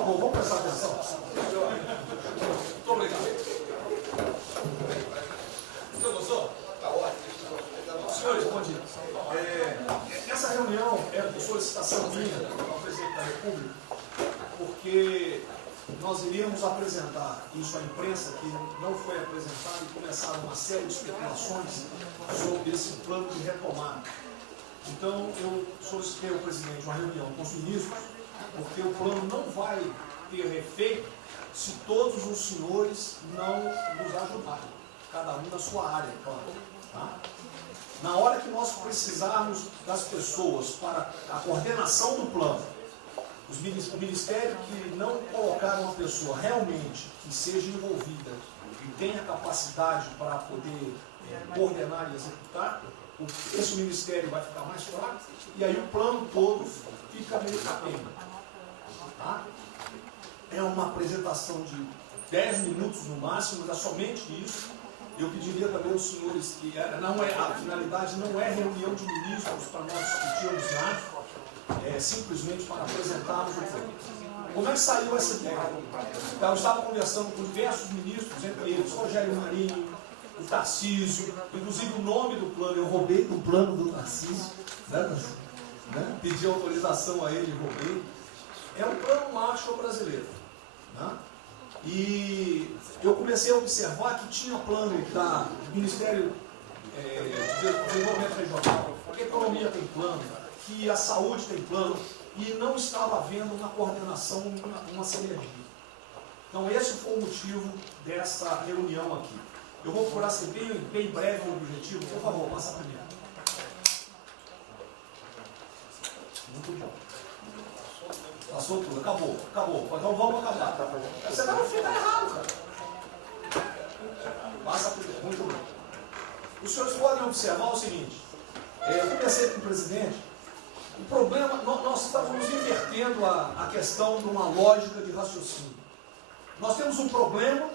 favor, vamos prestar atenção. Muito obrigado. Então, gostou? Está ótimo. Senhores, bom dia. Essa reunião é por solicitação minha ao presidente da República, porque nós iríamos apresentar isso à imprensa, que não foi apresentado, e começaram uma série de especulações sobre esse plano de retomada. Então, eu solicitei ao presidente uma reunião com os ministros, porque o plano não vai ter efeito se todos os senhores não nos ajudarem, cada um na sua área, claro. Tá? Na hora que nós precisarmos das pessoas para a coordenação do plano, o Ministério que não colocar uma pessoa realmente que seja envolvida e tenha capacidade para poder coordenar e executar, esse Ministério vai ficar mais fraco e aí o plano todo fica meio capenga. Tá? É uma apresentação de 10 minutos no máximo, mas é somente isso. Eu pediria também aos senhores que a finalidade não é reunião de ministros para nós discutirmos nada, simplesmente para apresentarmos o plano. Como é que saiu essa ideia? Eu estava conversando com diversos ministros, entre eles Rogério Marinho, o Tarcísio, inclusive o nome do plano, eu roubei do plano do Tarcísio, né? Pedi autorização a ele e roubei. É um plano Marshall brasileiro. Né? E eu comecei a observar que tinha plano do Ministério de Desenvolvimento Regional, que a economia tem plano, que a saúde tem plano, e não estava havendo uma coordenação, uma sinergia. Então esse foi o motivo dessa reunião aqui. Eu vou procurar ser bem breve o objetivo. Por favor, passa primeiro. Muito bom. Passou tudo, acabou. Então vamos acabar. Você está no fim, está errado, cara. Passa primeiro, muito bem. Os senhores podem observar o seguinte. Eu conversei com o presidente. O problema, nós estamos invertendo a questão de uma lógica de raciocínio. Nós temos um problema,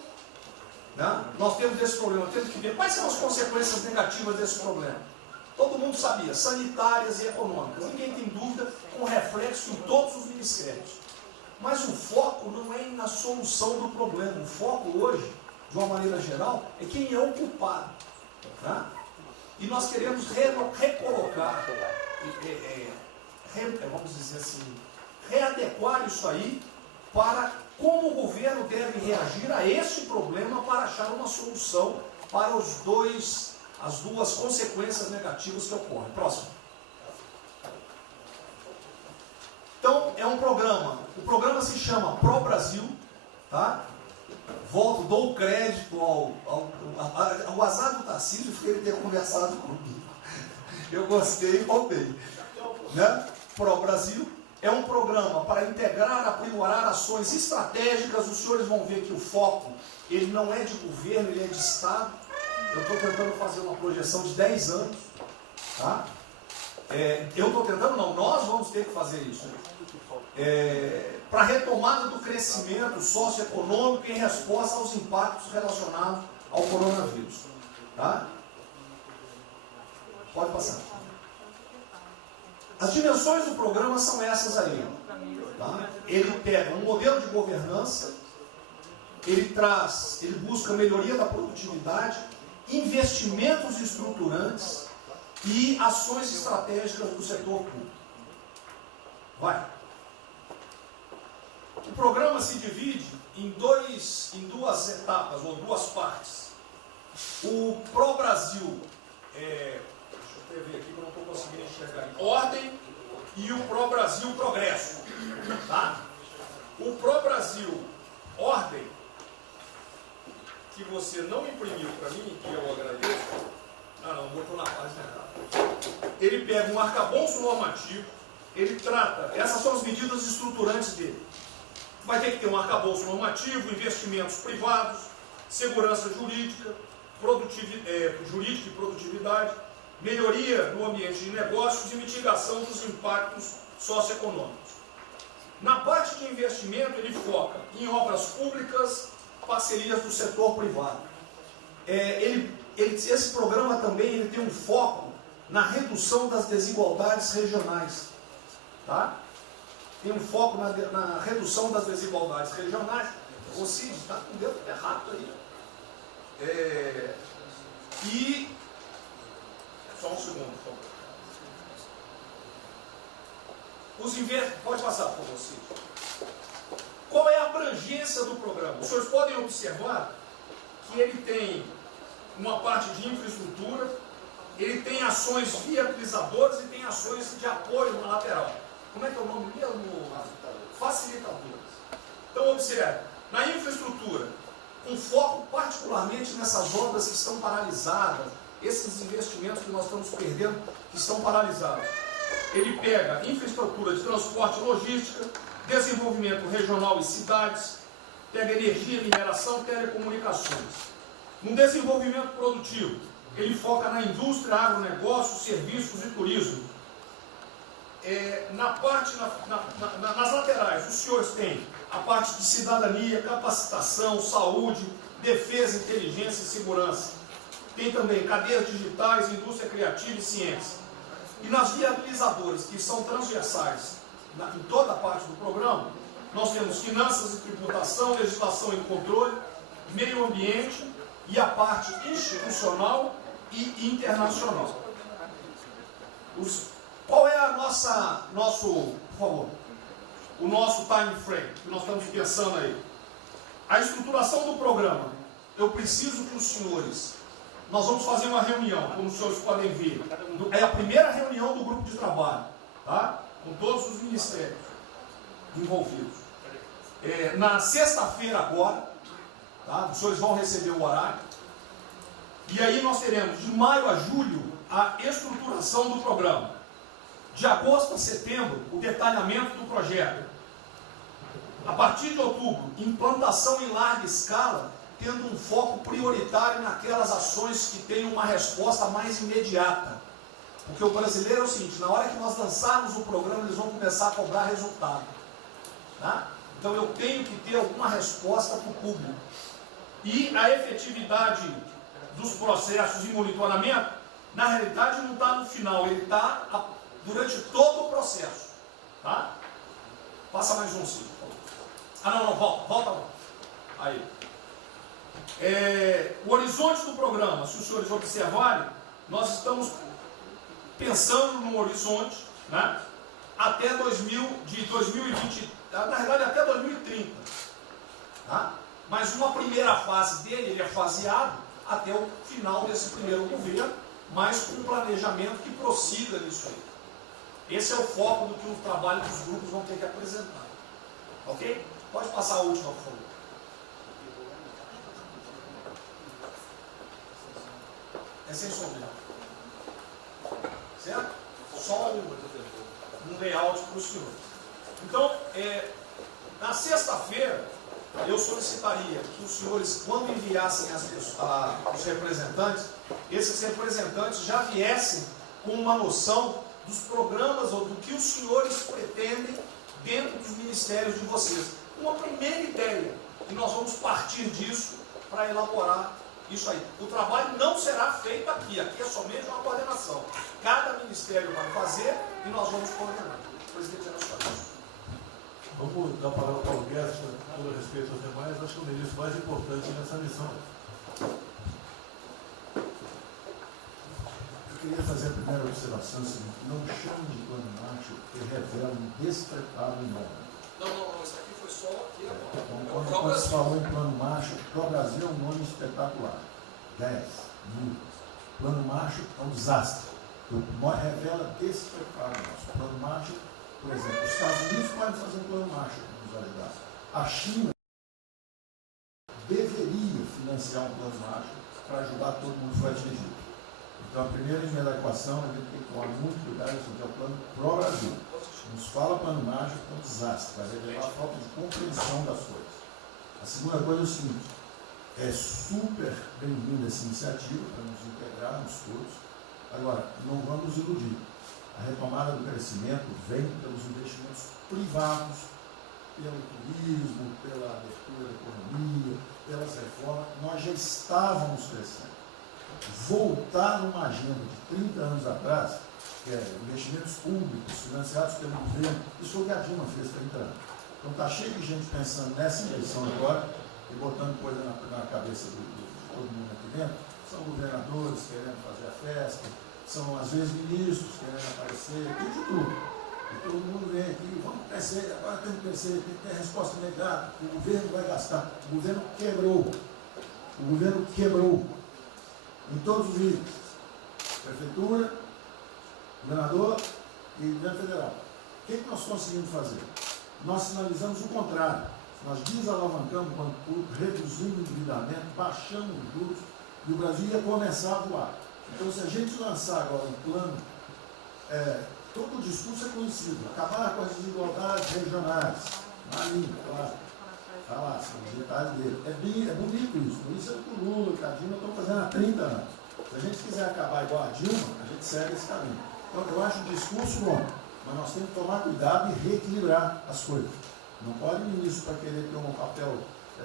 né? Nós temos esse problema, temos que ver quais são as consequências negativas desse problema. Todo mundo sabia, sanitárias e econômicas. Ninguém tem dúvida, com reflexo em todos os ministérios. Mas o foco não é na solução do problema. O foco hoje, de uma maneira geral, é quem é o culpado. Tá? E nós queremos recolocar, vamos dizer assim, readequar isso aí para como o governo deve reagir a esse problema para achar uma solução para as duas consequências negativas que ocorrem. Próximo. Então, é um programa. O programa se chama Pro Brasil. Tá? Dou crédito ao azar do Tarcísio por ele ter conversado comigo. Eu gostei e roubei. Né? Pro Brasil é um programa para integrar, aprimorar ações estratégicas. Os senhores vão ver que o foco, ele não é de governo, ele é de Estado. Eu estou tentando fazer uma projeção de 10 anos. Tá? Nós vamos ter que fazer isso. Para a retomada do crescimento socioeconômico em resposta aos impactos relacionados ao coronavírus. Tá? Pode passar. As dimensões do programa são essas aí. Tá? Ele pega um modelo de governança, ele busca melhoria da produtividade, investimentos estruturantes e ações estratégicas do setor público. Vai. O programa se divide em duas etapas, ou duas partes. O Pro Brasil, deixa eu ver aqui que eu não estou conseguindo enxergar, Ordem, e o Pro Brasil Progresso. Tá? O Pro Brasil Ordem, que você não imprimiu para mim, que eu agradeço. Não, botou na página errada. Ele pega um arcabouço normativo, ele trata, essas são as medidas estruturantes dele. Vai ter que ter um arcabouço normativo, investimentos privados, segurança jurídica, jurídica e produtividade, melhoria no ambiente de negócios e mitigação dos impactos socioeconômicos. Na parte de investimento, ele foca em obras públicas, parcerias do setor privado. Esse programa também ele tem um foco na redução das desigualdades regionais. Tá? tem um foco na redução das desigualdades regionais. O Cid está com o dedo errado aí. E só um segundo, por favor. Pode passar, por favor, Cid. Qual é a abrangência do programa? Os senhores podem observar que ele tem uma parte de infraestrutura, ele tem ações viabilizadoras e tem ações de apoio na lateral. Como é que é o nome mesmo? Facilitadoras. Então, observe, na infraestrutura, com foco particularmente nessas obras que estão paralisadas, esses investimentos que nós estamos perdendo, que estão paralisados. Ele pega infraestrutura de transporte e logística, desenvolvimento regional e cidades, pega energia, mineração, telecomunicações. No desenvolvimento produtivo, ele foca na indústria, agronegócio, serviços e turismo. Nas laterais, os senhores têm a parte de cidadania, capacitação, saúde, defesa, inteligência e segurança. Tem também cadeias digitais, indústria criativa e ciência. E nas viabilizadoras, que são transversais em toda a parte do programa, nós temos finanças e tributação, legislação e controle, meio ambiente e a parte institucional e internacional. Qual é o nosso time frame que nós estamos pensando aí? A estruturação do programa. Eu preciso que os senhores, nós vamos fazer uma reunião, como os senhores podem ver. É a primeira reunião do grupo de trabalho, tá? Com todos os ministérios envolvidos. Na sexta-feira agora, tá? Os senhores vão receber o horário. E aí nós teremos de maio a julho a estruturação do programa. De agosto a setembro, o detalhamento do projeto. A partir de outubro, implantação em larga escala, tendo um foco prioritário naquelas ações que têm uma resposta mais imediata. Porque o brasileiro é o seguinte, na hora que nós lançarmos o programa, eles vão começar a cobrar resultado. Tá? Então eu tenho que ter alguma resposta para o público. E a efetividade dos processos de monitoramento, na realidade não está no final, ele está durante todo o processo. Tá? Passa mais um, Cid. Volta. Aí. O horizonte do programa, se os senhores observarem, nós estamos pensando no horizonte, né, até 2020, na verdade até 2030. Tá? Mas uma primeira fase dele, ele é faseado até o final desse primeiro governo, mas com um planejamento que prossiga nisso aí. Esse é o foco do que o trabalho dos grupos vão ter que apresentar. Ok? Pode passar a última, por favor. É sensorial. Certo? Só um layout para os senhores. Então, na sexta-feira, eu solicitaria que os senhores, quando enviassem os representantes, esses representantes já viessem com uma noção dos programas ou do que os senhores pretendem dentro dos ministérios de vocês. Uma primeira ideia, e nós vamos partir disso para elaborar isso aí. O trabalho não será feito aqui é somente uma coordenação. Cada ministério vai fazer e nós vamos coordenar. Presidente, vamos dar a palavra para o Guedes, com todo respeito aos demais, acho que o ministro mais importante nessa missão. Eu queria fazer a primeira observação seguinte: não chame de plano Marshall que revela um despreparo enorme. Não, isso aqui foi só aqui agora. Quando se falou em plano Marshall, para o Brasil é um nome espetacular. 10, 1000. Plano Marshall é um desastre. Revela despreparo nosso. Plano Marshall, por exemplo, os Estados Unidos podem fazer um plano Marshall para nos ajudar. A China deveria financiar um plano Marshall para ajudar todo mundo que foi atingido. Então, a primeira linha da equação, a gente tem que tomar muito cuidado, isso é o plano pro Brasil. Nos fala plano Marshall, é um desastre, vai revelar a falta de compreensão das coisas. A segunda coisa é o seguinte: é super bem-vinda essa iniciativa para nos integrarmos todos. Agora, não vamos nos iludir. A retomada do crescimento vem pelos investimentos privados, pelo turismo, pela abertura da economia, pelas reformas. Nós já estávamos crescendo. Voltar numa agenda de 30 anos atrás que é investimentos públicos financiados pelo governo. Isso foi o que a Dilma fez 30 anos. Então está cheio de gente pensando nessa eleição agora e botando coisa na cabeça de todo mundo aqui dentro. São governadores querendo fazer a festa, são às vezes ministros querendo aparecer, tem de tudo. E todo mundo vem aqui, vamos crescer, agora tem que crescer, tem que ter resposta imediata, o governo vai gastar. O governo quebrou. O governo quebrou. Em todos os níveis. Prefeitura, governador e governo federal. O que nós conseguimos fazer? Nós sinalizamos o contrário. Nós desalavancamos o banco público, reduzimos o endividamento, baixamos os juros e o Brasil ia começar a voar. Então, se a gente lançar agora um plano, todo o discurso é conhecido, acabar com as desigualdades regionais, marinho, claro, falar, são os detalhes dele. É bonito isso, por isso é que o Lula e a Dilma estão fazendo há 30 anos. Se a gente quiser acabar igual a Dilma, a gente segue esse caminho. Então, eu acho o discurso bom, mas nós temos que tomar cuidado e reequilibrar as coisas. Não pode o ministro, para querer ter um papel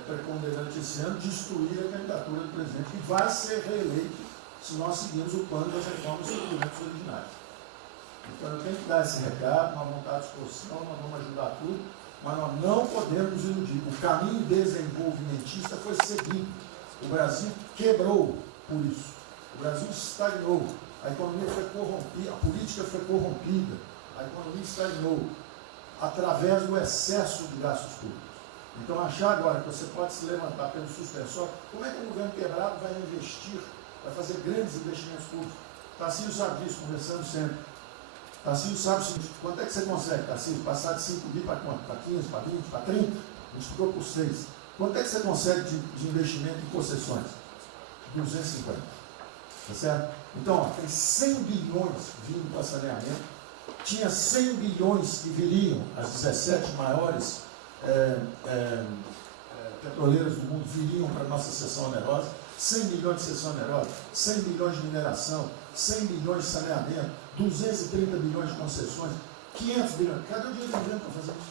preponderante esse ano, destruir a candidatura do presidente, que vai ser reeleito se nós seguirmos o plano das reformas estruturantes originárias. Então, eu tenho que dar esse recado, uma vontade de disposição, nós vamos ajudar tudo, mas nós não podemos nos iludir. O caminho desenvolvimentista foi seguido. O Brasil quebrou por isso. O Brasil estagnou. A economia foi corrompida, a política foi corrompida. A economia estagnou através do excesso de gastos públicos. Então, achar agora que você pode se levantar pelo suspensório, como é que o governo quebrado vai investir, vai fazer grandes investimentos públicos? Tarcísio sabe disso, conversando sempre. Tarcísio sabe o seguinte: quanto é que você consegue, Tarcísio, passar de 5 mil para quanto? Para 15, para 20, para 30? Multiplicou por 6. Quanto é que você consegue de investimento em concessões? 250. Tá certo? Então, ó, tem 100 bilhões vindo para saneamento. Tinha 100 bilhões que viriam, as 17 maiores petroleiras do mundo viriam para a nossa seção onerosa. 100 bilhões de seção onerosa, 100 bilhões de mineração, 100 bilhões de saneamento, 230 bilhões de concessões, 500 bilhões. Cadê o dinheiro do governo para fazer isso?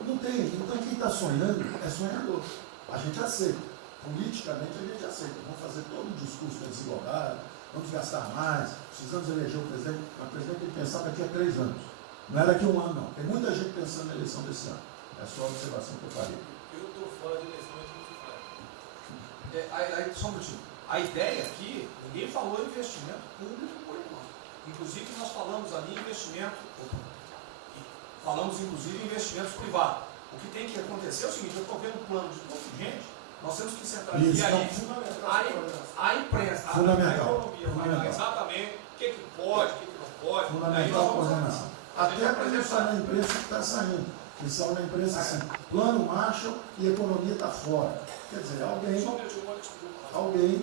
Não tem. Então, quem está sonhando é sonhador. A gente aceita. Politicamente, a gente aceita. Vamos fazer todo o discurso da desigualdade, vamos gastar mais, precisamos eleger o presidente. Mas o presidente tem que pensar daqui a 3 anos. Não é daqui a 1 ano, não. Tem muita gente pensando na eleição desse ano. É só a observação que eu farei. Eu estou fora de eleição, mas não se faz. Só um motivo. A ideia aqui, ninguém falou em investimento público por enquanto. Inclusive, nós falamos ali em investimento, falamos inclusive em investimentos privados. O que tem que acontecer é o seguinte: eu estou vendo um plano de um monte de gente, nós temos que centralizar a imprensa, a economia, falar exatamente o que pode, o que não pode. Fundamental a coordenação. Até para isso na imprensa que está saindo. Que são na imprensa assim, plano Marshall e a economia está fora. Quer dizer, alguém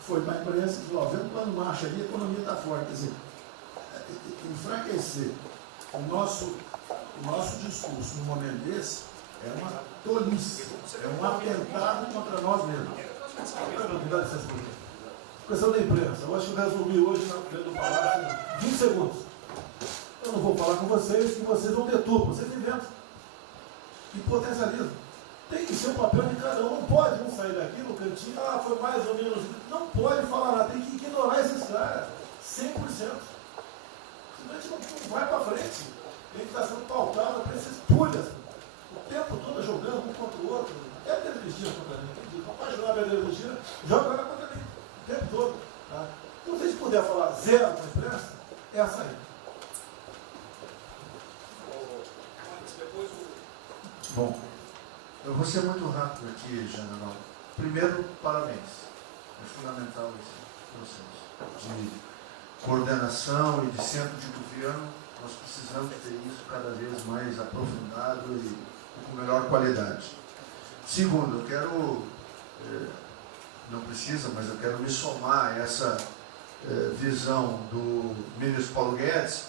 foi para a imprensa e falou: vendo o plano Marshall ali, a economia está fora. Quer dizer, enfraquecer o nosso discurso no momento desse é uma tolice, é um atentado contra nós mesmos. Questão da imprensa, eu acho que eu resumi hoje na frente do Palácio em 20 segundos. Eu não vou falar com vocês, que vocês vão deturpam, vocês inventam e potencializam. Tem que ser o papel de cada um, não pode um sair daqui no cantinho, foi mais ou menos. Não pode falar nada, tem que ignorar esses caras, 100%. Senão a gente não vai para frente. Tem que estar sendo pautado para esses pulhas, o tempo todo jogando um contra o outro. É a Cristina contra mim, não pode jogar a Cristina, joga ela contra mim, o tempo todo. Tá? Então, se a gente puder falar zero com a imprensa, é essa aí. Bom, eu vou ser muito rápido aqui, general. Primeiro, parabéns. É fundamental esse processo de coordenação e de centro de governo. Nós precisamos ter isso cada vez mais aprofundado e com melhor qualidade. Segundo, eu quero, não precisa, mas eu quero me somar a essa visão do ministro Paulo Guedes,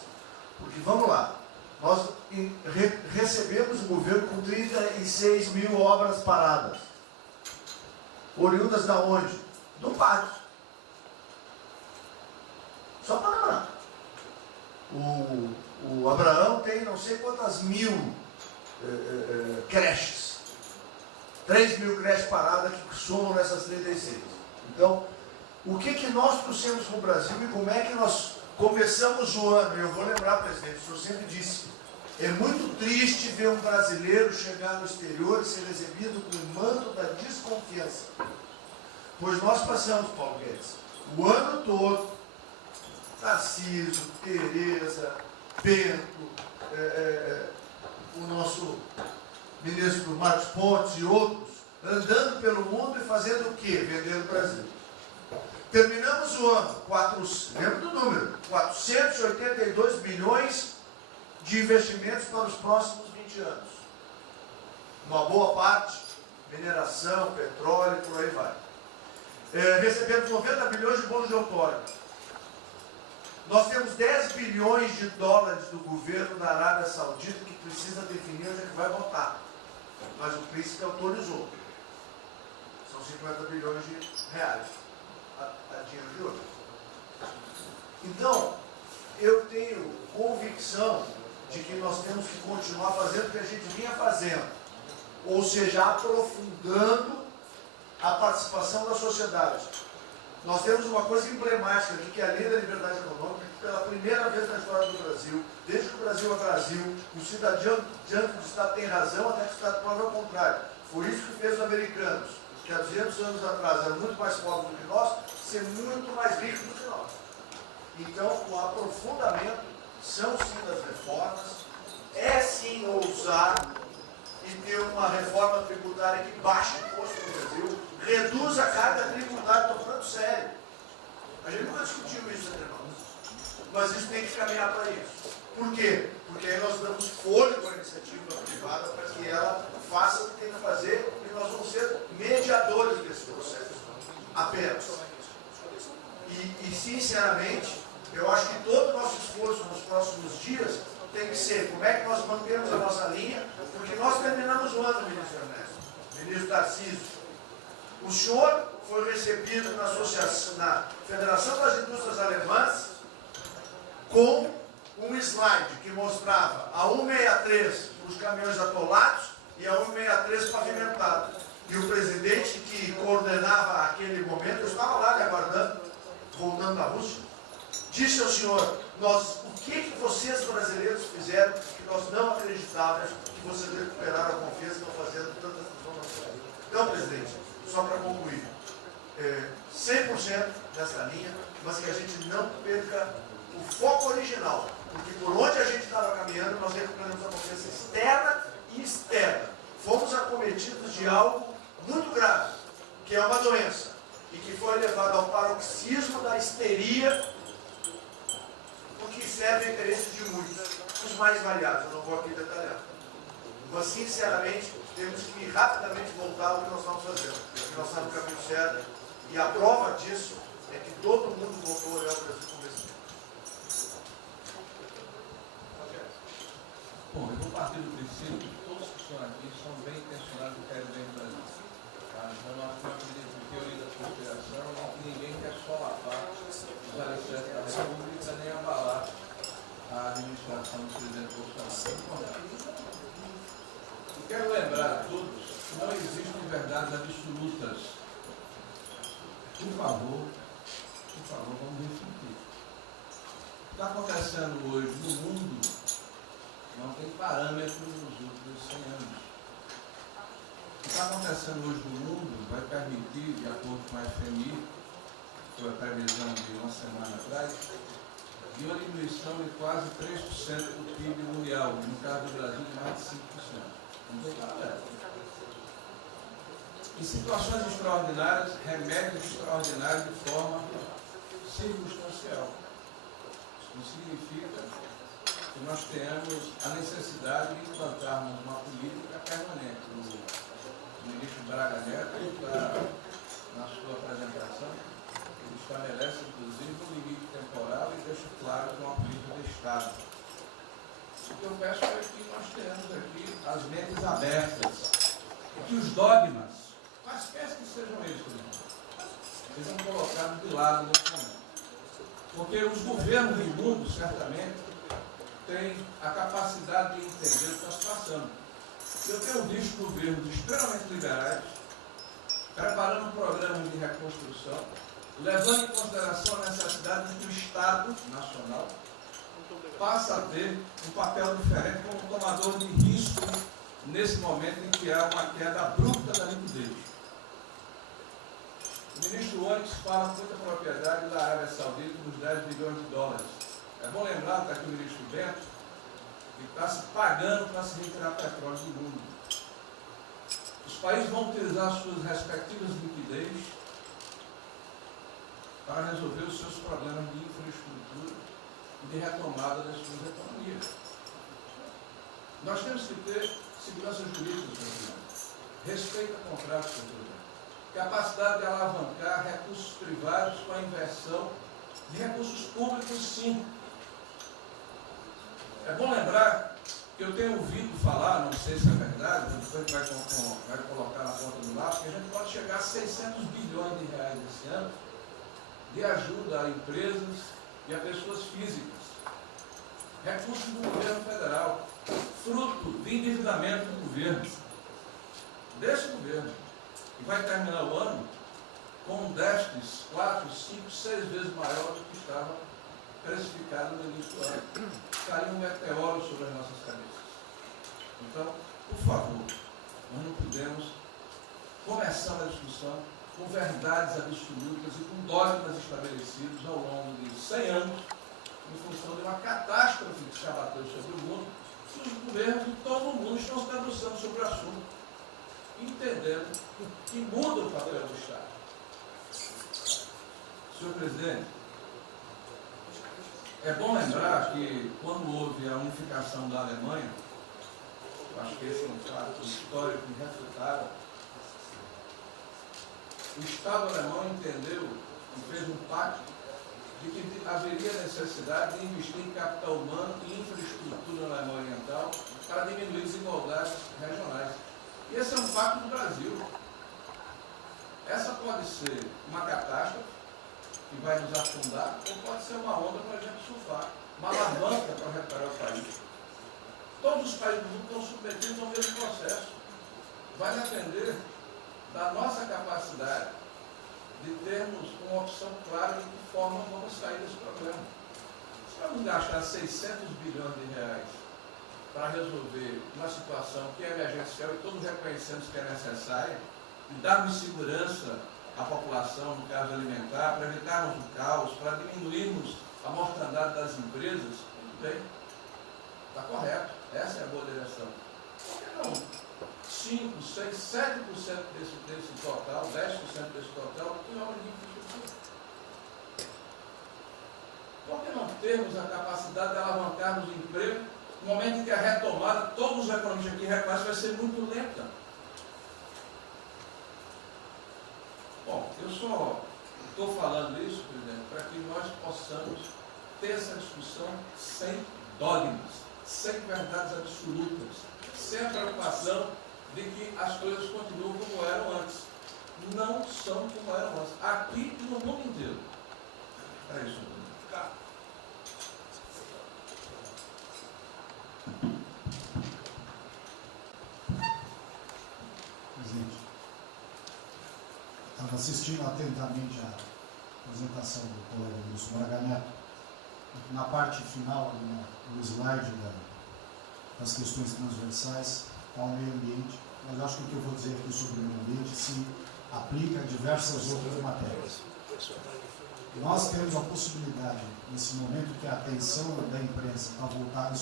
porque, vamos lá, nós recebemos o governo com 36 mil obras paradas. Oriundas da onde? Do PAC. Só para lembrar. O Abraão tem não sei quantas mil creches. 3 mil creches paradas que somam nessas 36. Então, O que nós trouxemos para o Brasil e como é que nós começamos o ano? Eu vou lembrar, presidente, o senhor sempre disse, é muito triste ver um brasileiro chegar no exterior e ser recebido com o manto da desconfiança. Pois nós passamos, Paulo Guedes, o ano todo, Tarcísio, Tereza, Bento, o nosso ministro Marcos Pontes e outros, andando pelo mundo e fazendo o quê? Vendendo o Brasil. Terminamos o ano, lembra do número, 482 bilhões de investimentos para os próximos 20 anos. Uma boa parte, mineração, petróleo, por aí vai. Recebemos 90 bilhões de bônus de outorga. Nós temos 10 bilhões de dólares do governo da Arábia Saudita que precisa definir onde é que vai votar. Mas o príncipe autorizou. São 50 bilhões de reais. A dinheiro de ouro. Então, eu tenho convicção de que nós temos que continuar fazendo o que a gente vinha fazendo. Ou seja, aprofundando a participação da sociedade. Nós temos uma coisa emblemática aqui, que é a Lei da Liberdade Econômica, que pela primeira vez na história do Brasil, desde que o Brasil é Brasil, o cidadão diante do Estado tem razão, até que o Estado prova ao contrário. Foi isso que fez os americanos, que há 200 anos atrás eram muito mais pobres do que nós, ser muito mais ricos do que nós. Então, o aprofundamento são sim das reformas, é sim ousar e ter uma reforma tributária que baixe o imposto no Brasil, reduz a carga tributária, estou falando sério. A gente nunca discutiu isso entre nós, mas isso tem que caminhar para isso. Por quê? Porque aí nós damos fôlego à iniciativa privada para que ela faça o que tem que fazer e nós vamos ser mediadores desse processo. Apenas. E sinceramente, eu acho que todo o nosso esforço nos próximos dias tem que ser como é que nós mantemos a nossa linha, porque nós terminamos o ano, ministro Ernesto, ministro Tarcísio. O senhor foi recebido na associação, na Federação das Indústrias Alemãs com um slide que mostrava a 163 para os caminhões atolados e a 163 pavimentado. E o presidente que coordenava aquele momento, eu estava lá lhe aguardando, voltando da Rússia, disse ao senhor, o que vocês brasileiros fizeram que nós não acreditávamos que vocês recuperaram a confiança e estão fazendo tantas transformações. Então, presidente, só para concluir, 100% dessa linha, mas que a gente não perca o foco original, porque por onde a gente estava caminhando, nós recuperamos a confiança externa e externa. Fomos acometidos de algo muito grave, que é uma doença, e que foi levado ao paroxismo da histeria, porque serve a interesse de muitos, os mais variados, eu não vou aqui detalhar. Mas, sinceramente, temos que rapidamente voltar ao que nós estamos fazendo, porque nós estamos no caminho certo, e a prova disso é que todo mundo voltou a olhar o Brasil como esse. Bom, eu vou partir do princípio que todos que estão aqui são bem intencionados e querem bem o Brasil. Tá? Então, nós não acreditamos em teoria da conspiração, nem que ninguém quer só lavar os alicerces da República, nem abalar a administração do presidente Bolsonaro. Eu quero lembrar a todos que não existem verdades absolutas. Por favor, vamos refletir. O que está acontecendo hoje no mundo não tem parâmetros nos últimos 100 anos. O que está acontecendo hoje no mundo vai permitir, de acordo com a FMI, que foi a previsão de uma semana atrás, de uma diminuição de quase 3% do PIB mundial, no caso do Brasil, de mais de 5%. Não tem parâmetro. Em situações extraordinárias, remédios extraordinários de forma circunstancial. Isso não significa que nós tenhamos a necessidade de implantarmos uma política permanente. O ministro Braga Neto, na sua apresentação, ele estabelece, inclusive, um limite temporal e deixa claro que é uma política de Estado. O que eu peço é que nós tenhamos aqui as mentes abertas e que os dogmas, quaisquer que sejam eles, sejam colocados de lado nesse momento. Porque os governos do mundo, certamente, têm a capacidade de entender o que está se passando. Eu tenho visto governos extremamente liberais preparando programas de reconstrução. levando em consideração a necessidade de que o Estado Nacional passa a ter um papel diferente como tomador de risco nesse momento em que há uma queda abrupta da liquidez. O ministro Onyx fala com muita propriedade da Arábia Saudita nos 10 bilhões de dólares. É bom lembrar, está aqui o ministro Bento, que está se pagando para se retirar petróleo do mundo. Os países vão utilizar suas respectivas liquidez para resolver os seus problemas de infraestrutura e de retomada das suas economias. Nós temos que ter segurança jurídica, senhor presidente, respeito a contratos, senhor presidente, capacidade de alavancar recursos privados com a inversão de recursos públicos, sim. É bom lembrar que eu tenho ouvido falar, não sei se é verdade, depois vai colocar na ponta do lápis, que a gente pode chegar a 600 bilhões de reais esse ano de ajuda a empresas e a pessoas físicas. Recursos do governo federal, fruto de endividamento do governo, desse governo, que vai terminar o ano com um déficit 4, 5, 6 vezes maior do que estava precificado no início do ano. Caiu um meteoro sobre as nossas cabeças. Então, por favor, nós não podemos começar a discussão com verdades absolutas e com dogmas estabelecidos ao longo de 100 anos, em função de uma catástrofe que se abateu sobre o mundo, que os governos de todo o mundo estão se debruçando sobre o assunto, entendendo que muda o papel do Estado. Senhor presidente, é bom lembrar que quando houve a unificação da Alemanha, eu acho que esse é um fato histórico irrefutável, o Estado alemão entendeu e fez um pacto de que haveria necessidade de investir em capital humano e infraestrutura na Alemanha Oriental para diminuir desigualdades regionais. E esse é um pacto do Brasil. Essa pode ser uma catástrofe que vai nos afundar, ou pode ser uma onda para a gente surfar, uma alavanca para reparar o país. Todos os países do mundo estão submetidos ao mesmo processo. Vai depender da nossa capacidade de termos uma opção clara de que forma vamos sair desse problema. Se vamos gastar 600 bilhões de reais para resolver uma situação que é emergencial e todos reconhecemos que é necessária, e darmos segurança à população, no caso alimentar, para evitarmos o caos, para diminuirmos a mortandade das empresas, tudo bem, está correto, essa é a boa direção. Por que não 5, 6, 7% desse total, 10% desse total, que é obra de infraestrutura? Por que não termos a capacidade de alavancarmos o emprego no momento em que a retomada, todos os economistas aqui reconhecem, vai ser muito lenta? Bom, eu só estou falando isso, presidente, para que nós possamos ter essa discussão sem dogmas, sem verdades absolutas, sem a preocupação de que as coisas continuam como eram antes. Não são como eram antes. Aqui e no mundo inteiro. É isso. Presidente, estava assistindo atentamente a apresentação do colega Wilson Braga Neto. Na parte final, no slide das questões transversais, ao meio ambiente, mas acho que o que eu vou dizer aqui sobre o meio ambiente se aplica a diversas outras matérias. Nós temos a possibilidade, nesse momento que a atenção da imprensa está voltada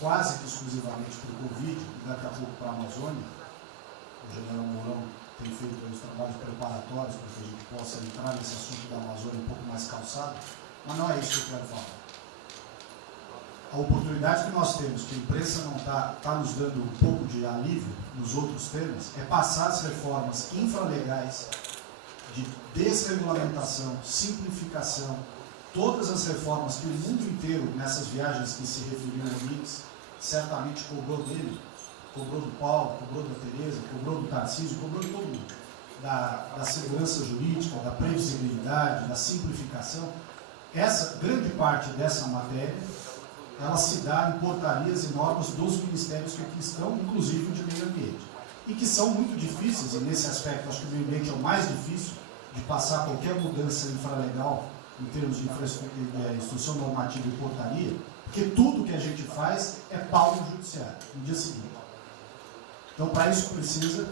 quase que exclusivamente para o Covid e daqui a pouco para a Amazônia, o general Mourão tem feito os trabalhos preparatórios para que a gente possa entrar nesse assunto da Amazônia um pouco mais calçado, mas não é isso que eu quero falar. A oportunidade que nós temos, que a imprensa não está nos dando um pouco de alívio nos outros temas, é passar as reformas infralegais de desregulamentação, simplificação, todas as reformas que o mundo inteiro, nessas viagens que se referiram ao Mix, certamente cobrou dele, cobrou do Paulo, cobrou da Tereza, cobrou do Tarcísio, cobrou de todo mundo, da segurança jurídica, da previsibilidade, da simplificação. Essa grande parte dessa matéria, ela se dá em portarias e normas dos ministérios que aqui estão, inclusive de meio ambiente, e que são muito difíceis, e nesse aspecto acho que o meio ambiente é o mais difícil de passar qualquer mudança infralegal em termos de instrução normativa e portaria, porque tudo que a gente faz é pau no judiciário, no dia seguinte. Então, para isso precisa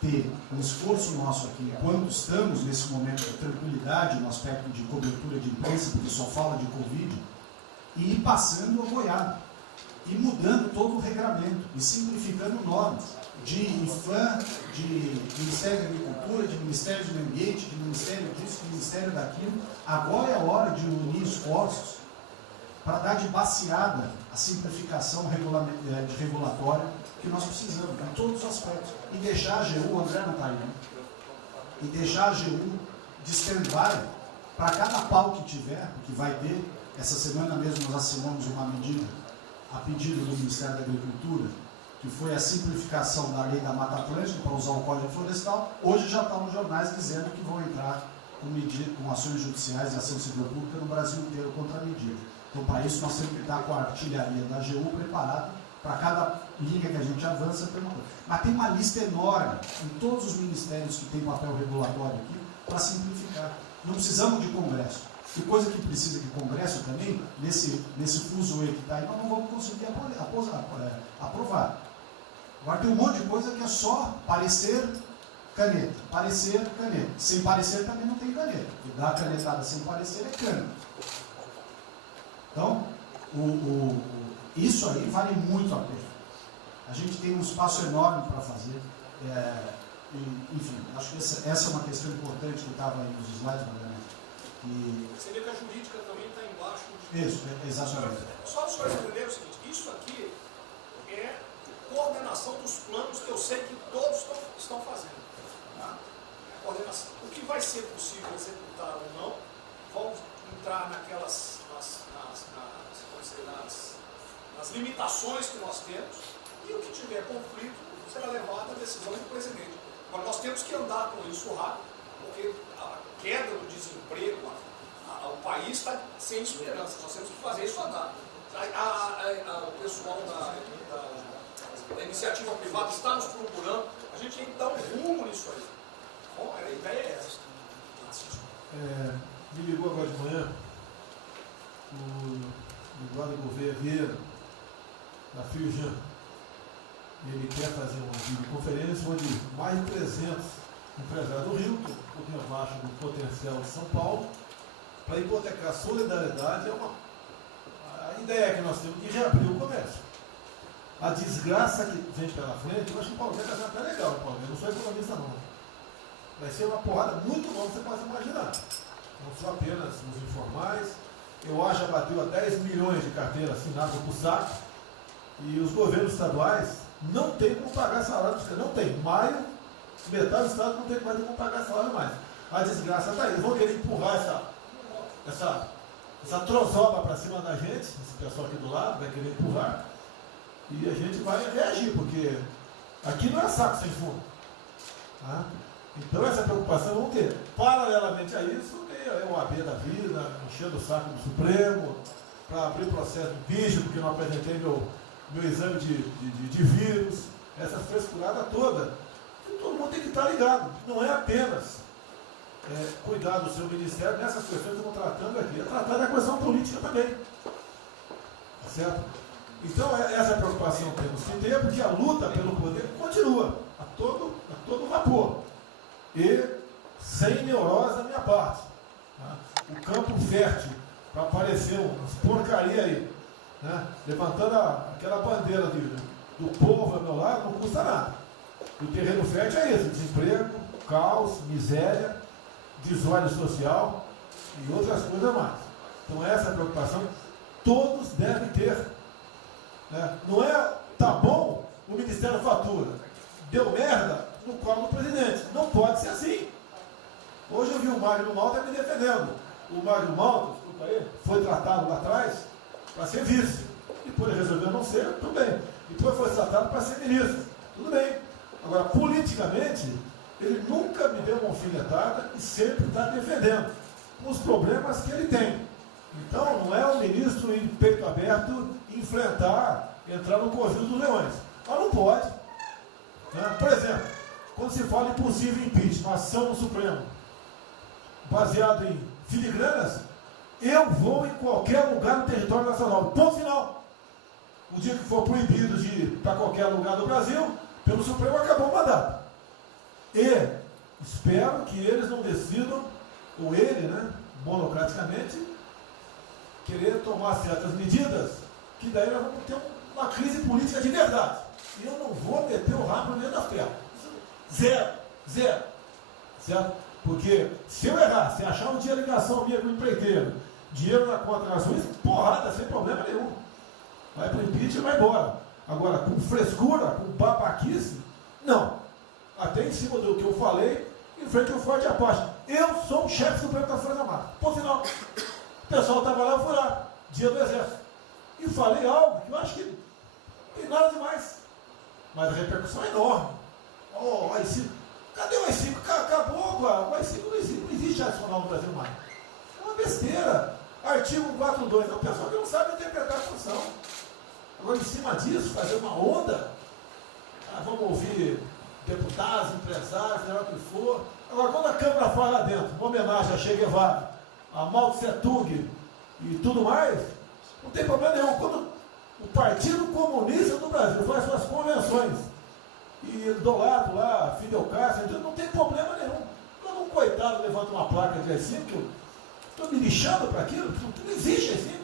ter um esforço nosso aqui, enquanto estamos nesse momento de tranquilidade, no aspecto de cobertura de imprensa, porque só fala de Covid, e ir passando a boiada, e mudando todo o regramento, e simplificando normas, de IFAM, de Ministério da Agricultura, de Ministério do Meio Ambiente, de Ministério disso, de Ministério daquilo. Agora é a hora de unir esforços para dar de baseada a simplificação regulatória que nós precisamos, em todos os aspectos. E deixar a AGU, o André não está aí, né? E deixar a AGU de stand-by para cada pau que tiver, porque vai ter. Essa semana mesmo nós assinamos uma medida a pedido do Ministério da Agricultura, que foi a simplificação da lei da Mata Atlântica para usar o Código Florestal. Hoje já está nos jornais dizendo que vão entrar com ações judiciais e ação civil pública no Brasil inteiro contra a medida. Então, para isso, nós temos que estar com a artilharia da AGU preparada para cada linha que a gente avança. Mas tem uma lista enorme em todos os ministérios que têm papel regulatório aqui para simplificar. Não precisamos de Congresso. E coisa que precisa de Congresso também, nesse fuso que está aí, nós não vamos conseguir aprovar. Agora tem um monte de coisa que é só parecer, caneta. Parecer, caneta. Sem parecer também não tem caneta. E dar canetada sem parecer é cana. Então, isso aí vale muito a pena. A gente tem um espaço enorme para fazer. Enfim, acho que essa é uma questão importante que estava aí nos slides, Mariana. Você vê que a jurídica também está embaixo. Isso, exatamente. Só para os senhores entenderem o seguinte, isso aqui é coordenação dos planos que eu sei que todos estão fazendo. Tá? Coordenação. O que vai ser possível executar ou não, vão entrar nas limitações que nós temos, e o que tiver conflito será levado à decisão do presidente. Agora, nós temos que andar com isso rápido, porque a queda do desemprego, o país está sem esperança, nós temos que fazer isso andar. O pessoal da iniciativa privada está nos procurando, a gente tem que dar um rumo nisso aí. Bom, a ideia é essa. Me ligou agora de manhã o Eduardo Gouveia Vieira, da Fiujan. Ele quer fazer uma videoconferência onde mais de 300 empresários do Rio, um pouquinho abaixo do potencial de São Paulo, para hipotecar solidariedade. A ideia que nós temos de reabrir o comércio. A desgraça que vem pela frente, eu acho que o Paulo vai casar até legal, Paulo. Eu não sou economista não. Vai ser uma porrada muito longa, você pode imaginar. Não só apenas nos informais. Eu acho que bateu a 10 milhões de carteiras assinadas por saco. E os governos estaduais não tem como pagar salário. Não tem. Maio, metade do estado não tem mais como pagar salário mais. A desgraça está aí. Eles vão querer empurrar essa trozoba para cima da gente. Esse pessoal aqui do lado vai querer empurrar. E a gente vai reagir, porque aqui não é saco sem fundo. Tá? Então essa preocupação vamos ter. Paralelamente a isso, tem o AB da vida, enchendo o saco do Supremo, para abrir processo de bicho, porque não apresentei meu exame de vírus, essa frescurada toda. E todo mundo tem que estar ligado. Não é apenas cuidar do seu ministério nessas questões que estamos tratando aqui, é tratar da questão política também. Tá certo? Então essa preocupação temos que ter, porque a luta pelo poder continua a todo vapor. E sem neurose da minha parte. Tá? O campo fértil para aparecer umas porcaria aí, né? Levantando aquela bandeira do povo ao meu lado, não custa nada. O terreno fértil é esse: desemprego, caos, miséria, desordem social e outras coisas mais. Então essa preocupação todos devem ter. Né? Não é, tá bom, o Ministério fatura, deu merda no colo do presidente. Não pode ser assim. Hoje eu vi o Mário Malta me defendendo. O Mário Malta, desculpa aí, foi tratado lá atrás para ser vice. Depois resolveu não ser, tudo bem. Depois foi tratado para ser ministro, tudo bem. Agora, politicamente, ele nunca me deu uma alfinetada e sempre está defendendo os problemas que ele tem. Então, não é o ministro em peito aberto enfrentar, entrar no covil dos leões. Mas não pode. Né? Por exemplo, quando se fala em possível impeachment, ação no Supremo, baseado em filigranas, eu vou em qualquer lugar no território nacional. Ponto final. O dia que for proibido de ir para qualquer lugar do Brasil, pelo Supremo acabou o mandato. E espero que eles não decidam, ou ele, né, monocraticamente, querer tomar certas medidas, que daí nós vamos ter uma crise política de verdade. E eu não vou meter o rabo dentro da terra. Zero. Certo? Porque se eu errar, se achar um dia ligação minha com o empreiteiro, dinheiro na conta nas ruas, porrada, sem problema nenhum. Vai para o impeachment e vai embora. Agora, com frescura, com babaquice, não. Até em cima do que eu falei, em frente ao Forte Apache. Eu sou o chefe supremo das Forças Armadas. Por final, o pessoal estava lá, eu fui lá, dia do Exército. E falei algo que eu acho que não tem nada demais. Mas a repercussão é enorme. Oh, AI-5. Cadê o AI-5? Acabou, o AI-5 não existe adicional no Brasil mais. É uma besteira. Artigo 4.2. É um pessoal que não sabe interpretar a função. Agora, em cima disso, fazer uma onda. Vamos ouvir deputados, empresários, seja o que for. Agora, quando a Câmara fala lá dentro, uma homenagem a Che Guevara, a Mao Tse Tung e tudo mais, não tem problema nenhum. Quando o Partido Comunista do Brasil faz suas convenções e do lado lá, Fidel Castro, então não tem problema nenhum. Quando um coitado levanta uma placa de AI-5, que eu estou me lixando para aquilo, não existe AI-5.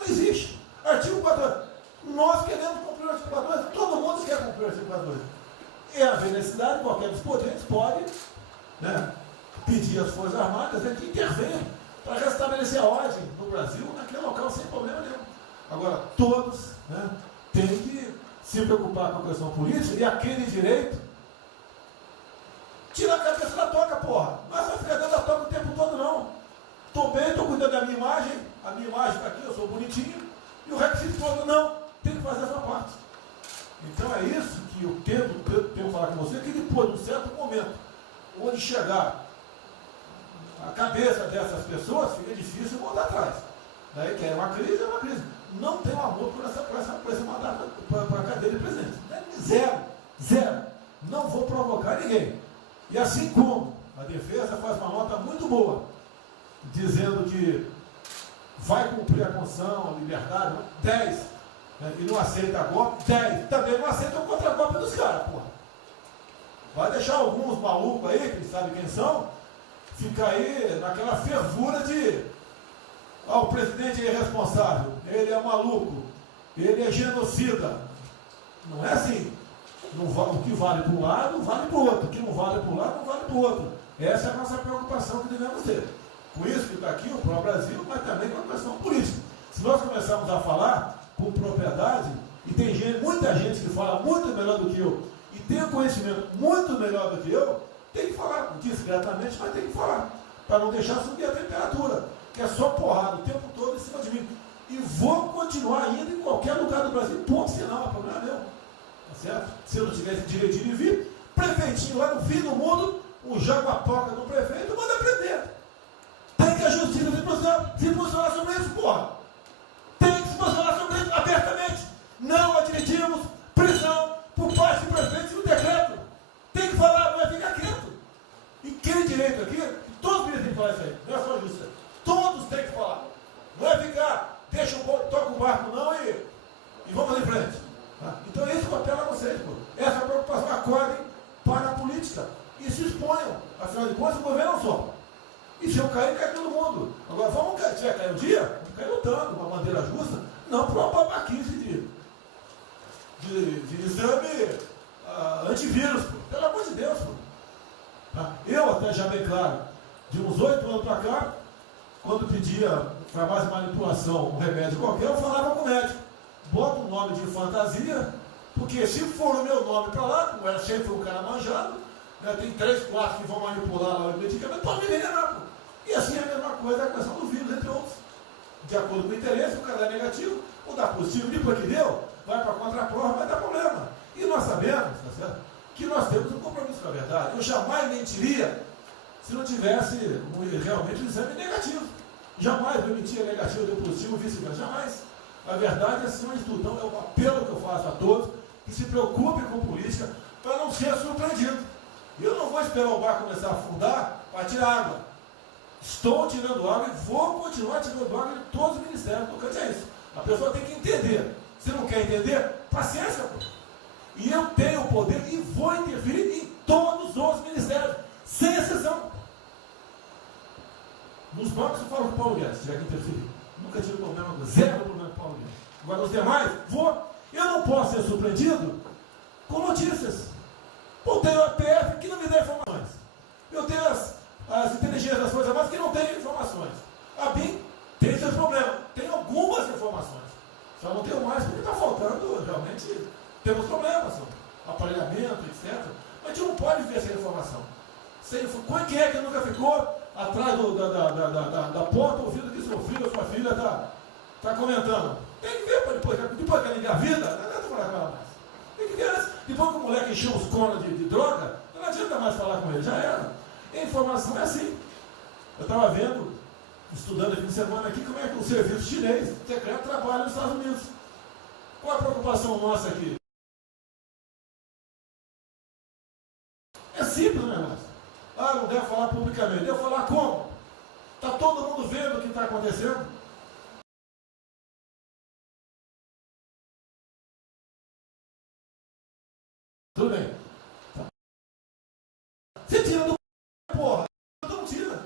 Não existe. Artigo 4. Nós queremos cumprir o artigo 4. Todo mundo quer cumprir o artigo 4. E haver necessidade, qualquer dos poderes pode, né, pedir às Forças Armadas que intervenham para restabelecer a ordem no Brasil, naquele local, sem problema nenhum. Agora, todos, né, têm que se preocupar com a questão política e aquele direito, tira a cabeça da toca, porra. Não é só ficar dentro da toca o tempo todo, não. Estou bem, estou cuidando da minha imagem, a minha imagem está aqui, eu sou bonitinho, e o requisito todo, não, tem que fazer essa parte. Então é isso que eu tenho que falar com você, que depois, num certo momento, onde chegar a cabeça dessas pessoas, fica difícil voltar atrás. Daí que é uma crise, é uma crise. Não tenho amor por esse mandato, para a cadeira de presidente. Zero. Não vou provocar ninguém. E assim como a defesa faz uma nota muito boa, dizendo que vai cumprir a Constituição, a liberdade, 10, né, e não aceita a golpe, 10, também não aceita o contra-golpe dos caras, porra. Vai deixar alguns malucos aí, que sabe quem são, ficar aí naquela fervura de o presidente é irresponsável, ele é maluco, ele é genocida. Não é assim. O que vale para um lado, vale para o outro. O que não vale para um lado, não vale para o outro. Essa é a nossa preocupação que devemos ter. Com isso que está aqui, o pró-Brasil, mas também com a questão política. Se nós começarmos a falar com propriedade, e tem muita gente que fala muito melhor do que eu, e tem um conhecimento muito melhor do que eu, tem que falar, discretamente, mas tem que falar, para não deixar subir a temperatura, que é só porrada o tempo todo em cima de mim. E vou continuar indo em qualquer lugar do Brasil, ponto final, não é problema meu. Tá certo? Se eu não tivesse direito de vir, prefeitinho lá no fim do mundo, um jaguapoca do prefeito, manda prender. Tem que a justiça se posicionar sobre isso, porra. Tem que se posicionar sobre isso abertamente. Não admitimos prisão por parte do prefeito e do decreto. Tem que falar, não é ficar quieto. E quem direito aqui, todos os têm que falar isso aí, não é só a justiça. Todos têm que falar. Não é ficar, toca o barco não e vamos em frente. Tá? Então é isso que eu apelo a vocês, pô. Essa preocupação, acordem para a política e se exponham. Afinal de contas, o governo não só. E se eu cair, cai todo mundo. Agora, vamos cair, se vai cair um dia, vamos cair lutando, uma bandeira justa, não por uma babaquice de exame antivírus, pô. Pelo amor de Deus, pô. Tá? Eu até já bem claro, de uns 8 anos para cá, quando pedia farmácia de manipulação, um remédio qualquer, eu falava com o médico. Bota um nome de fantasia, porque se for o meu nome para lá, como era sempre um cara manjado, né, tem 3, 4 que vão manipular lá o medicamento, pode me envenenar, pô. E assim é a mesma coisa a questão do vírus, entre outros. De acordo com o interesse, o cara é negativo, ou dá positivo, depois que deu, vai para a contraprova, vai dar problema. E nós sabemos, tá certo, que nós temos um compromisso com a verdade. Eu jamais mentiria se não tivesse realmente um exame negativo. Jamais eu mentia negativo, deu positivo, vice-versa. Jamais. A verdade é acima de tudo. Então é um apelo que eu faço a todos que se preocupem com política para não ser surpreendido. Eu não vou esperar o barco começar a afundar para tirar água. Estou tirando água e vou continuar tirando água de todos os ministérios. Não quer isso. A pessoa tem que entender. Se não quer entender, paciência, pô. E eu tenho o poder e vou interferir em todos os ministérios, sem exceção. Nos bancos eu falo com o Paulo Guedes, tiver que interferir. Nunca tive problema, zero problema com o Paulo Guedes. Agora os demais, eu não posso ser surpreendido com notícias. Eu tenho a PF que não me dá informações. Eu tenho as inteligências das Forças Armadas que não têm informações. A BIM tem seus problemas, tem algumas informações. Só não tenho mais porque está faltando, realmente, temos problemas, aparelhamento, etc. Mas a gente não pode ver essa informação. Quem é que nunca ficou atrás da porta ouvindo que seu filho ou sua filha está comentando? Tem que ver, depois que ela engravida, não adianta falar com ela mais. Tem que ver antes. Depois que o moleque encheu os conos de droga, não adianta mais falar com ele, já era. A informação é assim. Eu estava vendo, estudando aqui de semana aqui, como é que o serviço chinês secreto trabalha nos Estados Unidos. Qual a preocupação nossa aqui? É simples o negócio. Não deve falar publicamente. Deve falar como? Está todo mundo vendo o que está acontecendo? Tudo bem. Você tira do porra. Não tira.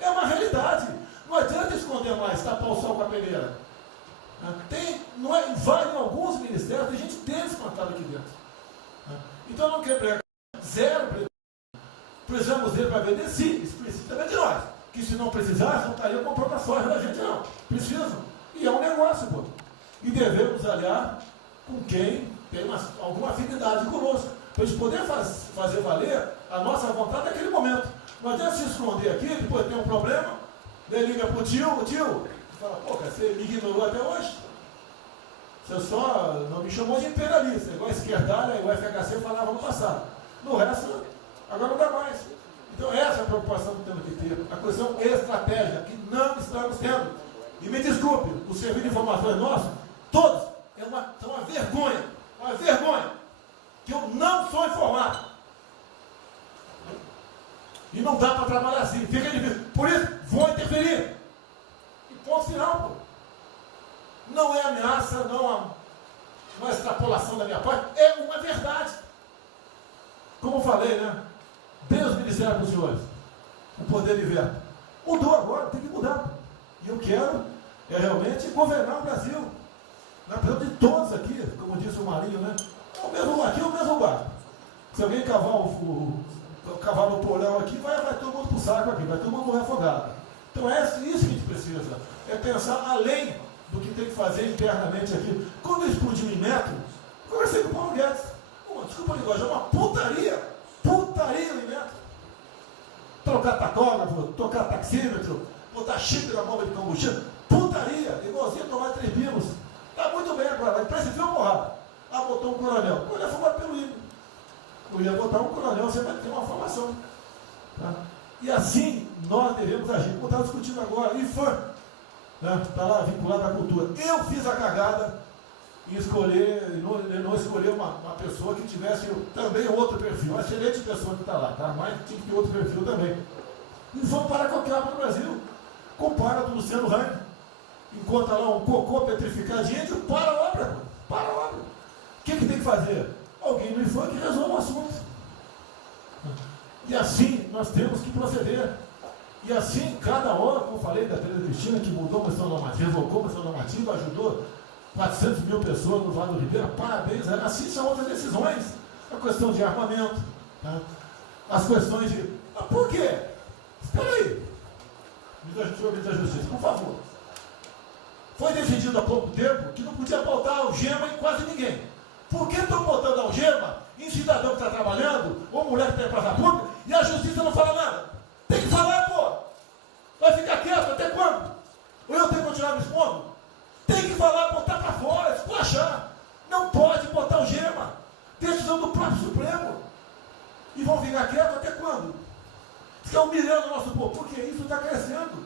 É uma realidade. Não adianta esconder mais, tapar o sol com a peneira. Vai em alguns ministérios, tem gente descontada aqui dentro. Então não quer pregar. Zero. Precisamos dele para vender? Sim, isso precisa também de nós. Que se não precisasse, não estaria comprando a soja da gente, não. Precisam. E é um negócio, pô. E devemos aliar com quem tem alguma afinidade conosco. Para a gente poder fazer valer a nossa vontade naquele momento. Não adianta se esconder aqui, depois tem um problema, daí liga para o tio, fala, pô, cara, você me ignorou até hoje? Você só não me chamou de imperialista, igual a esquerdalha e o FHC falava no passado. No resto, agora não dá mais. Então essa é a preocupação que temos que ter. A questão estratégia, que não estamos tendo. E me desculpe, o serviço de informações nosso, todos, são uma vergonha. Uma vergonha. Que eu não sou informado. E não dá para trabalhar assim. Fica difícil. Por isso, vou interferir. E ponto final, pô. Não é ameaça, não é extrapolação da minha parte. É uma verdade. Como eu falei, né? Dei os ministérios para os senhores. O poder de veto. Mudou agora, tem que mudar. E eu quero realmente governar o Brasil. Nós precisamos de todos aqui, como disse o Marinho, né? Aqui é o mesmo barco. Se alguém cavar o porão aqui, vai todo mundo para o saco aqui, vai todo mundo morrer afogado. Então é isso que a gente precisa. É pensar além do que tem que fazer internamente aqui. Quando explodiu em Metro, conversei com o Paulo Guedes. Desculpa a linguagem, é uma putaria. Putaria em Metro. Trocar tacógrafo, trocar taxímetro, botar chip na bomba de combustível. Putaria, igualzinho tomar 3 pinos. Está muito bem agora, vai precipitar uma porrada. Botou um coronel. O coronel foi formado pelo INE. Eu ia botar um coronel, você vai ter uma formação. Tá? E assim nós devemos agir. Como estava discutindo agora, IFAM, está lá vinculado à cultura. Eu fiz a cagada em escolher, não escolher uma pessoa que tivesse também outro perfil. Uma excelente pessoa que está lá, tá? Mas tinha que ter outro perfil também. E vamos parar com a capa no Brasil. Compara com o Luciano Hang. Encontra lá um cocô petrificado de índio, para a obra. Para a obra. O que tem que fazer? Alguém no IFAM que resolva o assunto. E assim nós temos que proceder. E assim, cada hora, como eu falei da Tereza Cristina, que mudou a questão normativa, revocou a questão normativa, ajudou 400 mil pessoas no Vale do Ribeira, parabéns. Assim são outras decisões. A questão de armamento, tá? As questões de... por quê? Espera aí. Ministro da Justiça, por favor. Foi decidido há pouco tempo que não podia botar algema em quase ninguém. Por que estão botando algema em cidadão que está trabalhando, ou mulher que está em praça pública, e a justiça não fala nada? Tem que falar, pô! Vai ficar quieto até quando? Ou eu tenho que continuar me expondo? Tem que falar, botar para fora, esculachar. Não pode botar algema. Decisão do próprio Supremo. E vão ficar quietos até quando? Fica humilhando o nosso povo, porque isso está crescendo.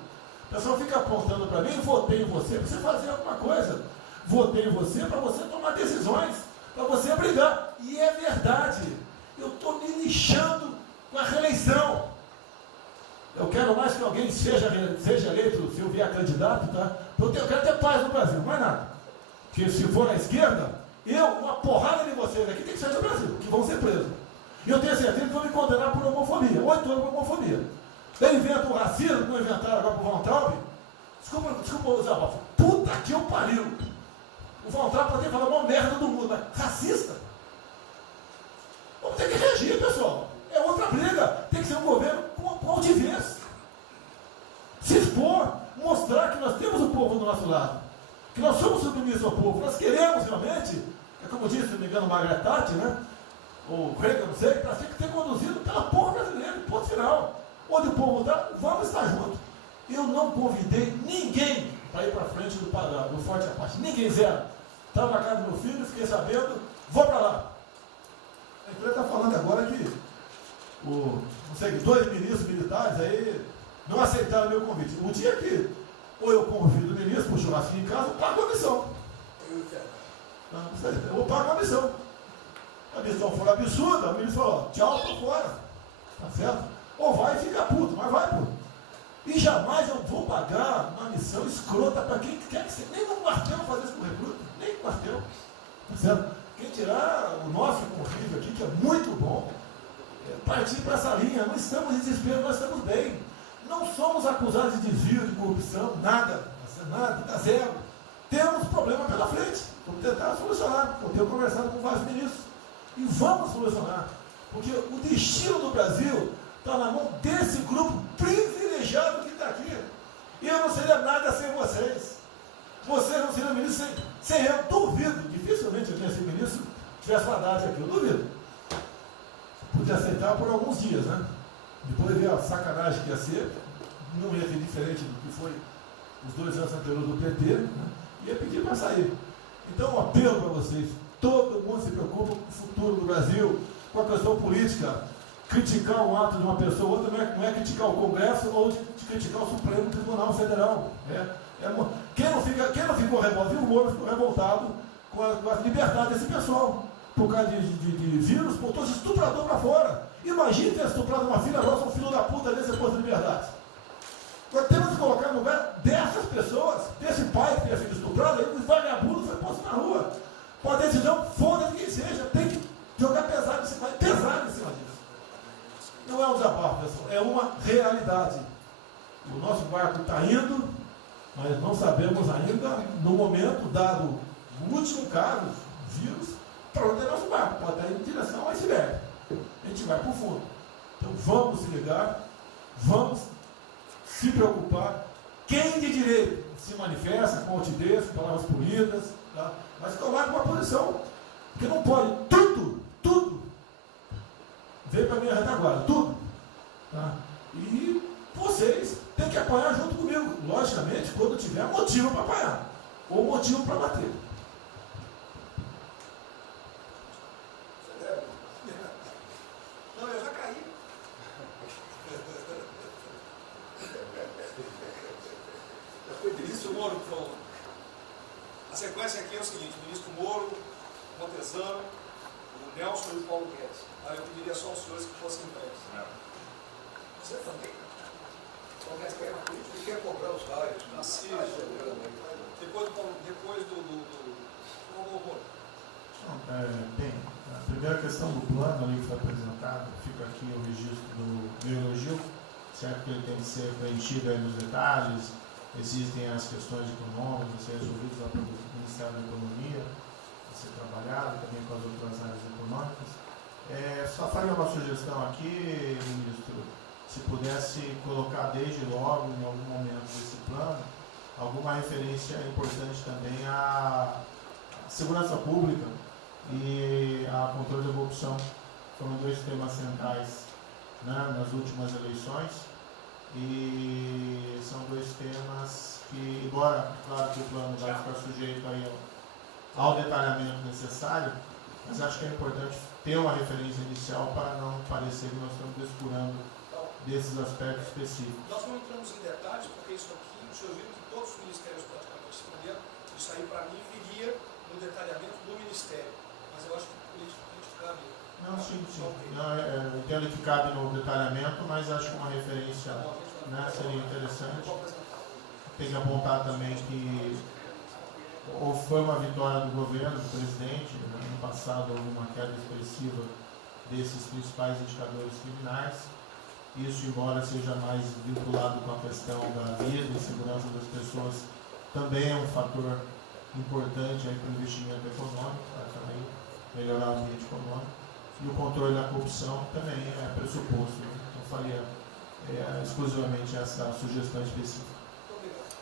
O pessoal fica apontando para mim, votei em você para você fazer alguma coisa. Votei em você para você tomar decisões, para você brigar. E é verdade. Eu estou me lixando com a reeleição. Eu quero mais que alguém seja eleito, se eu vier candidato, tá? Eu quero ter paz no Brasil, mais nada. Porque se for à esquerda, uma porrada de vocês aqui tem que sair do Brasil, que vão ser presos. E eu tenho certeza que vão me condenar por homofobia, 8 anos por homofobia. Ele inventa o racismo, que não inventaram agora por Von Traub. Desculpa usar, puta que eu pariu. O Von Traub pode ter falado uma merda do mundo, mas racista? Vamos ter que reagir, pessoal. É outra briga. Tem que ser um governo com altivez. Se expor, mostrar que nós temos o povo do nosso lado. Que nós somos submissos ao povo. Nós queremos realmente, é como disse, se não me engano, Margaret Thatcher, né? Ou Reagan, não sei, para ser conduzido pela povo brasileiro, ponto final. Onde o povo está, vamos estar juntos. Eu não convidei ninguém para ir para frente do Forte Apache. Ninguém, zero. Estava na casa do meu filho, fiquei sabendo, vou para lá. A empresa está falando agora que não sei, 2 ministros militares aí não aceitaram meu convite. O dia que ou eu convido o ministro para o churrasquinho em casa, eu pago a missão. Eu vou pagar a missão. A missão for absurda, o ministro falou, tchau, estou fora. Tá certo? Ou vai e fica puto, mas vai, pô. E jamais eu vou pagar uma missão escrota para quem quer que seja. Nem no quartel fazer isso com recruta, nem no quartel. Tá certo? Quem tirar o nosso convívio aqui, que é muito bom, partir para essa linha. Não estamos em desespero, nós estamos bem. Não somos acusados de desvio, de corrupção, nada, nada, zero. Temos problema pela frente. Vamos tentar solucionar. Eu tenho conversado com vários ministros. E vamos solucionar. Porque o destino do Brasil está na mão desse grupo privilegiado que está aqui. E eu não seria nada sem vocês. Vocês não seriam ministros sem eu. Duvido. Dificilmente eu tenha sido ministro tivesse uma data aqui. Eu duvido. Podia aceitar por alguns dias, né? Depois de ver a sacanagem que ia ser, não ia ser diferente do que foi os 2 anos anteriores do PT, né? Ia pedir para sair. Então, um apelo para vocês: todo mundo se preocupa com o futuro do Brasil, com a questão política. Criticar um ato de uma pessoa ou outra não é criticar o Congresso ou de criticar o Supremo Tribunal Federal. Quem não ficou revoltado, viu o Moro ficou revoltado com a liberdade desse pessoal. Por causa de vírus, botou esse estuprador para fora. Imagine ter estuprado uma filha nossa, um filho da puta desse posto de liberdade. Nós temos que colocar no lugar dessas pessoas, desse pai que tenha sido estuprado, aí os vagabundos foi posto na rua. Com a decisão, foda-se quem seja, tem que jogar pesado em cima disso. Não é um desabafo, pessoal, é uma realidade. O nosso barco está indo, mas não sabemos ainda, no momento, dado o último caso, vírus, para onde é nosso barco. Pode estar indo em direção ao iceberg. A gente vai para o fundo. Então vamos se ligar, vamos se preocupar. Quem de direito se manifesta com altivez, com palavras polidas, tá? Mas coloca uma posição. Porque não pode tudo veio para a minha retaguarda, tudo. Tá? E vocês têm que apoiar junto comigo, logicamente, quando tiver motivo para apoiar, ou motivo para bater. Não, eu já caí. Foi o ministro Moro que falou. A sequência aqui é o seguinte: o ministro Moro, Montezano, o Nelson e o Paulo Guedes. Aí eu pediria só aos senhores que fossem impressos. Você também. O Paulo Guedes quer uma política e quer cobrar os raios. Depois do bem, a primeira questão do plano ali que foi apresentado, fica aqui o registro do elogio, certo que ele tem que ser preenchido aí nos detalhes, existem as questões econômicas a ser resolvidas lá pelo Ministério da Economia, a ser trabalhado também com as outras áreas econômicas. Só faria uma sugestão aqui, ministro, se pudesse colocar desde logo, em algum momento desse plano, alguma referência importante também à segurança pública e a controle da corrupção. Foram 2 temas centrais, né, nas últimas eleições, e são 2 temas que, embora, claro que o plano vai ficar sujeito aí ao detalhamento necessário, mas acho que é importante ter uma referência inicial para não parecer que nós estamos descurando desses aspectos específicos. Nós não entramos em detalhes, porque isso aqui, o senhor viu que todos os ministérios praticamente responderam, isso aí para mim viria no detalhamento do ministério, mas eu acho que politicamente cabe. Não, sim. Não, eu entendo que cabe no detalhamento, mas acho que uma referência né, seria interessante. Tem que apontar também que foi uma vitória do governo, do presidente. No ano passado houve uma queda expressiva desses principais indicadores criminais. Isso, embora seja mais vinculado com a questão da vida e segurança das pessoas, também é um fator importante para o investimento econômico, para também melhorar o ambiente econômico. E o controle da corrupção também é pressuposto. Né? Então, faria exclusivamente essa sugestão específica. Muito obrigado.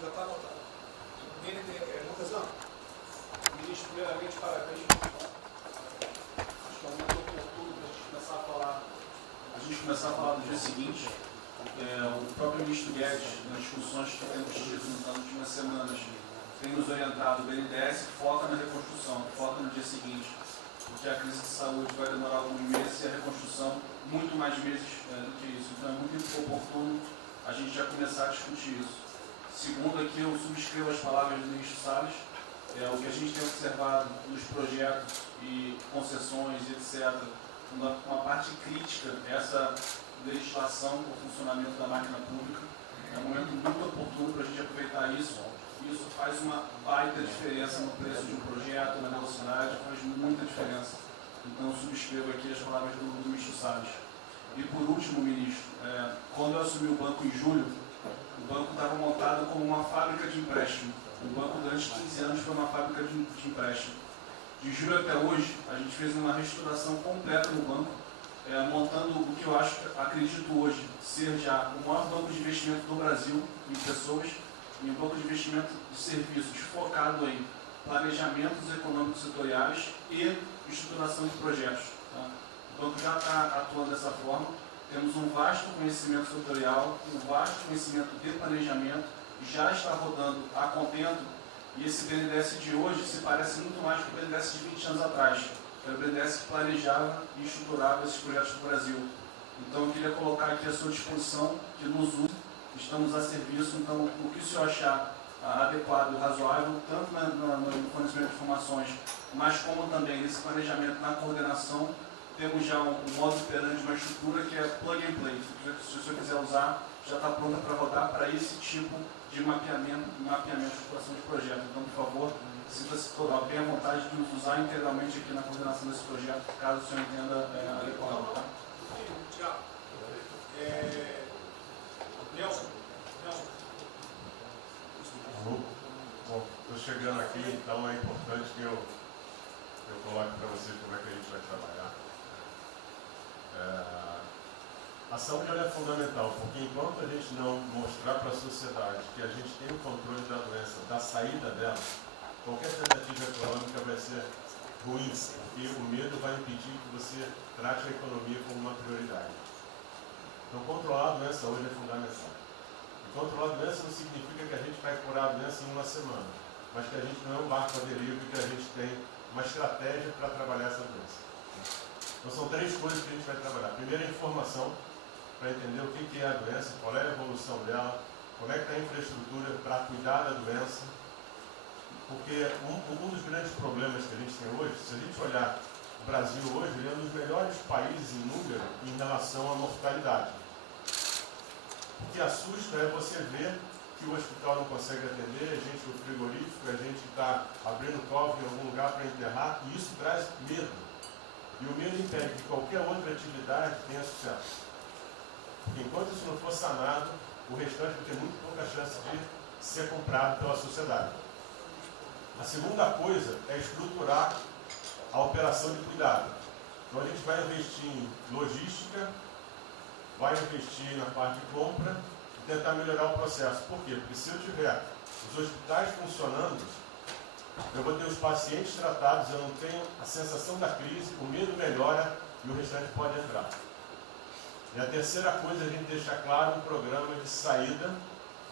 Já está anotado. Montezano, ministro, primeiramente, parabéns. Acho que é um momento oportuno para a gente começar a falar. Do dia seguinte. O próprio ministro Guedes, nas discussões que temos tido nas últimas semanas, tem nos orientado. O BNDES foca na reconstrução, foca no dia seguinte, porque a crise de saúde vai demorar alguns meses e a reconstrução muito mais meses do que isso. Então é muito oportuno a gente já começar a discutir isso. Segundo, aqui eu subscrevo as palavras do ministro Salles. O que a gente tem observado nos projetos e concessões, etc., uma parte crítica, essa legislação para o funcionamento da máquina pública. É um momento muito oportuno para a gente aproveitar isso. Isso faz uma baita diferença no preço de um projeto, na velocidade, faz muita diferença. Então, eu subscrevo aqui as palavras do ministro Salles. E, por último, ministro, quando eu assumi o banco em julho, o banco estava montado como uma fábrica de empréstimo. O banco, durante 15 anos, foi uma fábrica de empréstimo. De julho até hoje, a gente fez uma reestruturação completa no banco, montando o que eu acredito hoje ser já o maior banco de investimento do Brasil em pessoas, e um banco de investimento de serviços focado em planejamentos econômicos setoriais e estruturação de projetos. Tá? O banco já está atuando dessa forma. Temos um vasto conhecimento setorial, um vasto conhecimento de planejamento, já está rodando a contento, e esse BNDES de hoje se parece muito mais com o BNDES de 20 anos atrás, que era o BNDES que planejava e estruturava esses projetos no Brasil. Então eu queria colocar aqui à sua disposição, que nos use, estamos a serviço. Então o que o senhor achar adequado e razoável, tanto no fornecimento de informações, mas como também nesse planejamento, na coordenação, temos já um modo operante, uma estrutura que é plug and play. Se o senhor quiser usar, já está pronta para rodar para esse tipo de mapeamento e estruturação de projeto. Então, por favor, sinta-se bem à vontade de nos usar integralmente aqui na coordenação desse projeto, caso o senhor entenda adequado. Tá? Tiago. Nelson. Bom, estou chegando aqui, então é importante que eu coloque para vocês como é que a gente vai trabalhar. A saúde é fundamental, porque enquanto a gente não mostrar para a sociedade que a gente tem o controle da doença, da saída dela, qualquer tentativa econômica vai ser ruim, porque o medo vai impedir que você trate a economia como uma prioridade. Então, controlar a doença hoje é fundamental. E controlar a doença não significa que a gente vai curar a doença em uma semana, mas que a gente não é um barco a deriva e que a gente tem uma estratégia para trabalhar essa doença. Então, são três coisas que a gente vai trabalhar. Primeiro, a informação, para entender o que é a doença, qual é a evolução dela, como é que está a infraestrutura para cuidar da doença. Porque um dos grandes problemas que a gente tem hoje, se a gente olhar o Brasil hoje, ele é um dos melhores países em número em relação à mortalidade. O que assusta é você ver que o hospital não consegue atender, a gente no frigorífico, a gente está abrindo cofre em algum lugar para enterrar, e isso traz medo. E o medo impede que qualquer outra atividade tenha sucesso. Porque enquanto isso não for sanado, o restante vai ter muito pouca chance de ser comprado pela sociedade. A segunda coisa é estruturar a operação de cuidado. Então a gente vai investir em logística, vai investir na parte de compra e tentar melhorar o processo. Por quê? Porque se eu tiver os hospitais funcionando, eu vou ter os pacientes tratados, eu não tenho a sensação da crise, o medo melhora e o restante pode entrar. E a terceira coisa é a gente deixar claro um programa de saída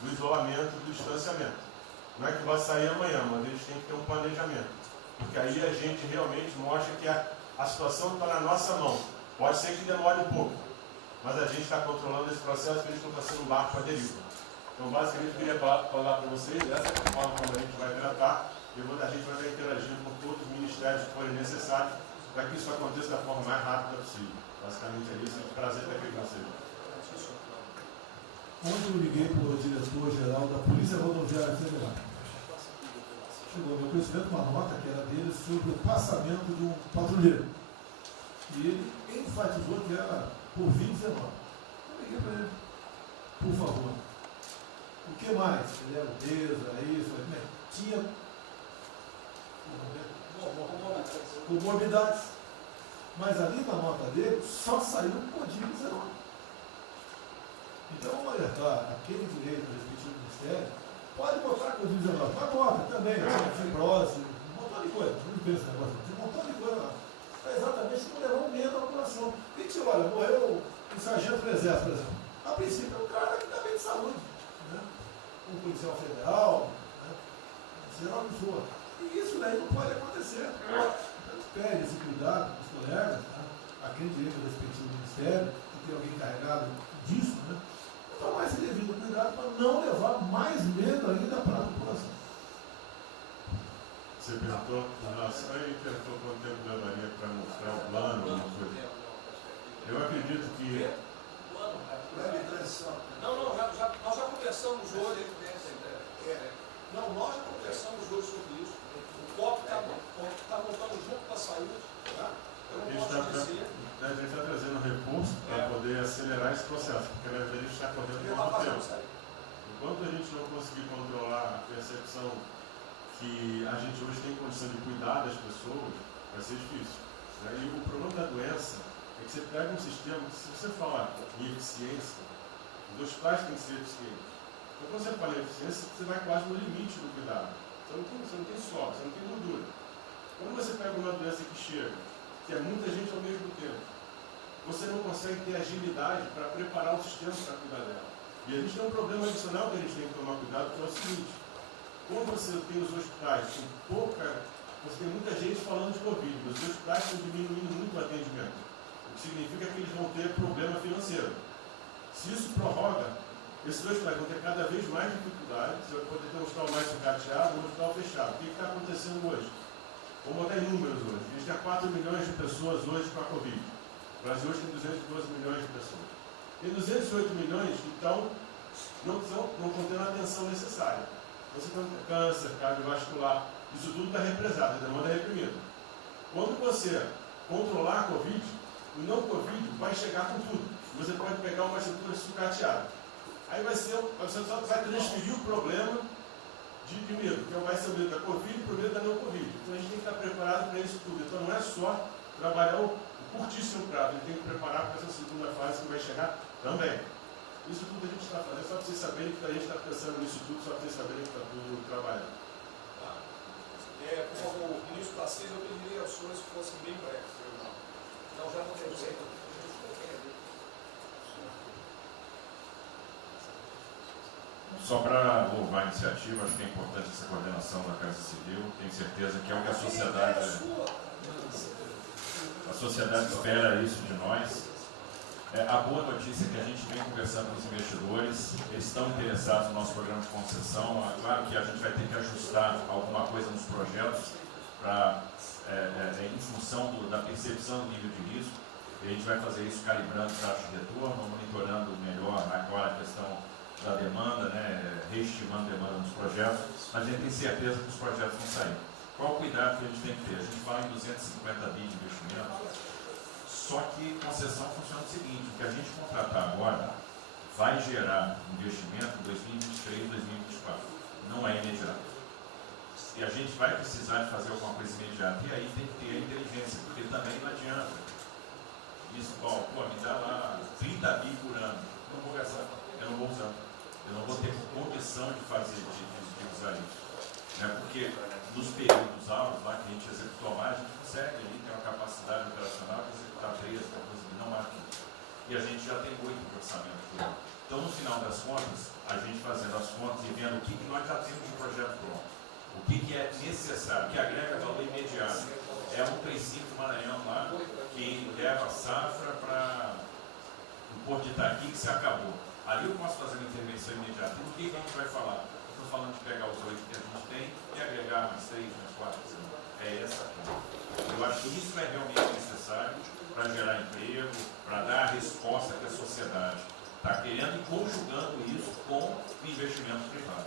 do isolamento e do distanciamento. Não é que vai sair amanhã, mas a gente tem que ter um planejamento. Porque aí a gente realmente mostra que a situação está na nossa mão. Pode ser que demore um pouco, mas a gente está controlando esse processo, que a gente não está sendo um barco à deriva. Então, basicamente, eu queria falar para vocês, essa é a forma como a gente vai tratar, e a gente vai estar interagindo com todos os ministérios que forem necessários, para que isso aconteça da forma mais rápida possível. Basicamente é isso, é um prazer estar aqui com vocês. Ontem eu liguei para o diretor-geral da Polícia Rodoviária Federal. Chegou ao meu conhecimento uma nota que era dele sobre o passamento de um patrulheiro. E ele enfatizou que era por 2019. Eu liguei para ele, por favor. O que mais? Ele era obeso, era isso, tinha comorbidades. Mas ali na nota dele só saiu por 19. Então vamos alertar aquele direito do respectivo ministério, pode botar Covid-19, mas bota também, fibrose, um montão de coisa, não pensa nesse negócio, tem um montão de coisa lá. É exatamente para levar um medo à população. E que olha, morreu um sargento do exército, por exemplo. A princípio é um cara que está bem de saúde, né? Um policial federal, né? Seja lá o que for. E isso daí não pode acontecer. Então pede esse cuidado dos colegas, né? Aquele direito do respectivo ministério, que tem alguém encarregado disso, né? Tomar esse devido cuidado para não levar mais medo ainda para a população. Você perguntou em relação aí, perguntou quanto tempo levaria para mostrar o plano, alguma coisa. Eu acredito que. Não, nós já conversamos hoje. Não, nós já conversamos hoje sobre isso. O COP está montando junto com a saúde. Tá? Eu não posso dizer. A gente está trazendo recurso para poder acelerar esse processo, porque na verdade a gente está correndo muito tempo. Enquanto a gente não conseguir controlar a percepção que a gente hoje tem condição de cuidar das pessoas, vai ser difícil. E o problema da doença é que você pega um sistema que, se você falar em eficiência, os hospitais têm que ser eficientes. Então, quando você fala em eficiência, você vai quase no limite do cuidado. Você não tem sobra, você não tem gordura. Quando você pega uma doença que chega, que é muita gente ao mesmo tempo, você não consegue ter agilidade para preparar o sistema para cuidar dela. E a gente tem um problema adicional que a gente tem que tomar cuidado, que é o seguinte: como você tem os hospitais com você tem muita gente falando de Covid, mas os hospitais estão diminuindo muito o atendimento, o que significa que eles vão ter problema financeiro. Se isso prorroga, esses hospitais vão ter cada vez mais dificuldade. Você vai poder ter um hospital mais sucateado, um hospital fechado. O que está acontecendo hoje? Vamos botar em números hoje. A gente tem 4 milhões de pessoas hoje com a Covid. O Brasil hoje tem 212 milhões de pessoas. Tem 208 milhões que não estão tendo a atenção necessária. Você tem câncer, cardiovascular, isso tudo está represado, a demanda é reprimida. Quando você controlar a Covid, o não Covid vai chegar com tudo. Você pode pegar uma estrutura sucateada. Aí você só vai transferir o problema de medo, que vai ser o medo da Covid para o medo da não Covid. Então a gente tem que estar preparado para isso tudo. Então não é só trabalhar o curtíssimo prazo, a gente tem que preparar para essa segunda fase que vai chegar também. Isso tudo a gente está fazendo, só para vocês saberem que a gente está pensando nisso tudo, só para vocês saberem que está tudo trabalhando. Por favor, o ministro Tarcísio, eu pediria aos senhores que fossem bem breves. Não, já não temos aí. Só para louvar a iniciativa, acho que é importante essa coordenação da Casa Civil. Tenho certeza que é o que a sociedade espera isso de nós. A boa notícia é que a gente vem conversando com os investidores, eles estão interessados no nosso programa de concessão. Claro que a gente vai ter que ajustar alguma coisa nos projetos em função da percepção do nível de risco. E a gente vai fazer isso calibrando taxa de retorno, monitorando melhor agora a questão da demanda, reestimando a demanda nos projetos, mas a gente tem certeza que os projetos vão sair. Qual o cuidado que a gente tem que ter? A gente fala em 250 bi de investimento, só que concessão funciona o seguinte: o que a gente contratar agora vai gerar investimento em 2023, 2024, não é imediato. E a gente vai precisar de fazer alguma coisa imediata, e aí tem que ter a inteligência, porque também não adianta. Isso, me dá lá 30 bi por ano, não vou gastar, eu não vou usar. Eu não vou ter condição de usar isso. Porque nos períodos altos lá que a gente executou mais, a gente consegue ali ter uma capacidade operacional de executar 13, 14 milhões mais. E a gente já tem 8 de orçamento por ano. Então, no final das contas, a gente fazendo as contas e vendo o que nós já temos de projeto pronto, o que é necessário, que agrega valor imediato. É um 35 do Maranhão lá, que leva a safra para o Porto de Itaqui, que se acabou. Ali eu posso fazer uma intervenção imediata. E o que a gente vai falar? Estou falando de pegar os 8 que a gente tem e agregar mais 3, mais 4. É essa aqui. Eu acho que isso é realmente necessário para gerar emprego, para dar a resposta que a sociedade está querendo e conjugando isso com investimento privado.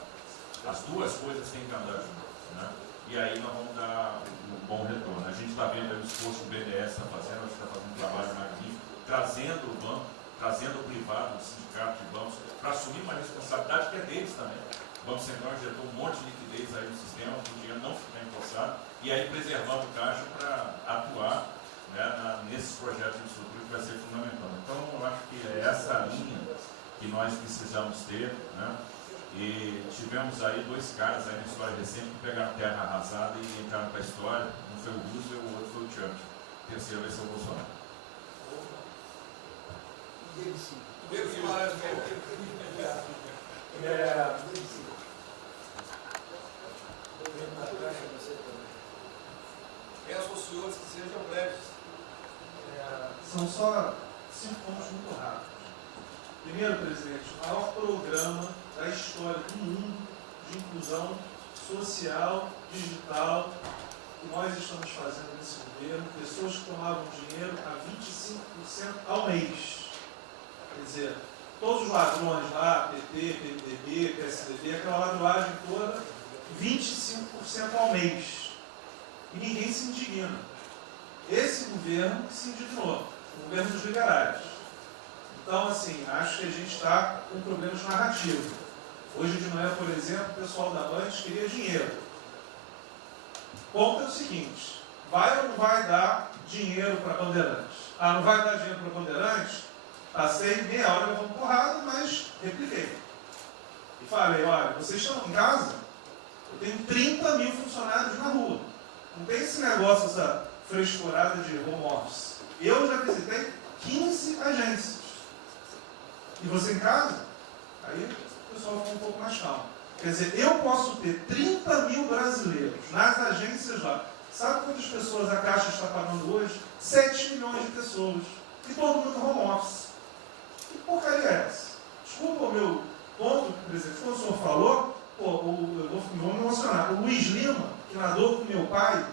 As duas coisas têm que andar juntas, né? E aí nós vamos dar um bom retorno. A gente está vendo aí o esforço que o BNDES está fazendo, a gente está fazendo um trabalho magnífico, trazendo o banco, trazendo o privado, o sindicato de bancos, para assumir uma responsabilidade que é deles também. O Banco Central injetou um monte de liquidez aí no sistema, para o dinheiro não ficar empossado, e aí preservando o caixa para atuar, né, nesses projetos de infraestrutura que vai ser fundamental. Então, eu acho que é essa linha que nós precisamos ter, né? E tivemos aí dois caras aí na história recente que pegaram terra arrasada e entraram para a história. Um foi o Roosevelt, o outro foi o Churchill. O terceiro vai ser o Bolsonaro. Peço aos senhores que sejam breves. São só 5 pontos muito rápidos. Primeiro, presidente, o maior programa da história do mundo de inclusão social, digital, que nós estamos fazendo nesse governo, pessoas que tomavam dinheiro a 25% ao mês. Quer dizer, todos os ladrões lá, PT, PMDB, PSDB, aquela ladroagem toda, 25% ao mês. E ninguém se indigna. Esse governo que se indignou, o governo dos liberais. Então, assim, acho que a gente está com problemas narrativos. Hoje de manhã, por exemplo, o pessoal da Band queria dinheiro. O ponto é o seguinte, vai ou não vai dar dinheiro para Bandeirantes? Ah, não vai dar dinheiro para Bandeirantes? Passei meia hora levando porrada, mas repliquei. E falei, olha, vocês estão em casa? Eu tenho 30 mil funcionários na rua. Não tem esse negócio, essa frescurada de home office. Eu já visitei 15 agências. E você em casa? Aí o pessoal ficou um pouco mais calmo. Quer dizer, eu posso ter 30 mil brasileiros nas agências lá. Sabe quantas pessoas a Caixa está pagando hoje? 7 milhões de pessoas. E todo mundo home office. Que porcaria é essa? Desculpa o meu ponto, presidente. Quando o senhor falou, eu vou me emocionar. O Luiz Lima, que nadou com meu pai,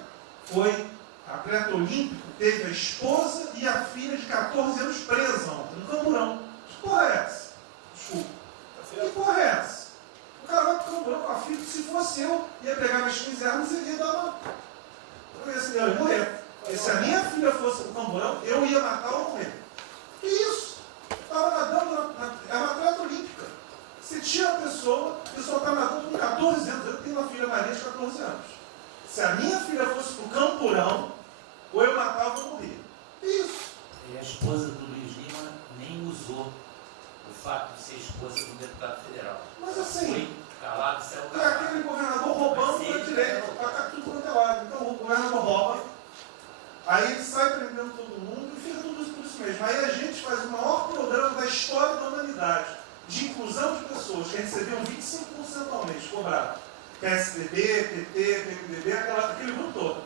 foi atleta olímpico, teve a esposa e a filha de 14 anos presa ontem, no Camburão. Que porra é essa? Desculpa. Que porra é essa? O cara vai pro Camburão com a filha, se fosse eu, ia pegar minhas 15 armas e ia dar uma... Eu ia morrer. E se a minha filha fosse pro Camburão, eu ia matar ou morrer. Que isso? Estava nadando, é uma atleta olímpica. Você tira a pessoa está nadando com 14 anos. Eu tenho uma filha Maria de 14 anos. Se a minha filha fosse pro Camburão, ou eu matava ou morria. Que isso? E a esposa do Luiz Lima nem usou o fato de ser esposa do deputado federal. Mas assim, foi calado, saiu calado. É aquele governador roubando para direito, está tudo quanto é lado. Então o governador rouba, aí ele sai prendendo todo mundo e fica tudo isso por isso mesmo. Aí a gente faz o maior programa da história da humanidade de inclusão de pessoas que recebiam 25% ao mês, cobrado. PSDB, PT, PMDB, aquele grupo todo.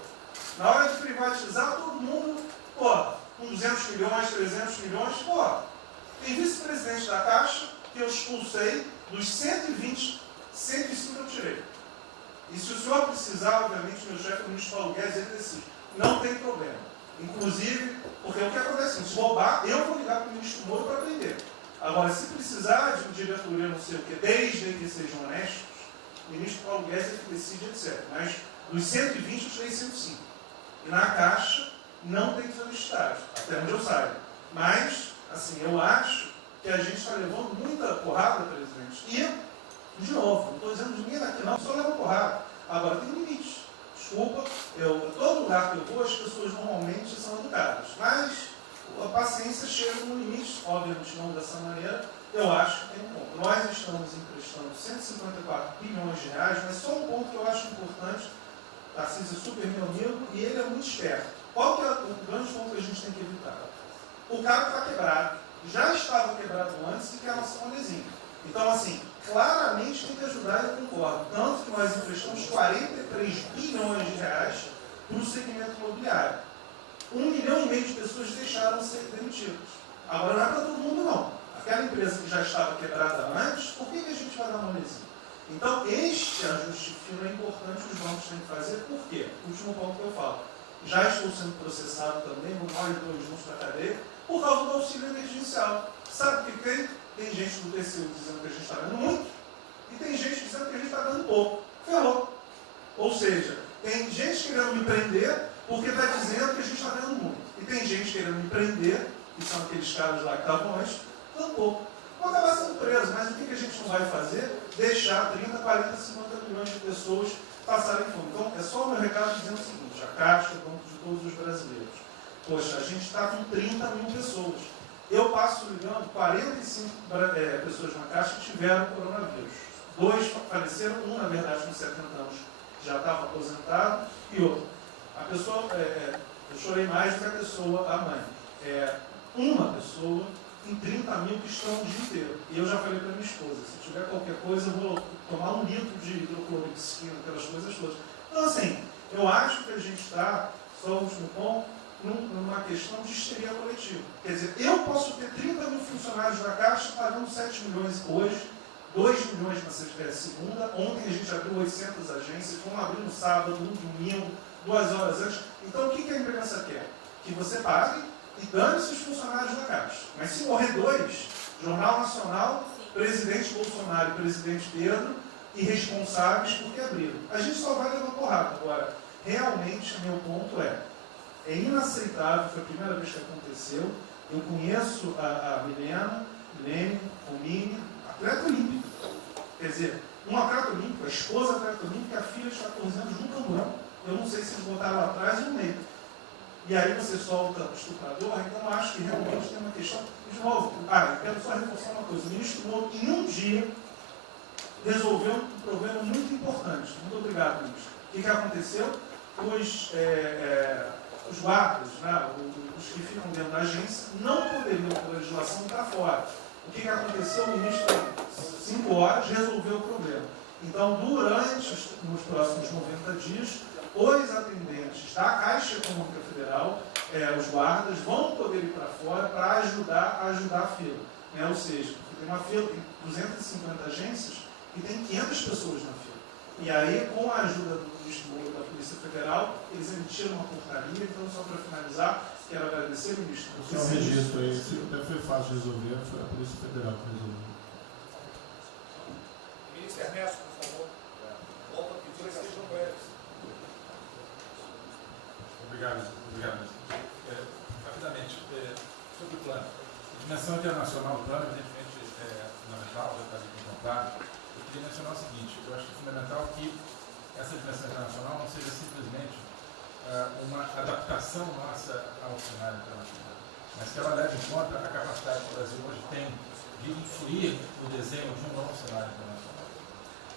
Na hora de privatizar, todo mundo, com 200 milhões, 300 milhões, tem vice-presidente da Caixa que eu expulsei, dos 120, 105 eu tirei. E se o senhor precisar, obviamente, meu chefe, o ministro Paulo Guedes, ele decide. Não tem problema. Inclusive, porque o que acontece? Se roubar, eu vou ligar para o ministro Moro para prender. Agora, se precisar de um diretoria, não sei o quê, desde que sejam honestos, o ministro Paulo Guedes é que decide, etc. Mas dos 120, eu tirei 105. E na Caixa, não tem solicitado, até onde eu saiba. Mas, assim, eu acho que a gente está levando muita porrada, presidente. E, de novo, não estou dizendo de ninguém daqui, não, só leva porrada. Agora, tem limite. Desculpa, todo lugar que eu vou, as pessoas normalmente são educadas. Mas a paciência chega no limite, obviamente não dessa maneira. Eu acho que tem um ponto. Nós estamos emprestando 154 bilhões de reais, mas só um ponto que eu acho importante. Tarcísio é super meu amigo e ele é muito esperto. Qual que é o grande ponto que a gente tem que evitar? O carro está quebrado. Já estava quebrado antes e quer lançar um lesinho. Então, assim, claramente tem que ajudar e eu concordo. Tanto que nós emprestamos 43 bilhões de reais para o segmento imobiliário. 1,5 milhão de pessoas deixaram de ser demitidas. Agora não é para todo mundo, não. Aquela empresa que já estava quebrada antes, por que a gente vai dar uma lesinha? Então, este ajuste fino é importante que os bancos têm que fazer. Por quê? Último ponto que eu falo. Já estou sendo processado também, nós dois juntos na cadeia, por causa do auxílio emergencial. Sabe o que tem? Tem gente do TCU dizendo que a gente está ganhando muito, e tem gente dizendo que a gente está ganhando pouco. Ferrou. Ou seja, tem gente querendo me prender porque está dizendo que a gente está ganhando muito. E tem gente querendo me prender, que são aqueles caras lá que estavam antes, ganhando pouco. Vou acabar sendo preso, mas o que a gente não vai fazer? Deixar 30, 40, 50 milhões de pessoas passarem fome. Então, é só o meu recado dizendo o seguinte: a Caixa, Banco de todos os brasileiros. Poxa, a gente está com 30 mil pessoas. Eu passo ligando 45 pessoas na Caixa que tiveram coronavírus. 2 faleceram, um, na verdade, com 70 anos já estava aposentado, e outro. A pessoa, eu chorei mais do que a pessoa, a mãe. Uma pessoa em 30 mil que estão o dia inteiro. E eu já falei para minha esposa, se tiver qualquer coisa, eu vou tomar 1 litro de hidrocloroquina, aquelas coisas todas. Então, assim, eu acho que a gente está, só o último ponto, numa questão de histeria coletiva. Quer dizer, eu posso ter 30 mil funcionários da Caixa pagando 7 milhões hoje, 2 milhões na segunda. Ontem a gente abriu 800 agências, vamos abrir no sábado, no domingo, 2 horas antes. Então, o que a imprensa quer? Que você pague e dane-se os funcionários da Caixa. Mas se morrer 2, Jornal Nacional, presidente Bolsonaro e presidente Pedro, irresponsáveis porque abriram. A gente só vai levar porrada. Agora, realmente, meu ponto é inaceitável, foi a primeira vez que aconteceu. Eu conheço a Milena, o Mini, atleta olímpico. Quer dizer, um atleta olímpico, a esposa atleta olímpica, a filha de 14 anos num camburão. Eu não sei se eles botaram lá atrás ou no meio. E aí você solta o estuprador, então acho que realmente tem uma questão. De novo, eu quero só reforçar uma coisa. O ministro Moro, em um dia, resolveu um problema muito importante. Muito obrigado, ministro. O que aconteceu? Os guardas, né, os que ficam dentro da agência, não poderiam, por legislação, estar fora. O que aconteceu? O ministro, 5 horas, resolveu o problema. Então, nos próximos 90 dias, os atendentes da Caixa Econômica Federal, os guardas, vão poder ir para fora para ajudar a fila. Né? Ou seja, tem uma fila, tem 250 agências e tem 500 pessoas na fila. E aí, com a ajuda do ministro Moro da Polícia Federal, eles emitiram uma portaria. Então, só para finalizar, quero agradecer, ministro. Esse é um registro aí, até foi fácil de resolver, foi a Polícia Federal que resolveu. Ministro Ernesto, por favor. Volta a pedir que sejam breves. Obrigado. Rapidamente, sobre o plano. A dimensão internacional do plano, evidentemente, é fundamental, já está ali contemplado. Eu queria mencionar o seguinte: eu acho que é fundamental que essa dimensão internacional não seja simplesmente uma adaptação nossa ao cenário internacional, mas que ela leve em conta a capacidade que o Brasil hoje tem de influir no desenho de um novo cenário internacional.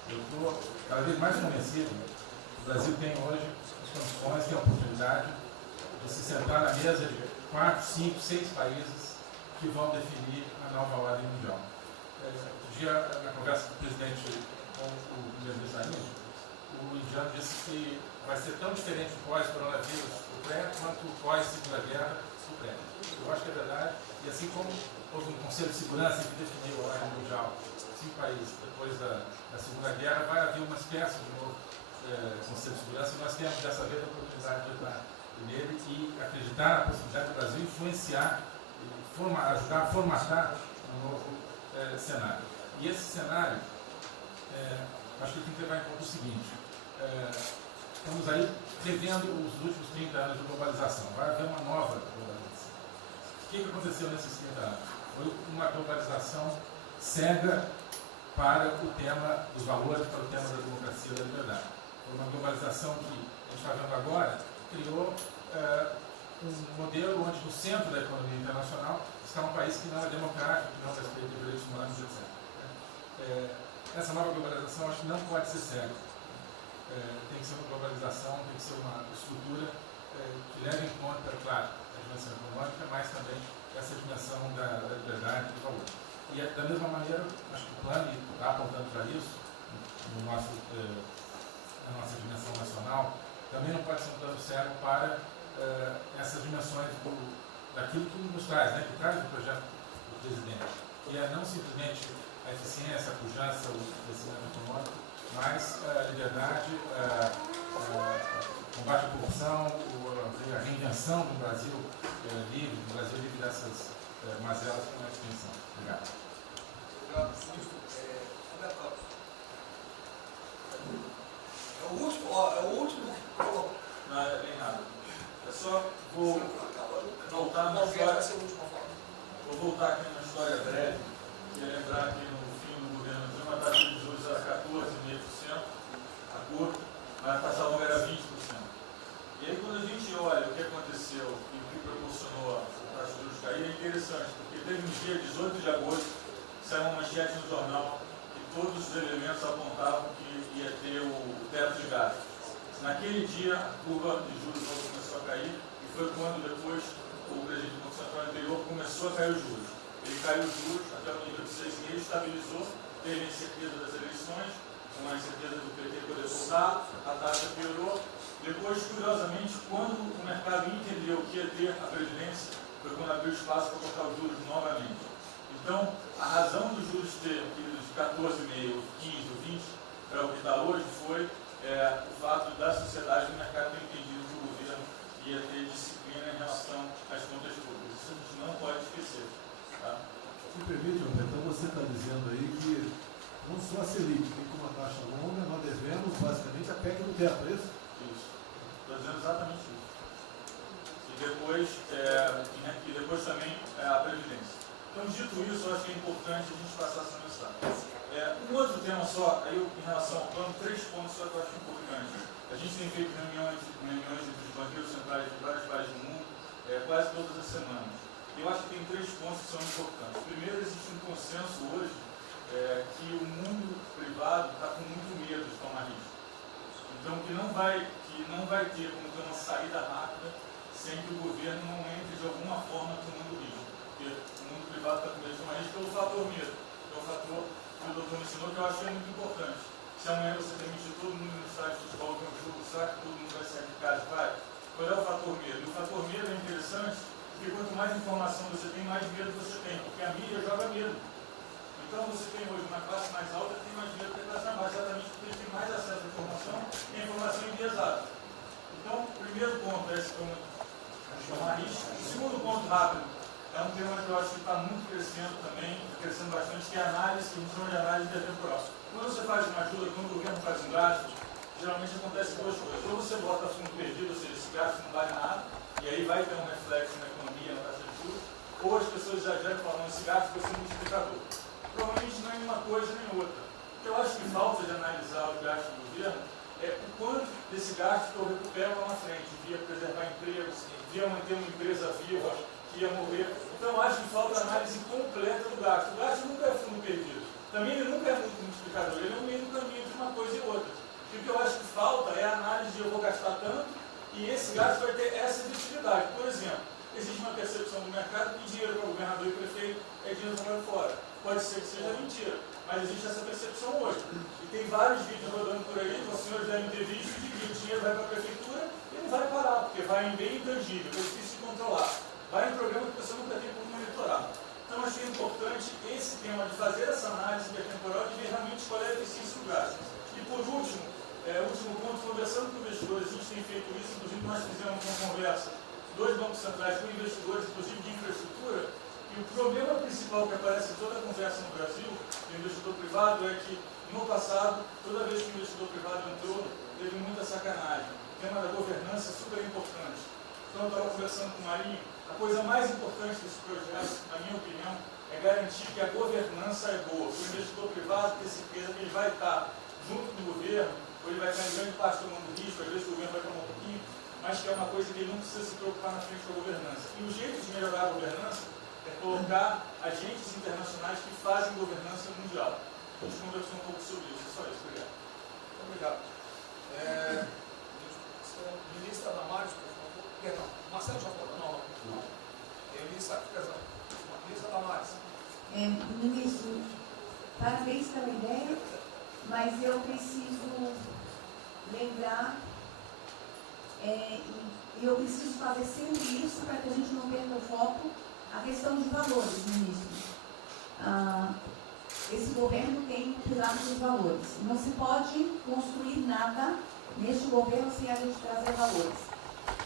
Eu estou cada vez mais convencido que o Brasil tem hoje as condições e a oportunidade de se sentar na mesa de 4, 5, 6 países que vão definir a nova ordem mundial. Um dia, na conversa do presidente com o primeiro-ministro Danilo, o indiano disse que vai ser tão diferente o pós-coronavírus do pré quanto o pós-segunda guerra do pré. Eu acho que é verdade, e assim como houve um Conselho de Segurança que definiu a ordem mundial, 5 países depois da Segunda Guerra, vai haver uma espécie de novo Conselho de Segurança, e nós temos dessa vez a oportunidade de estar nele e acreditar na possibilidade do Brasil influenciar, ajudar a formatar um novo cenário. E esse cenário, acho que tem que levar em conta o seguinte: estamos aí revendo os últimos 30 anos de globalização. Vai haver uma nova globalização. O que aconteceu nesses 30 anos? Foi uma globalização cega para o tema dos valores, para o tema da democracia e da liberdade. Foi uma globalização que a gente está vendo agora, criou um modelo onde no centro da economia internacional está um país que não é democrático, que não respeita os direitos humanos, etc. Essa nova globalização acho que não pode ser cega. Tem que ser uma globalização, tem que ser uma estrutura que leve em conta, claro, a dimensão econômica, mas também essa dimensão da liberdade e do valor. E da mesma maneira, acho que o plano está apontando para isso, na nossa dimensão nacional, também não pode ser um plano cego para essas dimensões daquilo que nos traz, né, que traz o projeto do presidente, que é não simplesmente a eficiência, a pujança, o crescimento econômico, mas a liberdade, o combate à corrupção, a reinvenção do Brasil livre, dessas mazelas com a extensão. Obrigado. Obrigado, ministro. Roberto, é o último. Não, é bem rápido. É só vou voltar numa história. Vou voltar aqui numa história breve, que é lembrar que no fim do governo Dilma a taxa de juros era 14,5%, a curta, mas a taxa longa era 20%. E aí quando a gente olha o que aconteceu e o que proporcionou a taxa de juros cair, é interessante, porque teve um dia, 18 de agosto, saiu uma manchete no jornal que todos os elementos apontavam que ia ter o teto de gastos. Naquele dia, a curva de juros começou a cair e foi quando depois o presidente do Banco Central anterior começou a cair os juros. Ele caiu os juros até o nível de 6,5, estabilizou, teve a incerteza das eleições, com a incerteza do PT poder voltar, a taxa piorou. Depois, curiosamente, quando o mercado entendeu que ia ter a Previdência, foi quando abriu espaço para colocar os juros novamente. Então, a razão dos juros ter ido de 14,5, 15, 20 para o que está hoje foi o fato da sociedade e do mercado ter entendido que o governo ia ter disciplina em relação às contas públicas. Isso a gente não pode esquecer. Tá? Me permite, Roberto, então você está dizendo aí que não só a Selic tem como uma taxa longa, nós devemos basicamente a PEC do teto, é isso? Isso. Estou dizendo exatamente isso. E depois também a Previdência. Então, dito isso, eu acho que é importante a gente passar essa mensagem. Um outro tema só, aí em relação ao plano, 3 pontos só que eu acho importantes. A gente tem feito reuniões entre os banqueiros centrais de vários países do mundo, quase todas as semanas. Eu acho que tem 3 pontos que são importantes. Primeiro, existe um consenso hoje que o mundo privado está com muito medo de tomar risco. Então, que não vai ter como ter uma saída rápida sem que o governo não entre de alguma forma tomando risco. Porque o mundo privado está com medo de tomar risco pelo fator medo. É o fator que o doutor mencionou, que eu acho que é muito importante. Se amanhã você demitir todo mundo no estádio de futebol que é um jogo, será que todo mundo vai sair de casa e vai? Qual é o fator medo? E o fator medo é interessante, porque quanto mais informação você tem, mais medo você tem, porque a mídia joga medo. Então você tem hoje uma classe mais alta, tem mais medo que a classe mais baixa, exatamente porque ele tem mais acesso à informação e a informação enviesada. Então, o primeiro ponto é esse tomar risco. O segundo ponto rápido é um tema que eu acho que está muito crescendo também, crescendo bastante, que é a análise, que a gente chama de análise intertemporal. Quando você faz uma ajuda, quando o governo faz um gasto, geralmente acontece 2 coisas. Ou você bota fundo perdido, ou seja, esse gasto não vale nada, e aí vai ter um reflexo na economia, na taxa de juros, ou as pessoas exageram falando esse gasto vai ser multiplicador. Provavelmente não é nenhuma coisa nem outra. O que eu acho que falta de analisar os gastos do governo é o quanto desse gasto que eu recupero lá na frente, via preservar empregos, via manter uma empresa viva, que ia morrer. Então, eu acho que falta a análise completa do gasto. O gasto nunca é fundo perdido. Também ele nunca é muito multiplicador. Ele é um meio do caminho de uma coisa e outra. E o que eu acho que falta é a análise de eu vou gastar tanto e esse gasto vai ter essa efetividade. Por exemplo, existe uma percepção do mercado que dinheiro para governador e prefeito é dinheiro jogado fora. Pode ser que seja mentira, mas existe essa percepção hoje. E tem vários vídeos rodando por aí, os senhores devem ter visto, de que o dinheiro vai para a prefeitura e não vai parar, porque vai em bem intangível, que é difícil de controlar. Vai em programa que a pessoa nunca tem como monitorar. Então, acho que é importante esse tema de fazer essa análise intertemporal e ver realmente qual é a eficiência do gasto. E por último, último ponto, conversando com investidores, a gente tem feito isso, inclusive nós fizemos uma conversa, 2 bancos centrais com investidores, inclusive de infraestrutura, e o problema principal que aparece em toda a conversa no Brasil, do investidor privado, é que no passado, toda vez que o investidor privado entrou, teve muita sacanagem. O tema da governança é super importante. Então, eu estava conversando com o Marinho, a coisa mais importante desse projeto, na minha opinião, é garantir que a governança é boa. O investidor privado ter certeza que ele vai estar junto do governo, ou ele vai estar em grande parte tomando risco, às vezes o governo vai tomar um pouquinho, mas que é uma coisa que ele não precisa se preocupar na frente da governança. E o jeito de melhorar a governança é colocar agentes internacionais que fazem governança mundial. A gente conversou um pouco sobre isso. É só isso. Obrigado. Obrigado. Ministra Damares, por favor. Perdão, Marcelo já falou? Não. Ministra Damares. Ministro, parabéns pela ideia, mas eu preciso lembrar e eu preciso fazer sempre isso para que a gente não perca o foco, a questão de valores, ministro. Esse governo tem um pilar dos valores. Não se pode construir nada neste governo sem a gente trazer valores.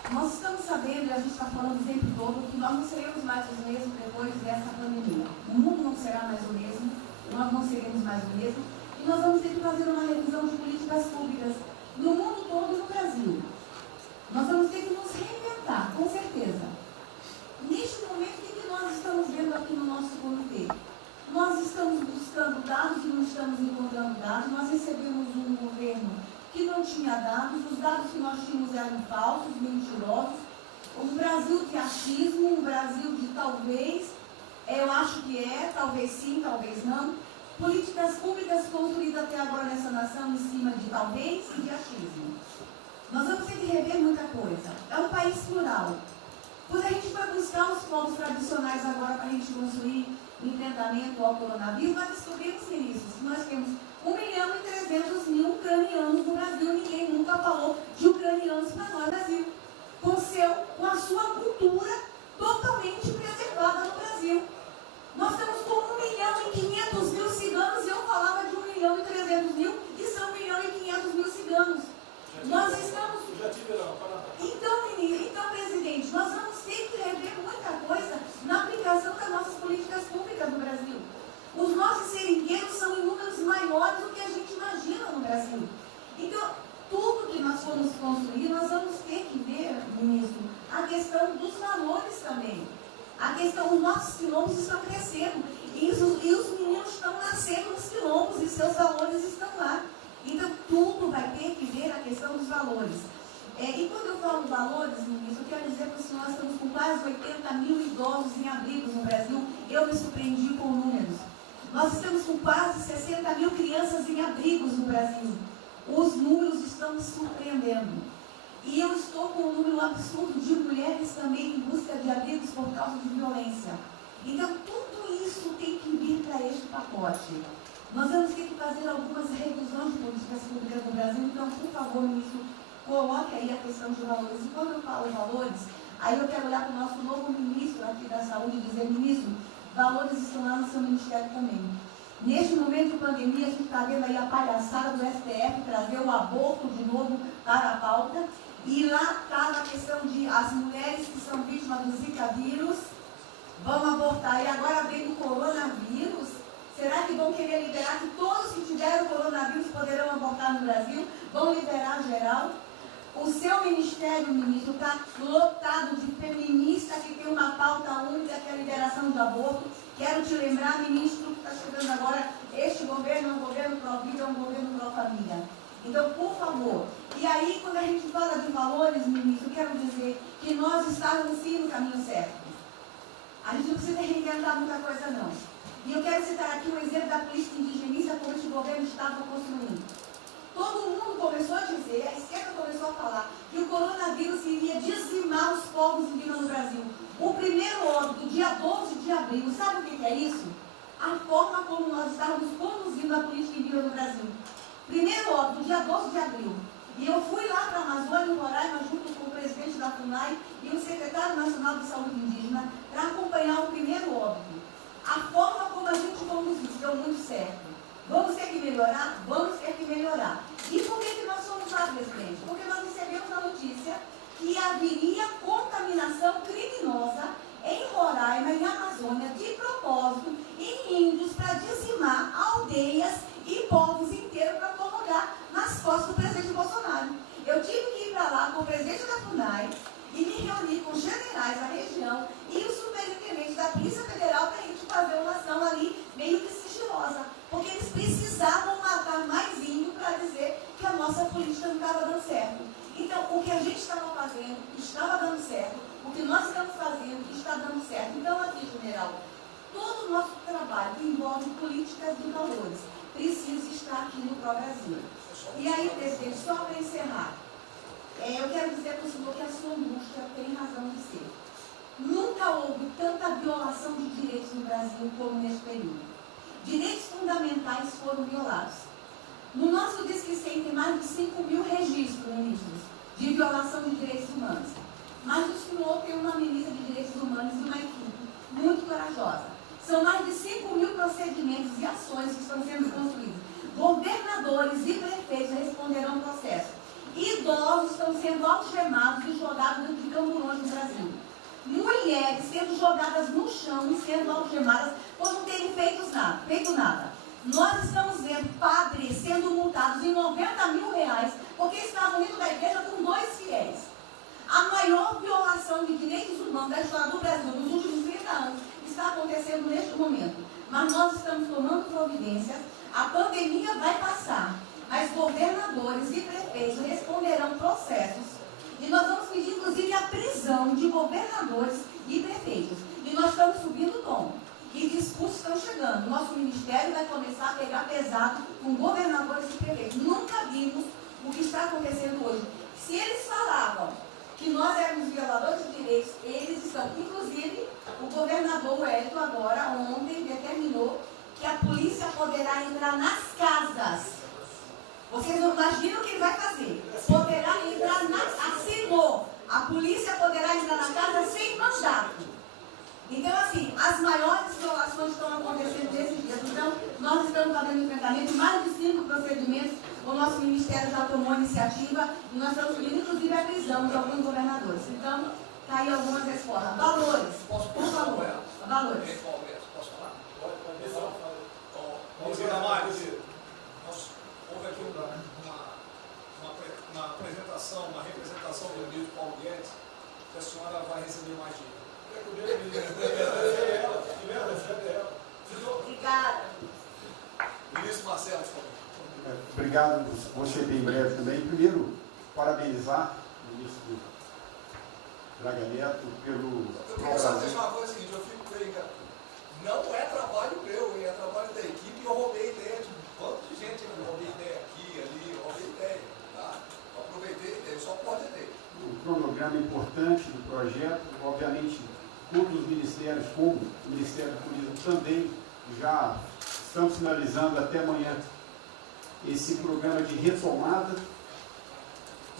Nós estamos sabendo, e a gente está falando o tempo todo, que nós não seremos mais os mesmos depois dessa pandemia. O mundo não será mais o mesmo. nós não seremos mais o mesmo, e nós vamos ter que fazer uma revisão de políticas públicas no mundo todo e no Brasil. Nós vamos ter que nos reinventar, com certeza. Neste momento, o que nós estamos vendo aqui no nosso comitê? Nós estamos buscando dados e não estamos encontrando dados. Nós recebemos um governo que não tinha dados, os dados que nós tínhamos eram falsos, mentirosos. Um Brasil de achismo, um Brasil de talvez, eu acho que é, talvez sim, talvez não. Políticas públicas construídas até agora nessa nação em cima de talvez e de achismo. Nós vamos ter que rever muita coisa. É um país plural. Quando a gente foi buscar os povos tradicionais agora para a gente construir enfrentamento ao coronavírus, nós descobrimos, ministros, que nós temos 1.300.000 ucranianos no Brasil. Ninguém nunca falou de ucranianos para nós no Brasil. Com a sua cultura totalmente preservada no Brasil. Nós estamos com 1.500.000 ciganos e eu falava de 1.300.000 e são 1.500.000 ciganos. Nós estamos... Então, presidente, nós vamos ter que rever muita coisa na aplicação das nossas políticas públicas no Brasil. Os nossos seringueiros são em números maiores do que a gente imagina no Brasil. Então, tudo que nós formos construir, nós vamos ter que ver, ministro, a questão dos valores também. A questão, os nossos quilombos estão crescendo e os meninos estão nascendo nos quilombos e seus valores estão lá. Então, tudo vai ter que ver a questão dos valores. E quando eu falo valores, ministro, eu quero dizer para o senhor, nós estamos com quase 80.000 idosos em abrigos no Brasil. Eu me surpreendi com números. Nós estamos com quase 60.000 crianças em abrigos no Brasil. Os números estão me surpreendendo. E eu estou com um número absurdo de mulheres também em busca de abrigos por causa de violência. Então, tudo isso tem que vir para este pacote. Nós vamos ter que fazer algumas revisões de políticas públicas no Brasil. Então, por favor, ministro, coloque aí a questão de valores. E quando eu falo valores, aí eu quero olhar para o nosso novo ministro aqui da Saúde e dizer, ministro, valores estão lá no seu ministério também. Neste momento de pandemia, a gente está vendo aí a palhaçada do STF trazer o aborto de novo para a pauta. E lá está a questão de as mulheres que são vítimas do Zika vírus vão abortar. E agora vem o coronavírus. Será que vão querer liberar que todos que tiveram coronavírus poderão abortar no Brasil? Vão liberar geral? O seu ministério, ministro, está lotado de feminista que tem uma pauta única, que é a liberação do aborto. Quero te lembrar, ministro, que está chegando agora, este governo é um governo pró-vida, é um governo pró-família. Então, por favor. E aí, quando a gente fala de valores, ministro, quero dizer que nós estamos sim no caminho certo. A gente não precisa reinventar muita coisa, não. E eu quero citar aqui um exemplo da política indigenista como este governo estava construindo. Todo mundo começou a dizer, a esquerda começou a falar, que o coronavírus iria dizimar os povos indígenas no Brasil. O primeiro óbito, dia 12 de abril, sabe o que é isso? A forma como nós estávamos conduzindo a política indígena no Brasil. Primeiro óbito, dia 12 de abril. E eu fui lá para a Amazônia, no Roraima, junto com o presidente da FUNAI e o secretário nacional de saúde indígena, para acompanhar o primeiro óbito. A forma como a gente conduziu deu muito certo. Vamos ter que melhorar? Vamos ter que melhorar. E por que nós fomos lá, presidente? Porque nós recebemos a notícia que haveria contaminação criminosa em Roraima, em Amazônia, de propósito, em índios, para dizimar aldeias e povos inteiros para colocar nas costas do presidente Bolsonaro. Eu tive que ir para lá com o presidente da FUNAI e me reunir com os generais da região e o superintendente da Polícia Federal para a gente fazer uma ação ali meio que sigilosa. Porque eles precisavam matar mais índio para dizer que a nossa política não estava dando certo. Então, o que a gente estava fazendo estava dando certo. O que nós estamos fazendo está dando certo. Então, aqui, general, todo o nosso trabalho que envolve políticas de valores precisa estar aqui no Pró-Brasil. E aí, presidente, só para encerrar, eu quero dizer para o senhor que a sua angústia tem razão de ser. Nunca houve tanta violação de direitos no Brasil como neste período. Direitos fundamentais foram violados. No nosso Disque 100 tem mais de 5.000 registros, ministros, de violação de direitos humanos. Mas o senhor tem uma ministra de direitos humanos e uma equipe muito corajosa. São mais de 5.000 procedimentos e ações que estão sendo construídos. Governadores e prefeitos responderão ao processo. Idosos estão sendo algemados e jogados dentro de camburões no Brasil. Mulheres sendo jogadas no chão e sendo algemadas por não terem feito nada. Nós estamos vendo padres sendo multados em R$90 mil porque estavam indo da igreja com 2 fiéis. A maior violação de direitos humanos da história do Brasil nos últimos 30 anos está acontecendo neste momento. Mas nós estamos tomando providências, a pandemia vai passar, mas governadores e prefeitos responderão processos. E nós vamos pedir, inclusive, a prisão de governadores e prefeitos. E nós estamos subindo o tom. E discursos estão chegando. Nosso ministério vai começar a pegar pesado com governadores e prefeitos. Nunca vimos o que está acontecendo hoje. Se eles falavam que nós éramos violadores de direitos, eles estão. Inclusive, o governador Wellington agora, ontem, determinou que a polícia poderá entrar nas casas. Vocês não imaginam o que ele vai fazer. Poderá entrar assinou. A polícia poderá entrar na casa sem mandato. Então, assim, as maiores violações estão acontecendo nesses dias. Então, nós estamos fazendo enfrentamento, mais de 5 procedimentos. O nosso ministério já tomou a iniciativa e nós estamos pedindo, inclusive, a prisão de alguns governadores. Então, está aí algumas respostas. Valores. Por favor. Valores. Posso falar? Pode falar. Vamos ver mais. Houve aqui uma apresentação, uma representação do ministro Paulo Guedes, que a senhora vai receber mais dinheiro. Obrigada. Ministro Marcelo, por favor. Obrigado, vou ser bem breve também. Primeiro, parabenizar o ministro Braga Neto pelo... Eu queria só deixar uma coisa seguinte, eu fico bem, cara. Não é trabalho meu, é trabalho da equipe e eu roubei ideia de um bando de gente. Eu roubei ideia aqui, ali, eu roubei ideia, tá? Eu aproveitei a ideia, só pode ter. Um cronograma importante do projeto, obviamente, todos os ministérios, como o Ministério do Turismo, também já estão finalizando até amanhã esse programa de retomada.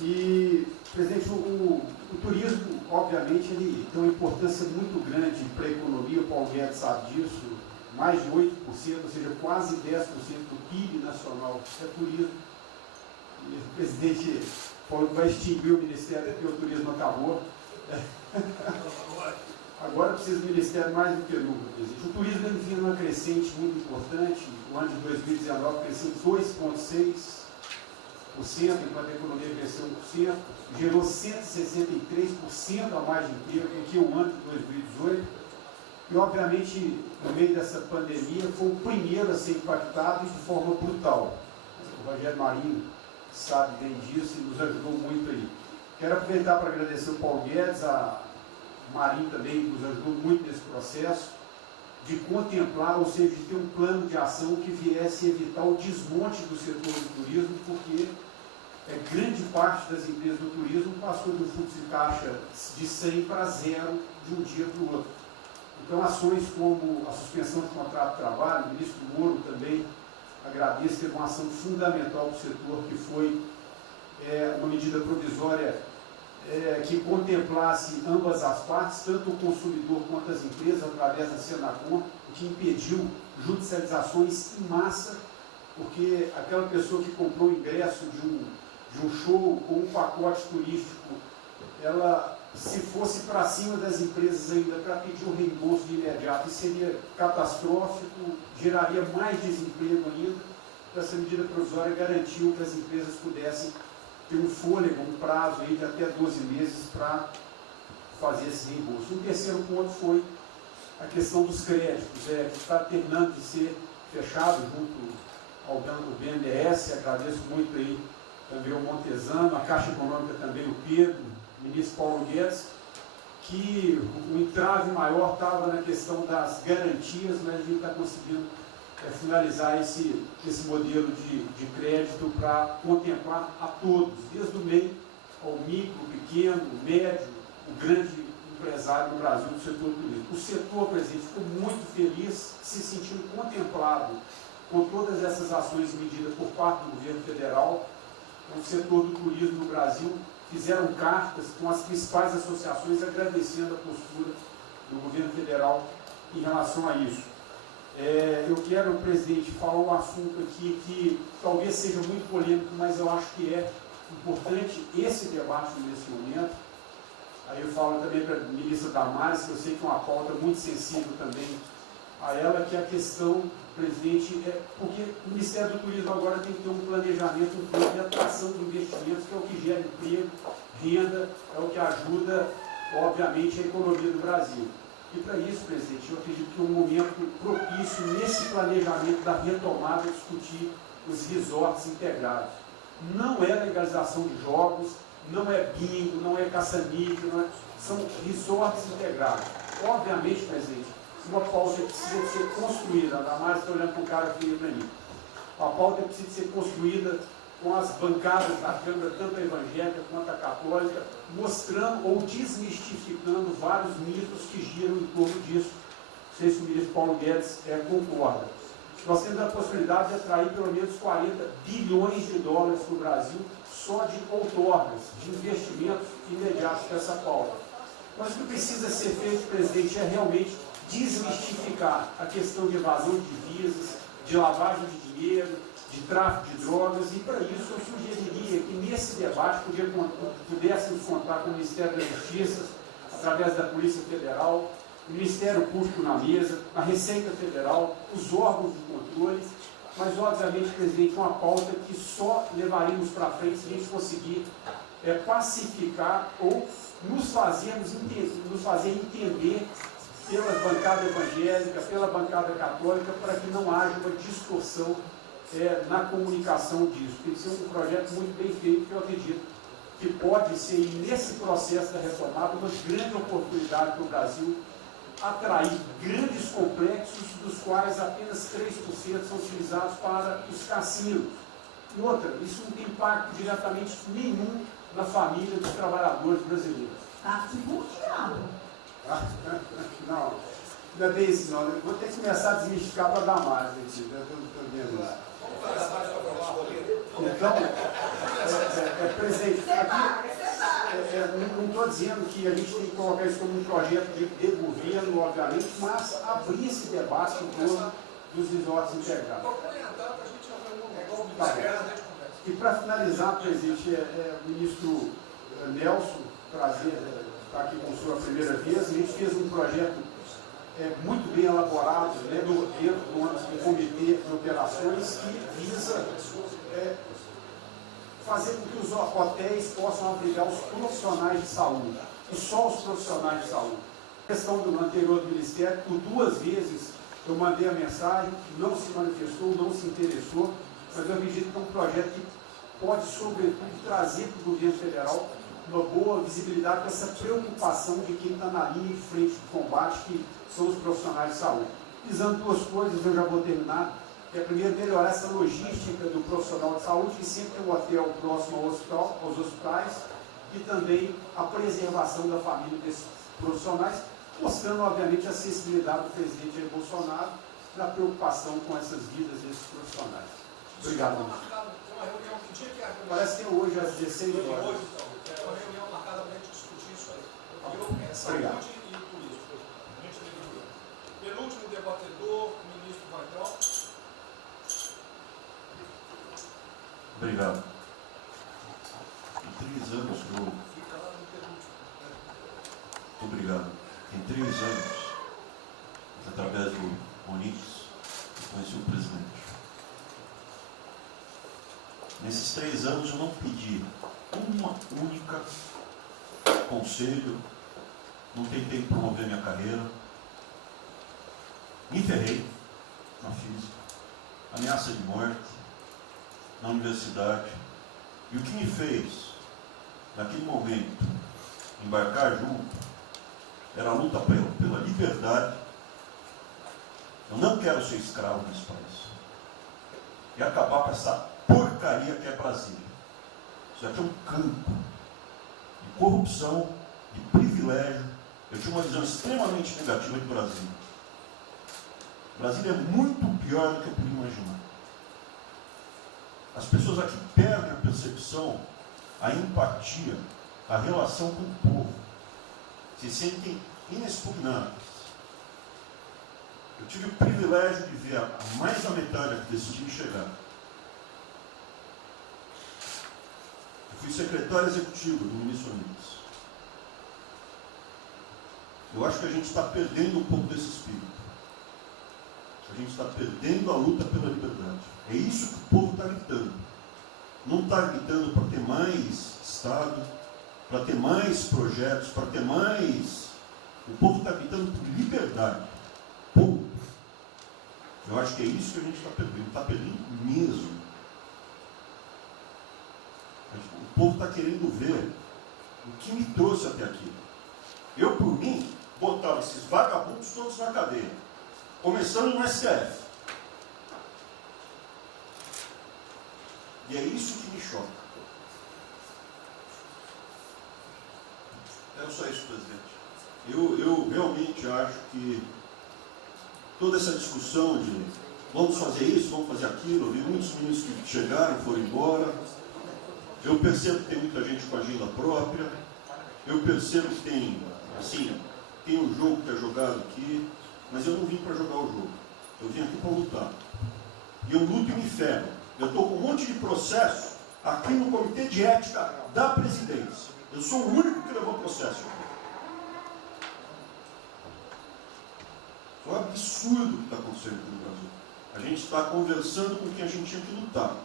E, presidente, o turismo, obviamente, ele tem uma importância muito grande para a economia, o Paulo Guedes sabe disso, mais de 8%, ou seja, quase 10% do PIB nacional é turismo. E o presidente falou que vai extinguir o Ministério porque o turismo acabou. Agora precisa do Ministério mais do que nunca, presidente. O turismo ele vinha numa crescente muito importante. O ano de 2019 cresceu 2,6%, enquanto a economia cresceu 1%, gerou 163% a mais de emprego do que o ano de 2018. E, obviamente, no meio dessa pandemia, foi o primeiro a ser impactado de forma brutal. O Rogério Marinho sabe bem disso e nos ajudou muito aí. Quero aproveitar para agradecer o Paulo Guedes, a Marinho também nos ajudou muito nesse processo, de contemplar, ou seja, de ter um plano de ação que viesse evitar o desmonte do setor do turismo, porque grande parte das empresas do turismo passou de um fluxo de caixa de 100 para 0 de um dia para o outro. Então, ações como a suspensão de contrato de trabalho, o ministro Moro também agradeço, teve uma ação fundamental para o setor, que foi uma medida provisória que contemplasse ambas as partes, tanto o consumidor quanto as empresas, através da Senacom, que impediu judicializações em massa, porque aquela pessoa que comprou o ingresso de um show ou um pacote turístico, ela, se fosse para cima das empresas ainda para pedir o reembolso de imediato, isso seria catastrófico, geraria mais desemprego ainda. Então, essa medida provisória garantiu que as empresas pudessem ter um fôlego, um prazo aí de até 12 meses para fazer esse reembolso. Um terceiro ponto foi a questão dos créditos, que está terminando de ser fechado junto ao BNDES. Agradeço muito aí também o Montesano, a Caixa Econômica também, o Pedro, o ministro Paulo Guedes, que o entrave maior estava na questão das garantias, mas a gente está conseguindo finalizar esse modelo de crédito para contemplar a todos, desde o meio ao micro, pequeno, médio, o grande empresário no Brasil do setor turístico. O setor, presidente, ficou muito feliz, se sentindo contemplado com todas essas ações e medidas por parte do governo federal. O setor do turismo no Brasil fizeram cartas com as principais associações agradecendo a postura do governo federal em relação a isso. Eu quero, presidente, falar um assunto aqui que talvez seja muito polêmico, mas eu acho que é importante esse debate nesse momento. Aí eu falo também para a ministra Damares, que eu sei que é uma pauta muito sensível também a ela, que é a questão presidente, porque o Ministério do Turismo agora tem que ter um planejamento, um plano de atração de investimentos, que é o que gera emprego, renda, é o que ajuda, obviamente, a economia do Brasil. E para isso, presidente, eu acredito que é um momento propício nesse planejamento da retomada discutir os resorts integrados. Não é legalização de jogos, não é bingo, não é caça-níquel, são resorts integrados. Obviamente, presidente, uma pauta precisa de ser construída, ainda mais estou olhando para o cara aqui para mim. A pauta precisa de ser construída com as bancadas da Câmara, tanto a evangélica quanto a católica, mostrando ou desmistificando vários mitos que giram em torno disso. Não sei se o ministro Paulo Guedes concorda. Nós temos a possibilidade de atrair pelo menos 40 bilhões de dólares para o Brasil só de outorgas, de investimentos imediatos para essa pauta. Mas o que precisa ser feito, presidente, é realmente desmistificar a questão de evasão de divisas, de lavagem de dinheiro, de tráfico de drogas, e para isso eu sugeriria que nesse debate pudéssemos contar com o Ministério da Justiça, através da Polícia Federal, o Ministério Público na mesa, a Receita Federal, os órgãos de controle, mas obviamente, presidente, uma pauta que só levaríamos para frente se a gente conseguir pacificar ou nos fazer entender pela bancada evangélica, pela bancada católica, para que não haja uma distorção na comunicação disso. Tem que ser um projeto muito bem feito, que eu acredito que pode ser, nesse processo da retomada, uma grande oportunidade para o Brasil atrair grandes complexos, dos quais apenas 3% são utilizados para os cassinos. E outra, isso não tem impacto diretamente nenhum na família dos trabalhadores brasileiros. Tá diabo. Não, não é bem isso não. Eu vou ter que começar a desmistificar para dar mais, gente. Eu estou vendo isso. Então, presidente, aqui, não estou dizendo que a gente tem que colocar isso como um projeto de governo, obviamente, mas abrir esse debate em torno dos resorts integrados. E para finalizar, presidente, o ministro Nelson, prazer estar aqui com a sua primeira vez, a gente fez um projeto muito bem elaborado, dentro do comitê de operações, que visa fazer com que os hotéis possam abrigar os profissionais de saúde, e só os profissionais de saúde. A questão do anterior do Ministério, por 2 vezes eu mandei a mensagem, não se manifestou, não se interessou, mas eu acredito que é um projeto que pode, sobretudo, trazer para o governo federal uma boa visibilidade com essa preocupação de quem está na linha de frente de combate, que são os profissionais de saúde. Visando 2 coisas, eu já vou terminar. É, primeiro, melhorar essa logística do profissional de saúde, que sempre tem um hotel próximo ao hospital, aos hospitais, e também a preservação da família desses profissionais, mostrando, obviamente, a sensibilidade do presidente Jair Bolsonaro na preocupação com essas vidas desses profissionais. Obrigado. Parece que é hoje às 16 horas. Hoje, então, é uma reunião marcada para a gente discutir isso aí. Saúde e turismo. Penúltimo debatedor, o ministro Weintraub. Obrigado. Em 3 anos eu... Obrigado. Em 3 anos, através do Onix, eu conheci o presidente. Nesses 3 anos eu não pedi uma única conselho, não tentei promover minha carreira, me ferrei na física, ameaça de morte, na universidade, e o que me fez, naquele momento, embarcar junto, era a luta pela liberdade. Eu não quero ser escravo nesse país, e acabar com essa porcaria que é Brasília. Isso aqui é um campo de corrupção, de privilégio. Eu tinha uma visão extremamente negativa de Brasília. Brasília é muito pior do que eu podia imaginar. As pessoas aqui perdem a percepção, a empatia, a relação com o povo. Se sentem inexpugnáveis. Eu tive o privilégio de ver a mais da metade aqui desse time chegar. Eu fui secretário executivo do ministro Onix. Eu acho que a gente está perdendo um pouco desse espírito. A A gente está perdendo a luta pela liberdade. É isso que o povo está gritando. Não está gritando para ter mais Estado, para ter mais projetos, para ter mais... O povo está gritando por liberdade. Ponto. Eu acho que é isso que a gente está perdendo. Está perdendo mesmo. O povo está querendo ver o que me trouxe até aqui. Eu, por mim, botava esses vagabundos todos na cadeia. Começando no STF. E é isso que me choca. É só isso, presidente. Eu realmente acho que toda essa discussão de vamos fazer isso, vamos fazer aquilo, eu vi muitos ministros que chegaram, foram embora. Eu percebo que tem muita gente com agenda própria. Eu percebo que tem, assim, tem um jogo que é jogado aqui, mas eu não vim para jogar o jogo. Eu vim aqui para lutar. E eu luto e me ferro. Eu estou com um monte de processo aqui no Comitê de Ética da Presidência. Eu sou o único que levou processo. É um absurdo o que está acontecendo aqui no Brasil. A gente está conversando com quem a gente tinha que lutar.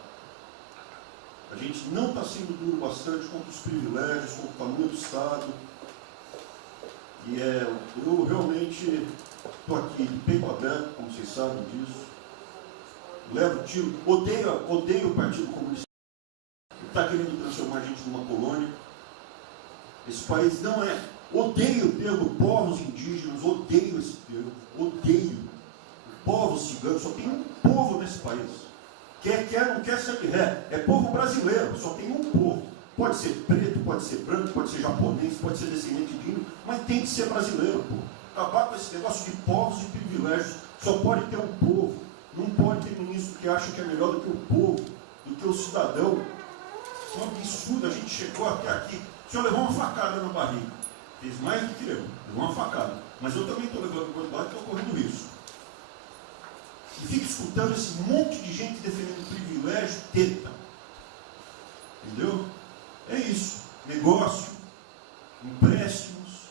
A gente não está sendo duro bastante contra os privilégios, contra o tamanho do Estado. E eu realmente estou aqui de peito aberto, como vocês sabem disso. Levo tiro, odeio o Partido Comunista. Que está querendo transformar a gente numa colônia. Esse país não é. Odeio o termo povos indígenas, odeio esse termo, odeio. Povos ciganos, só tem um povo nesse país. Quer, não quer ser de ré. É povo brasileiro, só tem um povo. Pode ser preto, pode ser branco, pode ser japonês, pode ser descendente de índio, mas tem que ser brasileiro, pô. Acabar com esse negócio de povos e privilégios. Só pode ter um povo. Não pode ter ministro que acha que é melhor do que o povo, do que o cidadão. É um absurdo, a gente chegou até aqui. O senhor levou uma facada na barriga. Fez mais do que eu. Levou uma facada. Mas eu também estou levando uma barriga e estou correndo risco. E fica escutando esse monte de gente defendendo privilégio, teta. Entendeu? É isso. Negócio, empréstimos.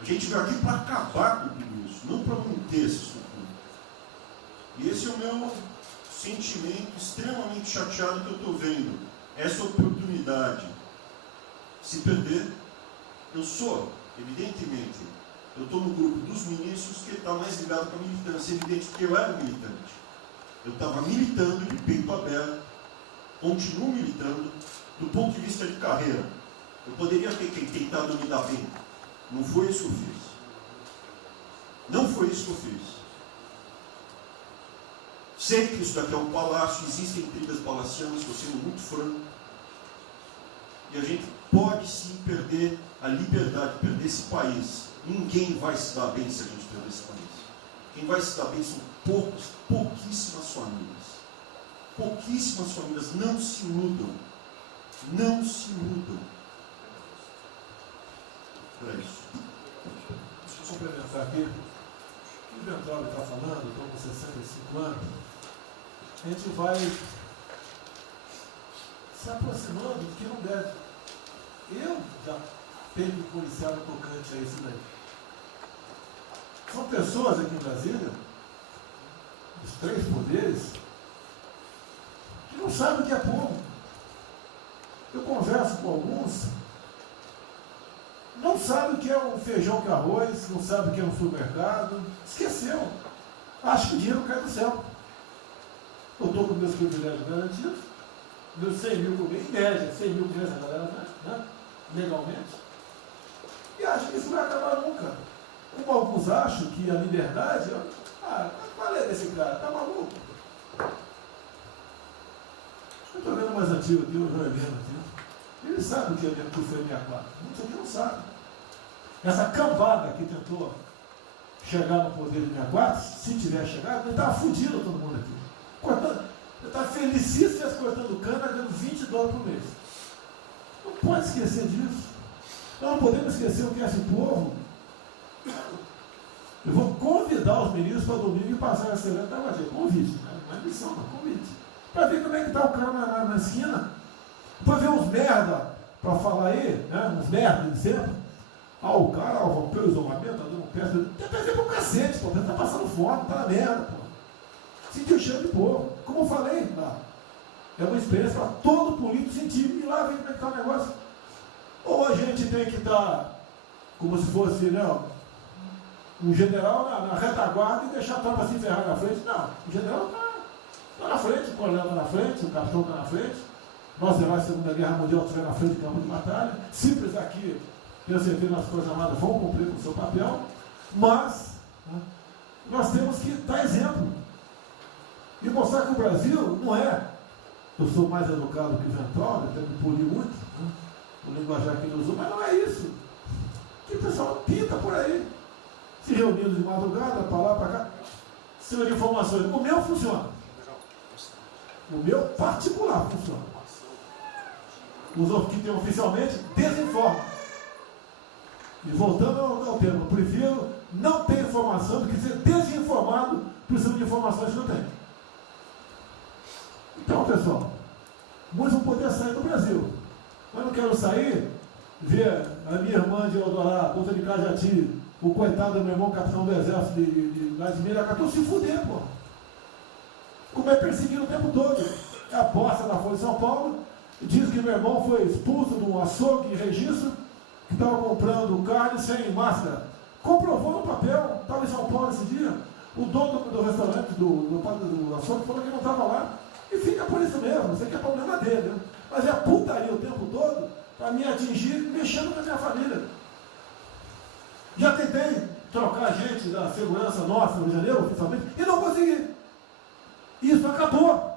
A gente veio aqui para acabar com tudo isso, não para manter essa estrutura. E esse é o meu sentimento extremamente chateado que eu estou vendo. Essa oportunidade se perder. Eu sou, evidentemente, eu estou no grupo dos ministros que está mais ligado com a militância, evidente, porque eu era militante. Eu estava militando de peito aberto, continuo militando, do ponto de vista de carreira. Eu poderia ter tentado me dar bem. Não foi isso que eu fiz. Não foi isso que eu fiz. Sei que isso daqui é um palácio, existem intrigas palacianas, estou sendo muito franco. E a gente pode sim perder a liberdade, perder esse país. Ninguém vai se dar bem se a gente perder esse país. Quem vai se dar bem são pouquíssimas famílias. Pouquíssimas famílias. Não se iludam. Não se iludam. É isso. Deixa eu complementar aqui. O que o Ventório está falando, estou com 65 anos, a gente vai se aproximando do que não deve. Eu já tenho me policiado tocante a isso daí. São pessoas aqui em Brasília, os três poderes, que não sabem o que é povo. Eu converso com alguns, não sabem o que é um feijão com arroz, não sabem o que é um supermercado, esqueceu. Acho que o dinheiro cai do céu. Eu estou com meus privilégios garantidos, meus 100 mil por mês, em média, 100 mil por mês, né? Legalmente. E acho que isso não vai acabar nunca. Como alguns acham que a liberdade, qual é desse cara? Tá maluco? Eu estou vendo mais antigo aqui, o João Helena aqui. Ele sabe o que foi 64. Muitos aqui não sabem. Essa cambada que tentou chegar no poder de 64, se tiver chegado, ele estava fudido todo mundo aqui. Cortando, ele estava felicíssimo cortando cana, ganhando $20 por mês. Não pode esquecer disso. Nós não podemos esquecer o que é esse povo. Eu vou convidar os ministros para domingo e passar essa semana. Convite, né? Não é missão, não, convite. Para ver como é que está o cara na esquina. Depois ver uns merda para falar aí, né? Uns merda de sempre. O cara rompeu o isolamento, está dando peça. Tem que ver pro cacete, pô. Está passando fome, está na merda, pô. sentir o cheiro de povo. Como eu falei lá, é uma experiência para todo político sentir. E lá vem como é que está o negócio. Ou a gente tem que estar como se fosse, não, um general na retaguarda e deixar a tropa se ferrar na frente. Não, o general está na frente, o coronel está na frente, o capitão está na frente. Nós, heróis da Segunda Guerra Mundial, estiver na frente do campo de batalha. Simples aqui, tenho certeza, nas Forças Armadas vão cumprir com o seu papel, mas nós temos que dar exemplo e mostrar que o Brasil não é. Eu sou mais educado que o Ventral, até me polir muito, o linguajar que ele usou, mas não é isso. Que o pessoal pinta por aí, se reunindo de madrugada, para lá, para cá, sem informações. O meu funciona. O meu particular funciona. Os outros que tem oficialmente desinformam. E voltando ao termo, eu prefiro não ter informação do que ser desinformado precisando de informações que eu tenho. Então, pessoal, muitos vão poder sair do Brasil. Mas não quero sair, ver a minha irmã de Eldorado, outra de Cajati, o coitado do meu irmão, capitão do exército de Miracatu, se fuder, pô. Como é perseguido o tempo todo. É a posse da Folha de São Paulo. Diz que meu irmão foi expulso de um açougue em Registro, que estava comprando carne sem máscara. Comprovou no papel, estava em São Paulo esse dia. O dono do restaurante, do açougue, falou que não estava lá. E fica por isso mesmo, isso aqui é problema dele. Né? Mas é putaria o tempo todo para me atingir, mexendo com a minha família. Já tentei trocar gente da segurança nossa no Rio de Janeiro, oficialmente, e não consegui. Isso acabou.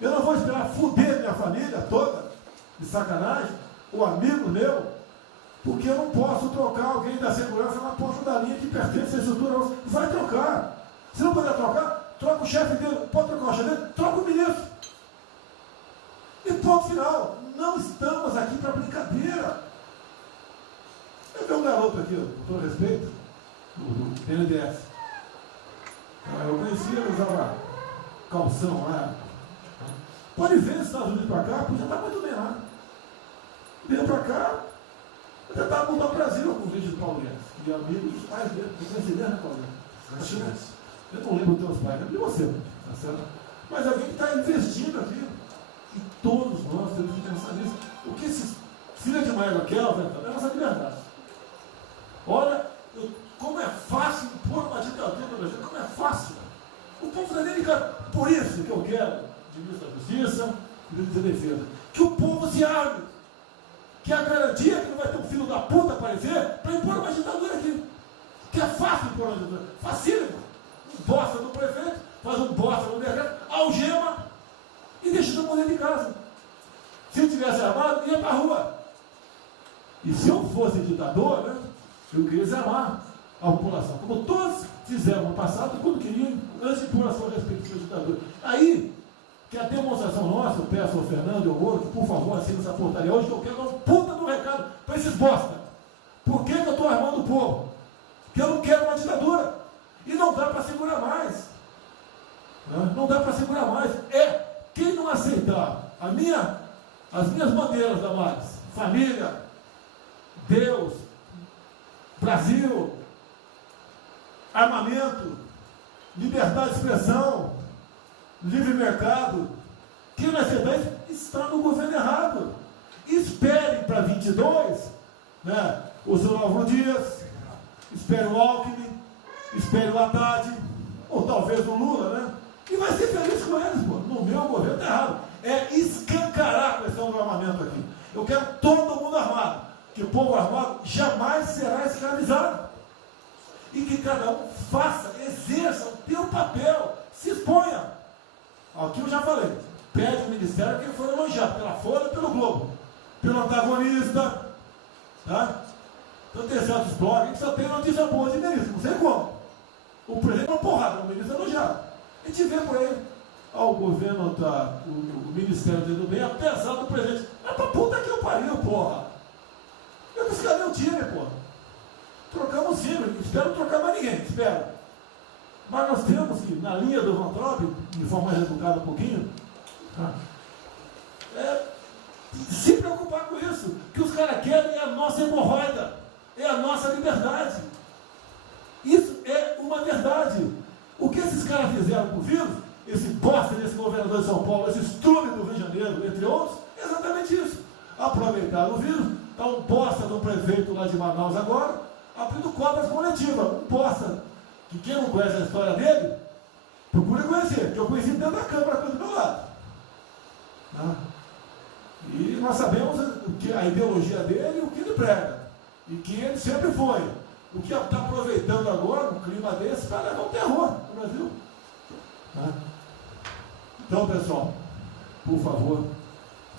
Eu não vou esperar fuder minha família toda, de sacanagem, ou amigo meu, porque eu não posso trocar alguém da segurança na ponta da linha que pertence à estrutura. Vai trocar. Se não puder trocar, troca o chefe dele. Pode trocar o chefe dele, troca o ministro. E ponto final. Não estamos aqui para brincadeira. Eu tenho um garoto aqui, com todo respeito, do BNDES. Eu conhecia, ele usava calção lá. Pode ver os Estados Unidos para cá, podia estar muito bem lá. Veio para cá, já estava voltando ao Brasil com o vídeo do Paulo Guedes. E amigos dos pais dele. Você conhece ele, né, Paulo Guedes? Eu não lembro dos teus pais, não de você, tá certo? Mas alguém que está investindo aqui. E todos nós temos que pensar nisso. O que esses filhos de Maia querem, é a nossa liberdade. Olha, como é fácil impor uma ditadura no Brasil, como é fácil. O povo da delicado. Por isso que eu quero, de ministro da Justiça, ministro da Defesa, que o povo se arme. Que a garantia que não vai ter um filho da puta aparecer para impor uma ditadura aqui. Que é fácil impor uma ditadura. Facílimo. Um bosta do prefeito, faz um bosta no decreto, algema e deixa todo mundo dentro de casa. Se eu tivesse armado, ia para a rua. E se eu fosse ditador, né, eu queria desarmar a população. Como todos fizeram no passado, quando queriam, antes de impor a sua respectiva ditadura. Aí, que a demonstração nossa, eu peço ao Fernando e ao outro, por favor, assine essa portaria hoje, que eu quero dar um puta do recado para esses bosta. Por que eu estou armando o povo? Porque eu não quero uma ditadura. E não dá para segurar mais. Não dá para segurar mais. Quem não aceitar as minhas bandeiras, Damares, família, Deus, Brasil, armamento, liberdade de expressão, livre mercado, quem não aceitar isso está no governo errado. Espere para 22, né, o seu Álvaro Dias, espere o Alckmin, espere o Haddad, ou talvez o Lula, né? E vai ser feliz com eles, pô. No meu governo está errado. É escancarar a questão do armamento aqui. Eu quero todo mundo armado. Que o povo armado jamais será escravizado. E que cada um faça, exerça o teu papel, se exponha. Aqui eu já falei. Pede o ministério quem for elogiado, pela Folha e pelo Globo. Pelo antagonista. Tá? Então tem certos blogs que só tem notícia boa de ministro, não sei como. O presidente é uma porrada, o ministro é elogiado. A gente vê por aí, o governo, o Ministério do Bem, apesar do presidente. É pra puta que eu pariu, porra. Eu disse, cadê o time, porra? Trocamos o time, espero trocar mais ninguém, espero. Mas nós temos que, na linha do Van Traub, de forma mais educada um pouquinho, se preocupar com isso. Que os caras querem é a nossa hemorroida, é a nossa liberdade. Isso é uma verdade. O que esses caras fizeram com o vírus, esse bosta desse governador de São Paulo, esse estrume do Rio de Janeiro, entre outros, é exatamente isso. Aproveitaram o vírus, está um bosta do prefeito lá de Manaus agora, abrindo cobras coletivas. Um bosta, que quem não conhece a história dele, procura conhecer, que eu conheci dentro da Câmara aqui do meu lado. E nós sabemos que a ideologia dele e o que ele prega. E que ele sempre foi. O que está aproveitando agora, um clima desse, para levar o terror no Brasil. Então, pessoal, por favor,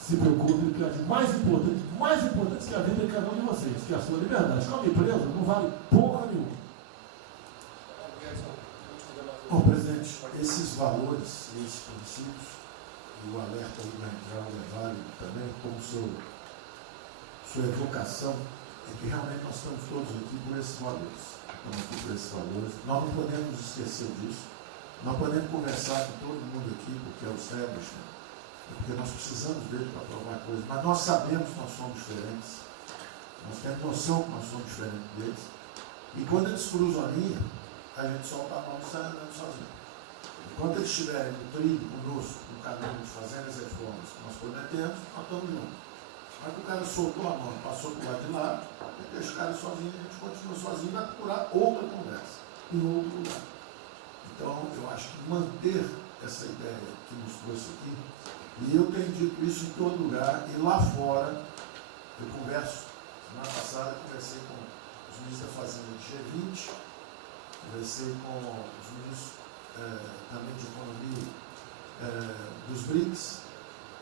se preocupem que é mais importante que a vida de cada um de vocês, que é a sua liberdade. Se não me preso, não vale porra nenhuma. Bom, presidente, esses valores, esses princípios, e o alerta do Grande é válido também, como sua evocação, é que realmente nós estamos todos aqui por esses valores. Estamos aqui por esses valores. Nós não podemos esquecer disso. Não podemos conversar com todo mundo aqui, porque é o establishment, porque nós precisamos dele para provar coisas, mas nós sabemos que nós somos diferentes. Nós temos noção que nós somos diferentes deles. E quando eles cruzam a linha, a gente solta a mão e sai andando sozinho. Enquanto eles estiverem no trilho conosco, no caminho, fazendo as reformas que nós prometemos, nós estamos juntos. Mas que o cara soltou a mão, passou para o lado de lá, deixa o cara sozinho, a gente continua sozinho e vai procurar outra conversa, em outro lugar. Então, eu acho que manter essa ideia que nos trouxe aqui, e eu tenho dito isso em todo lugar, e lá fora, eu converso, semana passada eu conversei com os ministros da Fazenda do G20, conversei com os ministros também de Economia dos BRICS,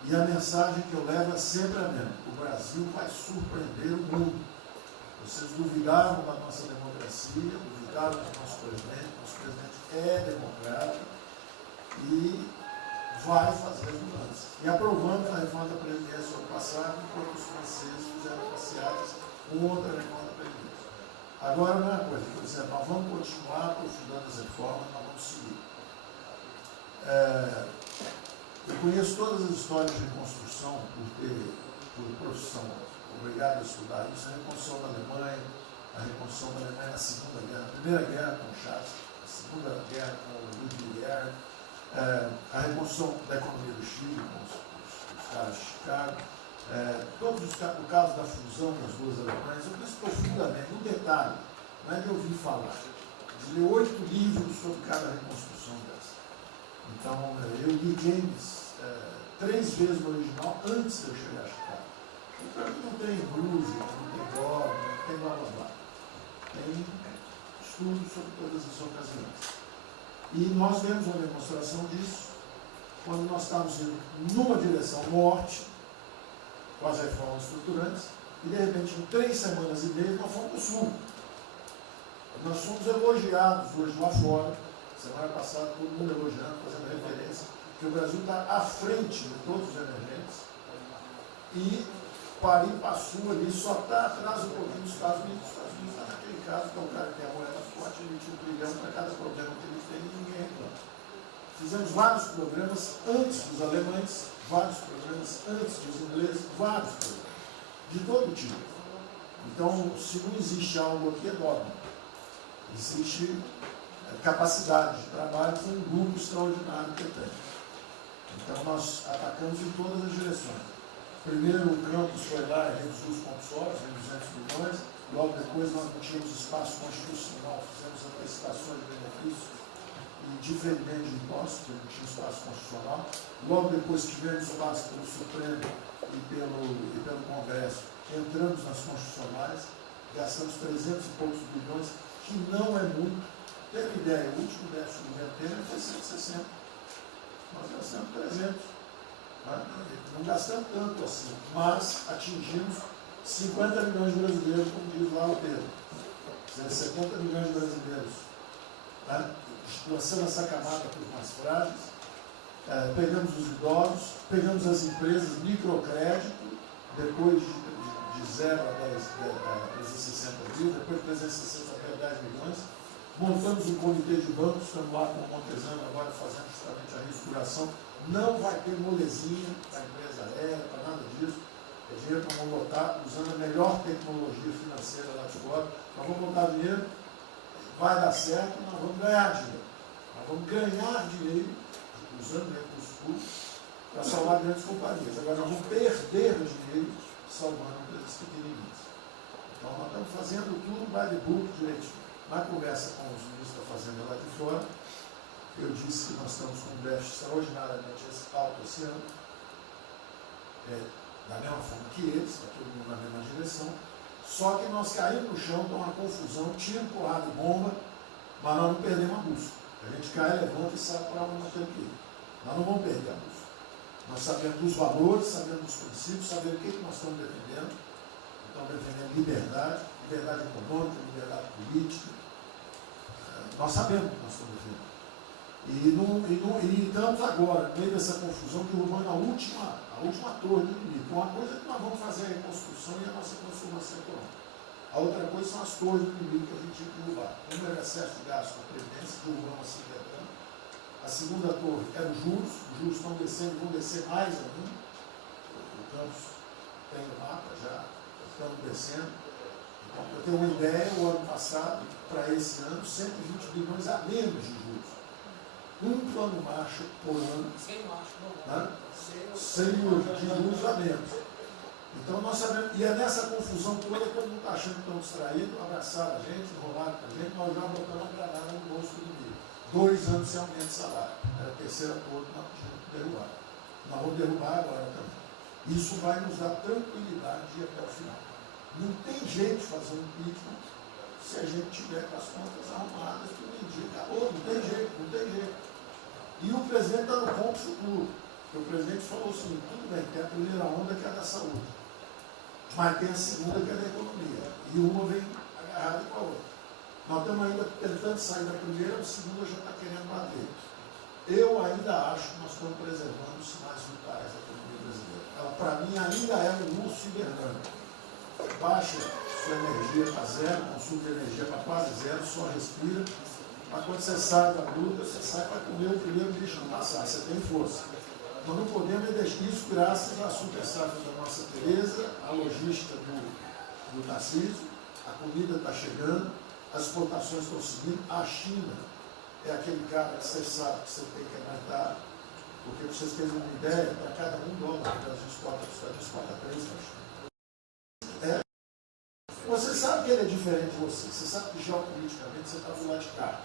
e a mensagem que eu levo é sempre a mesma: o Brasil vai surpreender o mundo. Vocês duvidaram da nossa democracia, duvidaram do nosso presidente é democrático e vai fazer as mudanças. E aprovando a reforma da Previdência no ano passado, enquanto os franceses fizeram passeadas com outra reforma da Previdência. Agora, não é uma coisa, por exemplo, nós vamos continuar aprofundando as reformas, nós vamos seguir. Eu conheço todas as histórias de reconstrução por profissão, obrigado a estudar isso, a reconstrução da Alemanha, na Segunda Guerra, a Primeira Guerra com Chaves, a Segunda Guerra com o Ludwig Erhard, a reconstrução da economia do Chile com os caras de Chicago, o caso da fusão das duas Alemanhas. Eu conheço profundamente, no detalhe, não é de ouvir falar, de ler 8 livros sobre cada reconstrução dessa. Então, eu li James 3 vezes no original antes de eu chegar a Chicago. Então, não tem blues, não tem dó, não tem blá blá blá. Tem estudos sobre todas as ocasiões. E nós vemos uma demonstração disso quando nós estamos indo numa direção norte, com as reformas estruturantes, e de repente, em 3 semanas e meia, nós fomos para o sul. Nós fomos elogiados hoje lá fora, semana passada, todo mundo elogiando, fazendo referência, que o Brasil está à frente de todos os emergentes, e Paris passou ali, só está atrás um pouquinho dos Estados Unidos. Os Estados Unidos está naquele caso, que é um cara que tem a moeda forte, emitiu $1 trilhão para cada problema que ele tem e ninguém reclama. Fizemos vários programas antes dos alemães, vários programas antes dos ingleses, vários programas, de todo tipo. Então, se não existe algo aqui, é dogma. Existe capacidade de trabalho com um grupo extraordinário que tem. Então, nós atacamos em todas as direções. Primeiro, o campus foi lá e reduziu os consórcios em 200 milhões. Logo depois, nós não tínhamos espaço constitucional, fizemos antecipações de benefícios e diferimento de impostos, porque não tinha espaço constitucional. Logo depois, tivemos espaço pelo Supremo e pelo Congresso. Entramos nas constitucionais, gastamos 300 e poucos bilhões, que não é muito. Teve ideia, o último déficit do governo Temer foi 160. Nós gastamos 300. Não gastamos tanto assim, mas atingimos 50 milhões de brasileiros, como diz lá o Pedro. 70 milhões de brasileiros. Lançando essa camada para os mais frágeis, pegamos os idosos, pegamos as empresas, microcrédito, depois de 0 a 360 mil, depois de 360 até 10 milhões. Montamos um comitê de bancos, estamos lá com o Montezano agora fazendo justamente a reestruturação. Não vai ter molezinha para a empresa aérea, para nada disso. É dinheiro que nós vamos botar usando a melhor tecnologia financeira lá de fora. Nós vamos botar dinheiro, vai dar certo, nós vamos ganhar dinheiro. Nós vamos ganhar dinheiro, usando recursos públicos, para salvar grandes companhias. Agora nós vamos perder dinheiro salvando empresas pequenininhas. Então nós estamos fazendo tudo by the book direitinho. Na conversa com os ministros da Fazenda lá de fora, eu disse que nós estamos com um déficit extraordinariamente alto esse ano, da mesma forma que eles, está todo mundo na mesma direção, só que nós caímos no chão, dá uma confusão, tiro, porrada e bomba, mas nós não perdemos a busca. A gente cai, levanta e sabe para onde nós temos que ir. Nós não vamos perder a busca. Nós sabemos dos valores, sabemos dos princípios, sabemos o que nós estamos defendendo. Estamos defendendo liberdade, liberdade econômica, liberdade política. Nós sabemos o que nós estamos defendendo. E estamos agora, no meio dessa confusão, derrubando a última torre do inimigo. Uma coisa é que nós vamos fazer a reconstrução e a nossa transformação econômica. A outra coisa são as torres do inimigo que a gente tinha que derrubar. Uma era excesso de gasto com a Previdência, derrubamos assim quebrando. A segunda torre era os juros estão descendo e vão descer mais ainda. O Campos tem o mapa já, estamos descendo. Então, para ter uma ideia, o ano passado, para esse ano, 120 bilhões a menos de juros. Um plano Marshall por ano, sem de juros a menos. Então nós sabemos, e é nessa confusão toda, todo mundo está achando que estão distraídos, abraçaram a gente, enrolaram com a gente, nós já botamos a granada no bolso do inimigo. 2 anos sem aumento de salário. Era a terceira torre que nós tínhamos que derrubar. Nós vamos derrubar agora também. Isso vai nos dar tranquilidade de ir até o final. Não tem jeito de fazer um impeachment se a gente tiver com as contas arrumadas, tudo indica. Não tem jeito, não tem jeito. E o presidente está no ponto futuro. O presidente falou assim, tudo bem, tem a primeira onda que é a da saúde, mas tem a segunda que é da economia. E uma vem agarrada com a outra. Nós estamos ainda tentando sair da primeira, a segunda já está querendo bater. Eu ainda acho que nós estamos preservando os sinais vitais da economia brasileira. Ela, para mim, ainda é um urso hibernando. Baixa sua energia para zero, consumo de energia para quase zero, só respira. Mas quando você sai da luta, você sai para comer o primeiro bicho não passar, você tem força. Nós não podemos deixar isso graças à super safra da nossa Tereza, à logística do Tarcísio, a comida está chegando, as exportações estão subindo, a China é aquele cara que você sabe que você tem que aguentar, porque para vocês terem uma ideia, para cada $1 que a gente exporta 3 na China. Você sabe que ele é diferente de você sabe que geopoliticamente você está do lado de cá.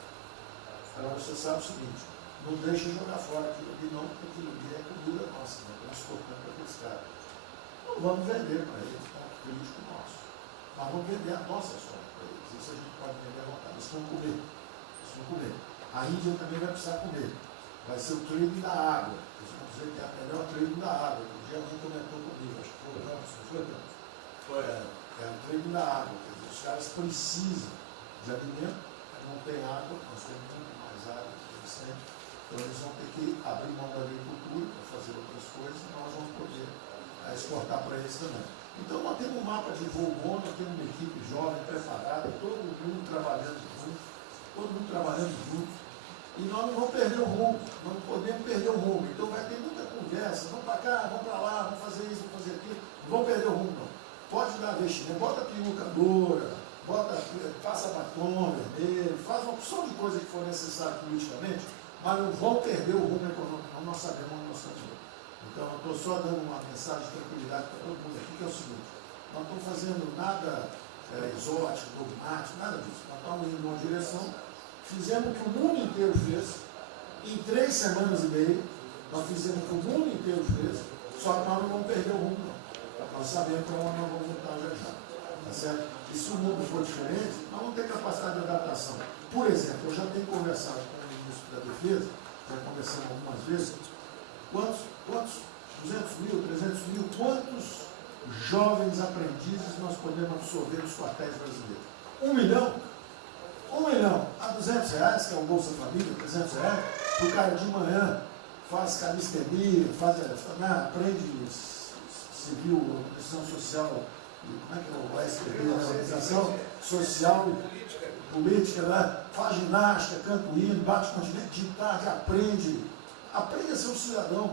Agora você sabe o seguinte, não deixa jogar fora aquilo ali não, porque aquilo ali é comida nossa, né? Estamos exportando para aqueles caras. Não vamos vender para eles, é um político nosso. Mas vamos vender a nossa soja para eles. Isso a gente pode vender à vontade. Eles vão comer. Eles vão comer. A Índia também vai precisar comer. Vai ser o trading da água. Eles vão dizer que é a melhor trading da água. Um dia alguém comentou comigo, acho que foi o Campos, não foi, Campos? Foi. É o trading da água. Quer dizer, os caras precisam de alimento, não tem água, nós temos muito mais água que eles têm. Então eles vão ter que abrir mão da agricultura para fazer outras coisas e nós vamos poder exportar para eles também. Então nós temos um mapa de voo bom, nós temos uma equipe jovem, preparada, todo mundo trabalhando junto, e nós não vamos perder o rumo, nós não podemos perder o rumo. Então vai ter muita conversa, vamos para cá, vamos para lá, vamos fazer isso, vamos fazer aquilo, não vamos perder o rumo não. Pode dar vestimento, bota peruca loura, passa batom vermelho, faz uma opção de coisa que for necessária politicamente, mas não vão perder o rumo econômico, não, nós sabemos onde nós estamos indo. Então, eu estou só dando uma mensagem de tranquilidade para todo mundo aqui, que é o seguinte, nós não estamos fazendo nada exótico, dogmático, nada disso. Nós estamos indo numa direção, fizemos o que o mundo inteiro fez, em 3 semanas e meia, nós fizemos o que o mundo inteiro fez, só que nós não vamos perder o rumo, não. Nós sabemos para onde nós vamos voltar já já. Tá certo? E se o mundo for diferente, nós vamos ter capacidade de adaptação. Por exemplo, eu já tenho conversado com o ministro da Defesa, já conversamos algumas vezes, quantos 200 mil, 300 mil, quantos jovens aprendizes nós podemos absorver nos quartéis brasileiros? 1 milhão? 1 milhão a R$200, que é o Bolsa Família, R$300, o cara de manhã faz calistenia, aprende civil, organização social, como é que é o SPB, organização social, política, né? Faz ginástica, canta o hino, bate continente, de tarde, aprende a ser um cidadão,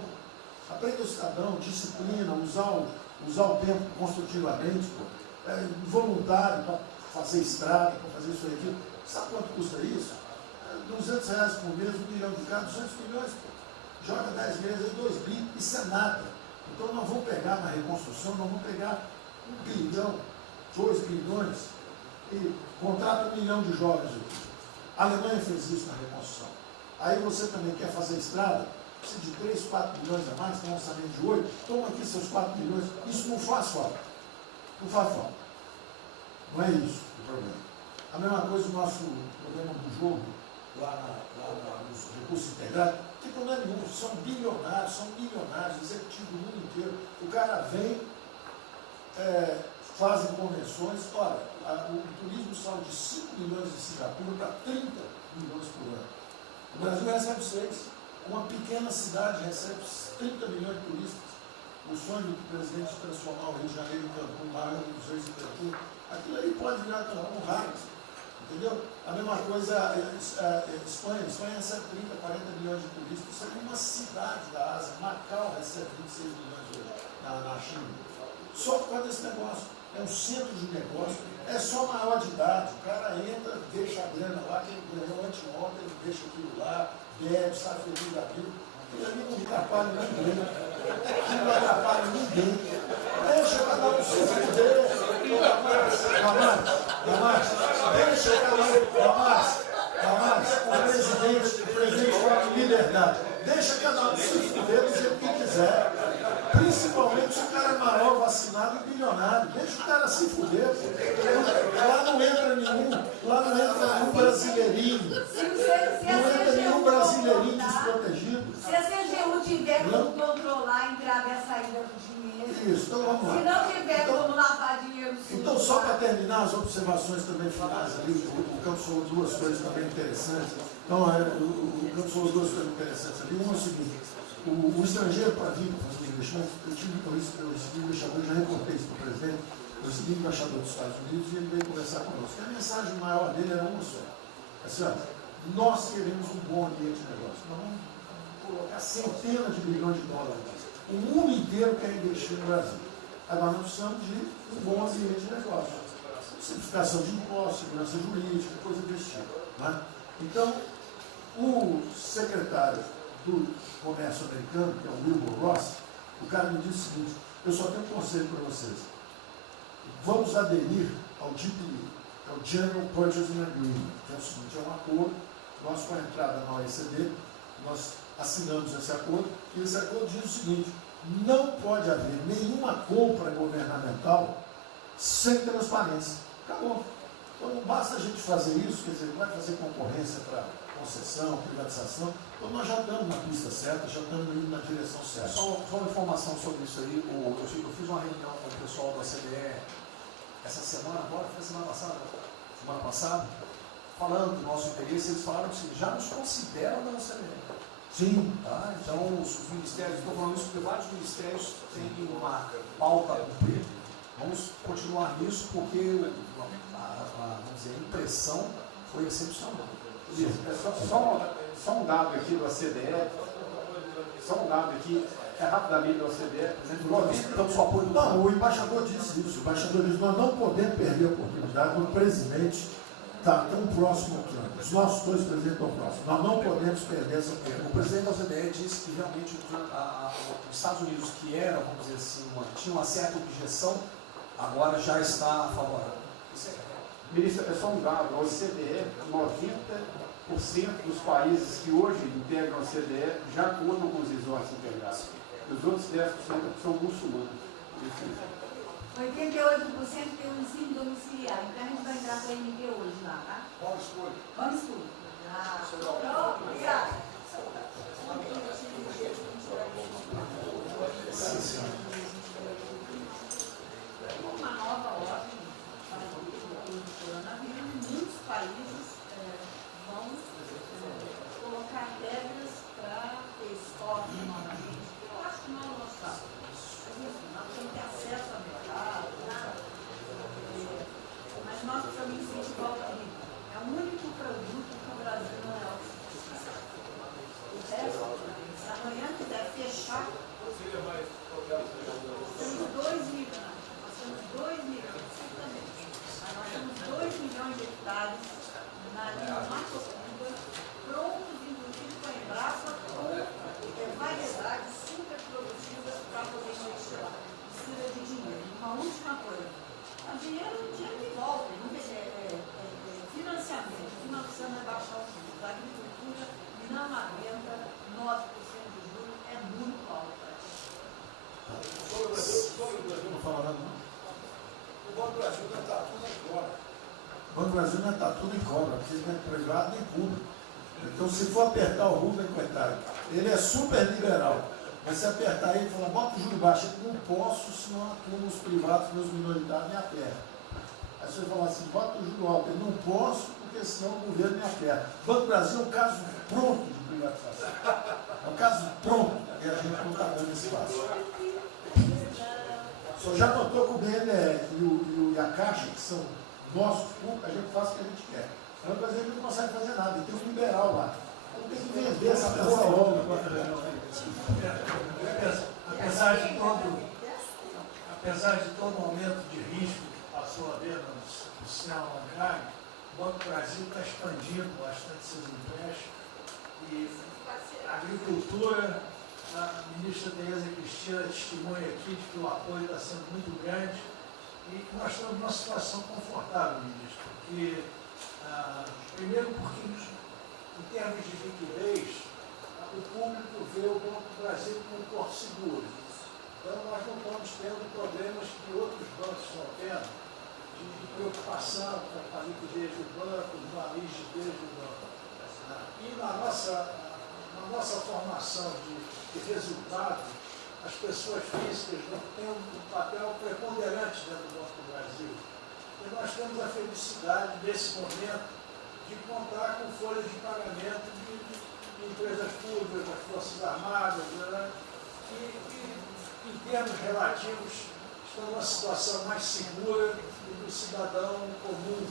aprende o cidadão, disciplina, usar o tempo construtivamente, voluntário para fazer estrada, para fazer isso e aquilo. Sabe quanto custa isso? R$200 por mês, 1 milhão de cada, 200 milhões, joga 10 meses, 2 bi, isso é nada. Então nós vamos pegar na reconstrução, nós vamos pegar 1 bilhão, 2 bilhões, e contrata 1 milhão de jovens aqui. A Alemanha fez isso na reconstrução. Aí você também quer fazer estrada, precisa de 3, 4 bilhões a mais, tem um orçamento de 8, toma aqui seus 4 bilhões, isso não faz falta. Não faz falta. Não é isso o problema. A mesma coisa o nosso problema do jogo, lá nos recursos integrados, não tem problema nenhum, são bilionários, são milionários, executivos do mundo inteiro. O cara vem, fazem convenções, olha, o turismo sai de 5 milhões de Singapura para 30 milhões por ano. O Brasil recebe 6. Uma pequena cidade recebe 30 milhões de turistas. O sonho do presidente de transformar o Rio de Janeiro em Cancún, maior dos dois em Cancún, aquilo ali pode virar Cancún rápido. Entendeu? A mesma coisa a Espanha. Espanha recebe 30, 40 milhões de turistas. Isso é uma cidade da Ásia. Macau recebe 26 milhões hoje na China. Só por causa desse negócio. É um centro de negócio. É só maior de idade. O cara entra, deixa a grana lá, que ele ganhou anteontem, ele deixa aquilo lá, bebe, sai feliz da vida. Ele ali não atrapalha ninguém. Ele não atrapalha ninguém. Deixa cada um se fuder. Deixa o presidente fala de liberdade. Deixa cada um se fuder do jeito que quiser. Principalmente se o cara é maior, vacinado e bilionário. Deixa o cara se fuder. Lá não entra nenhum brasileirinho. Não entra nenhum brasileirinho desprotegido. Se a CGU tiver como controlar a entrada e a saída do dinheiro. Isso, então vamos lá. Se não tiver como lavar dinheiro. Então, só para terminar as observações também finais ali, o Campos falou duas coisas também interessantes. Então, o Campos falou duas coisas interessantes ali. Uma é o seguinte: o estrangeiro para vir fazer um investimento, eu recebi um embaixador, já reportei isso para o presidente, eu recebi um embaixador dos Estados Unidos e ele veio conversar conosco. E a mensagem maior dele era uma só. Assim, ó, nós queremos um bom ambiente de negócio. Nós vamos colocar centenas de bilhões de dólares. O mundo inteiro quer investir no Brasil. Agora nós precisamos de um bom ambiente de negócio. Simplificação de impostos, segurança jurídica, coisa desse tipo. Né? Então, o secretário do Comércio americano, que é o Wilbur Ross, o cara me disse o seguinte: eu só tenho um conselho para vocês. Vamos aderir ao GPE, que é o General Purchasing Agreement, que é o seguinte: é um acordo, nós com a entrada na OECD, nós assinamos esse acordo, e esse acordo diz o seguinte: não pode haver nenhuma compra governamental sem transparência. Acabou. Então não basta a gente fazer isso, quer dizer, não vai fazer concorrência para concessão, privatização. Então nós já estamos na pista certa, já estamos indo na direção certa. Só uma informação sobre isso aí. Eu fiz uma reunião com o pessoal da CDE essa semana, agora foi semana passada, falando do nosso interesse. Eles falaram que já nos consideram da CDE. Sim. Tá? Então, os ministérios, estou falando isso porque vários ministérios têm uma pauta a cumprir. Vamos continuar nisso porque vamos dizer, a impressão foi excepcional. Só um dado aqui da CDE, rapidamente da OCDE, não, o embaixador disse isso. O embaixador disse: nós não podemos perder a oportunidade do presidente está tão próximo aqui. Os nossos dois presidentes estão próximos. Nós não podemos perder essa oportunidade. O presidente da OCDE disse que realmente os Estados Unidos, que eram, vamos dizer assim, tinham uma certa objeção, agora já está favorável. Ministro, é só um dado: a OCDE, 90% dos países que hoje integram a OCDE já contam com os resorts integrados. Os outros 10% são muçulmanos. 88% tem um ensino domiciliar. Então a gente vai entrar para a MT hoje lá, tá? Vamos escolher. Vamos escolher. Pronto, obrigada. Uma nova ordem para o coronavírus. Muitos países vão colocar regras para ter estoque novamente. Eu acho que não é o nosso caso. Nós temos que ter acesso ao mercado, mas nós precisamos incentivar o trigo. É o único produto que o Brasil não é autossuficiente. O resto, se amanhã quiser fechar, temos 2 milhões. Nós temos 2 milhões, certamente. Mas nós temos 2 milhões de hectares na linha Mato Piba dinheiro que volta, financiamento, que nós precisamos rebaixar os juros. A agricultura não aguenta 9% de juros, é muito alto. Não fala nada, não. O Banco do Brasil não está tudo em cobra. O Banco do Brasil não está tudo em cobra, porque não é privado nem público. Então, se for apertar o Rubem, coitado, ele é super liberal. Mas se apertar ele e falar, bota o juro baixo, eu não posso, senão a turma, os privados, meus minoritários, me apertam. Aí você fala assim, bota o juro alto, eu não posso, porque senão o governo me aperta. O Banco do Brasil é um caso pronto de privatização. É um caso pronto, e a gente não está dando espaço. O senhor já notou que o BNDES e a Caixa, que são nossos públicos, a gente faz o que a gente quer. O Banco Brasileiro não consegue fazer nada, e tem um liberal lá. Então tem que vender essa porra logo. Apesar de todo o aumento de risco que passou a haver no sistema bancário, o Banco do Brasil está expandindo bastante seus empréstimos e a agricultura, a ministra Tereza Cristina testemunha aqui de que o apoio está sendo muito grande e nós estamos numa situação confortável, ministro, porque, primeiro porque em termos de liquidez, o público vê o Banco do Brasil como um porto seguro. Então, nós não estamos tendo problemas que outros bancos estão tendo, de preocupação com a liquidez do banco, com a rigidez do banco. E na nossa formação de resultado, as pessoas físicas não têm um papel preponderante dentro do Banco do Brasil. E nós temos a felicidade, nesse momento, de contar com folhas de pagamento de empresas públicas, das Forças Armadas, né, que, em termos relativos, estão numa situação mais segura do cidadão comum,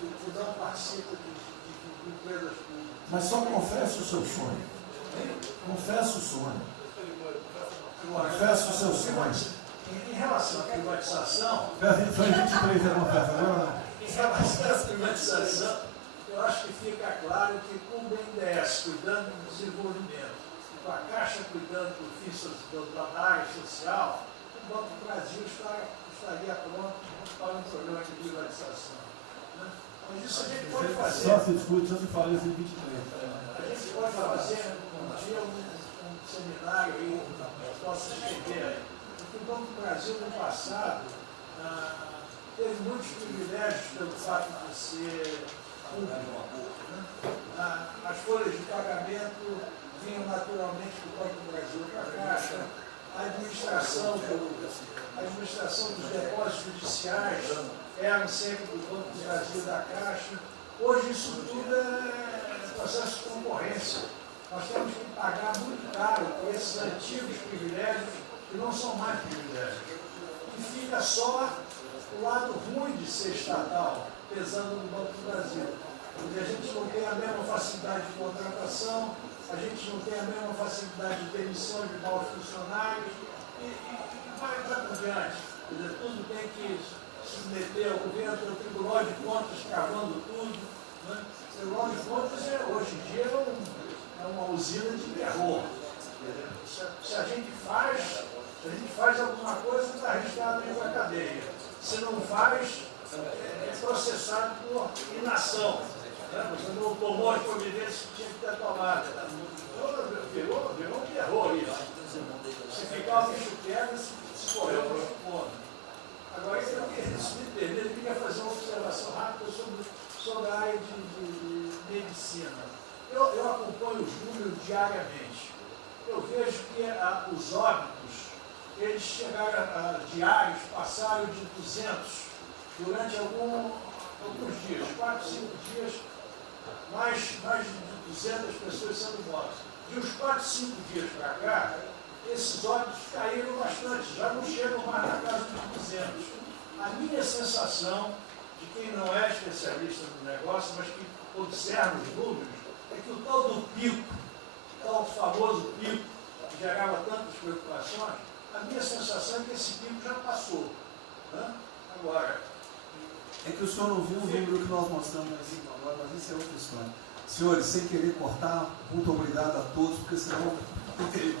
que não participa de empresas públicas. Mas só confesse o seu sonho. Confesse o sonho. Confesse o seu sonho. Em relação à privatização... Foi 23 a confessa, agora. Em relação à privatização, eu acho que fica claro que com o BNDES cuidando do desenvolvimento, com a Caixa cuidando da área social, o Banco do Brasil estaria pronto para um programa de privatização. Né? Mas isso a gente pode fazer. Só se discute, só se fala isso em 23. A gente pode fazer um dia um seminário aí, que possa escrever aí. Porque o Banco do Brasil, no passado, teve muitos privilégios pelo fato de ser público. Né? As folhas de pagamento vinham naturalmente do Banco do Brasil para a Caixa. A administração dos depósitos judiciais eram sempre do Banco do Brasil e da Caixa. Hoje isso tudo é processo de concorrência. Nós temos que pagar muito caro por esses antigos privilégios que não são mais privilégios. E fica só o lado ruim de ser estatal, pesando no Banco do Brasil. Porque a gente não tem a mesma facilidade de contratação, a gente não tem a mesma facilidade de demissão de maus funcionários e vai por diante. Quer dizer, tudo tem que submeter ao governo, ao Tribunal de Contas cavando tudo. Né? O Tribunal de Contas, hoje em dia, é uma usina de terror. Se a gente faz alguma coisa, está arriscado dentro da cadeia. Se não faz, é processado por inação. Você não tomou as providências que tinha que ter tomado. Virou um terror isso. Se ficar o bicho quebra, se correr o bicho come. Agora, se me permite, eu queria fazer uma observação rápida sobre a área de medicina. Eu acompanho os números diariamente. Eu vejo que os óbitos, eles chegaram diários, passaram de 200 durante alguns dias, 4, 5 dias, mais de 200 pessoas sendo mortas. De uns 4, 5 dias para cá, esses óbitos caíram bastante, já não chegam mais na casa dos 200. A minha sensação, de quem não é especialista no negócio, mas que observa os números, é que o tal do pico, o tal famoso pico, que gerava tantas preocupações, a minha sensação é que esse pico já passou. Né? Agora... É que o senhor não viu o número que nós mostramos assim agora, mas isso é outra história. Senhores, sem querer cortar, muito obrigado a todos, porque senão não teria.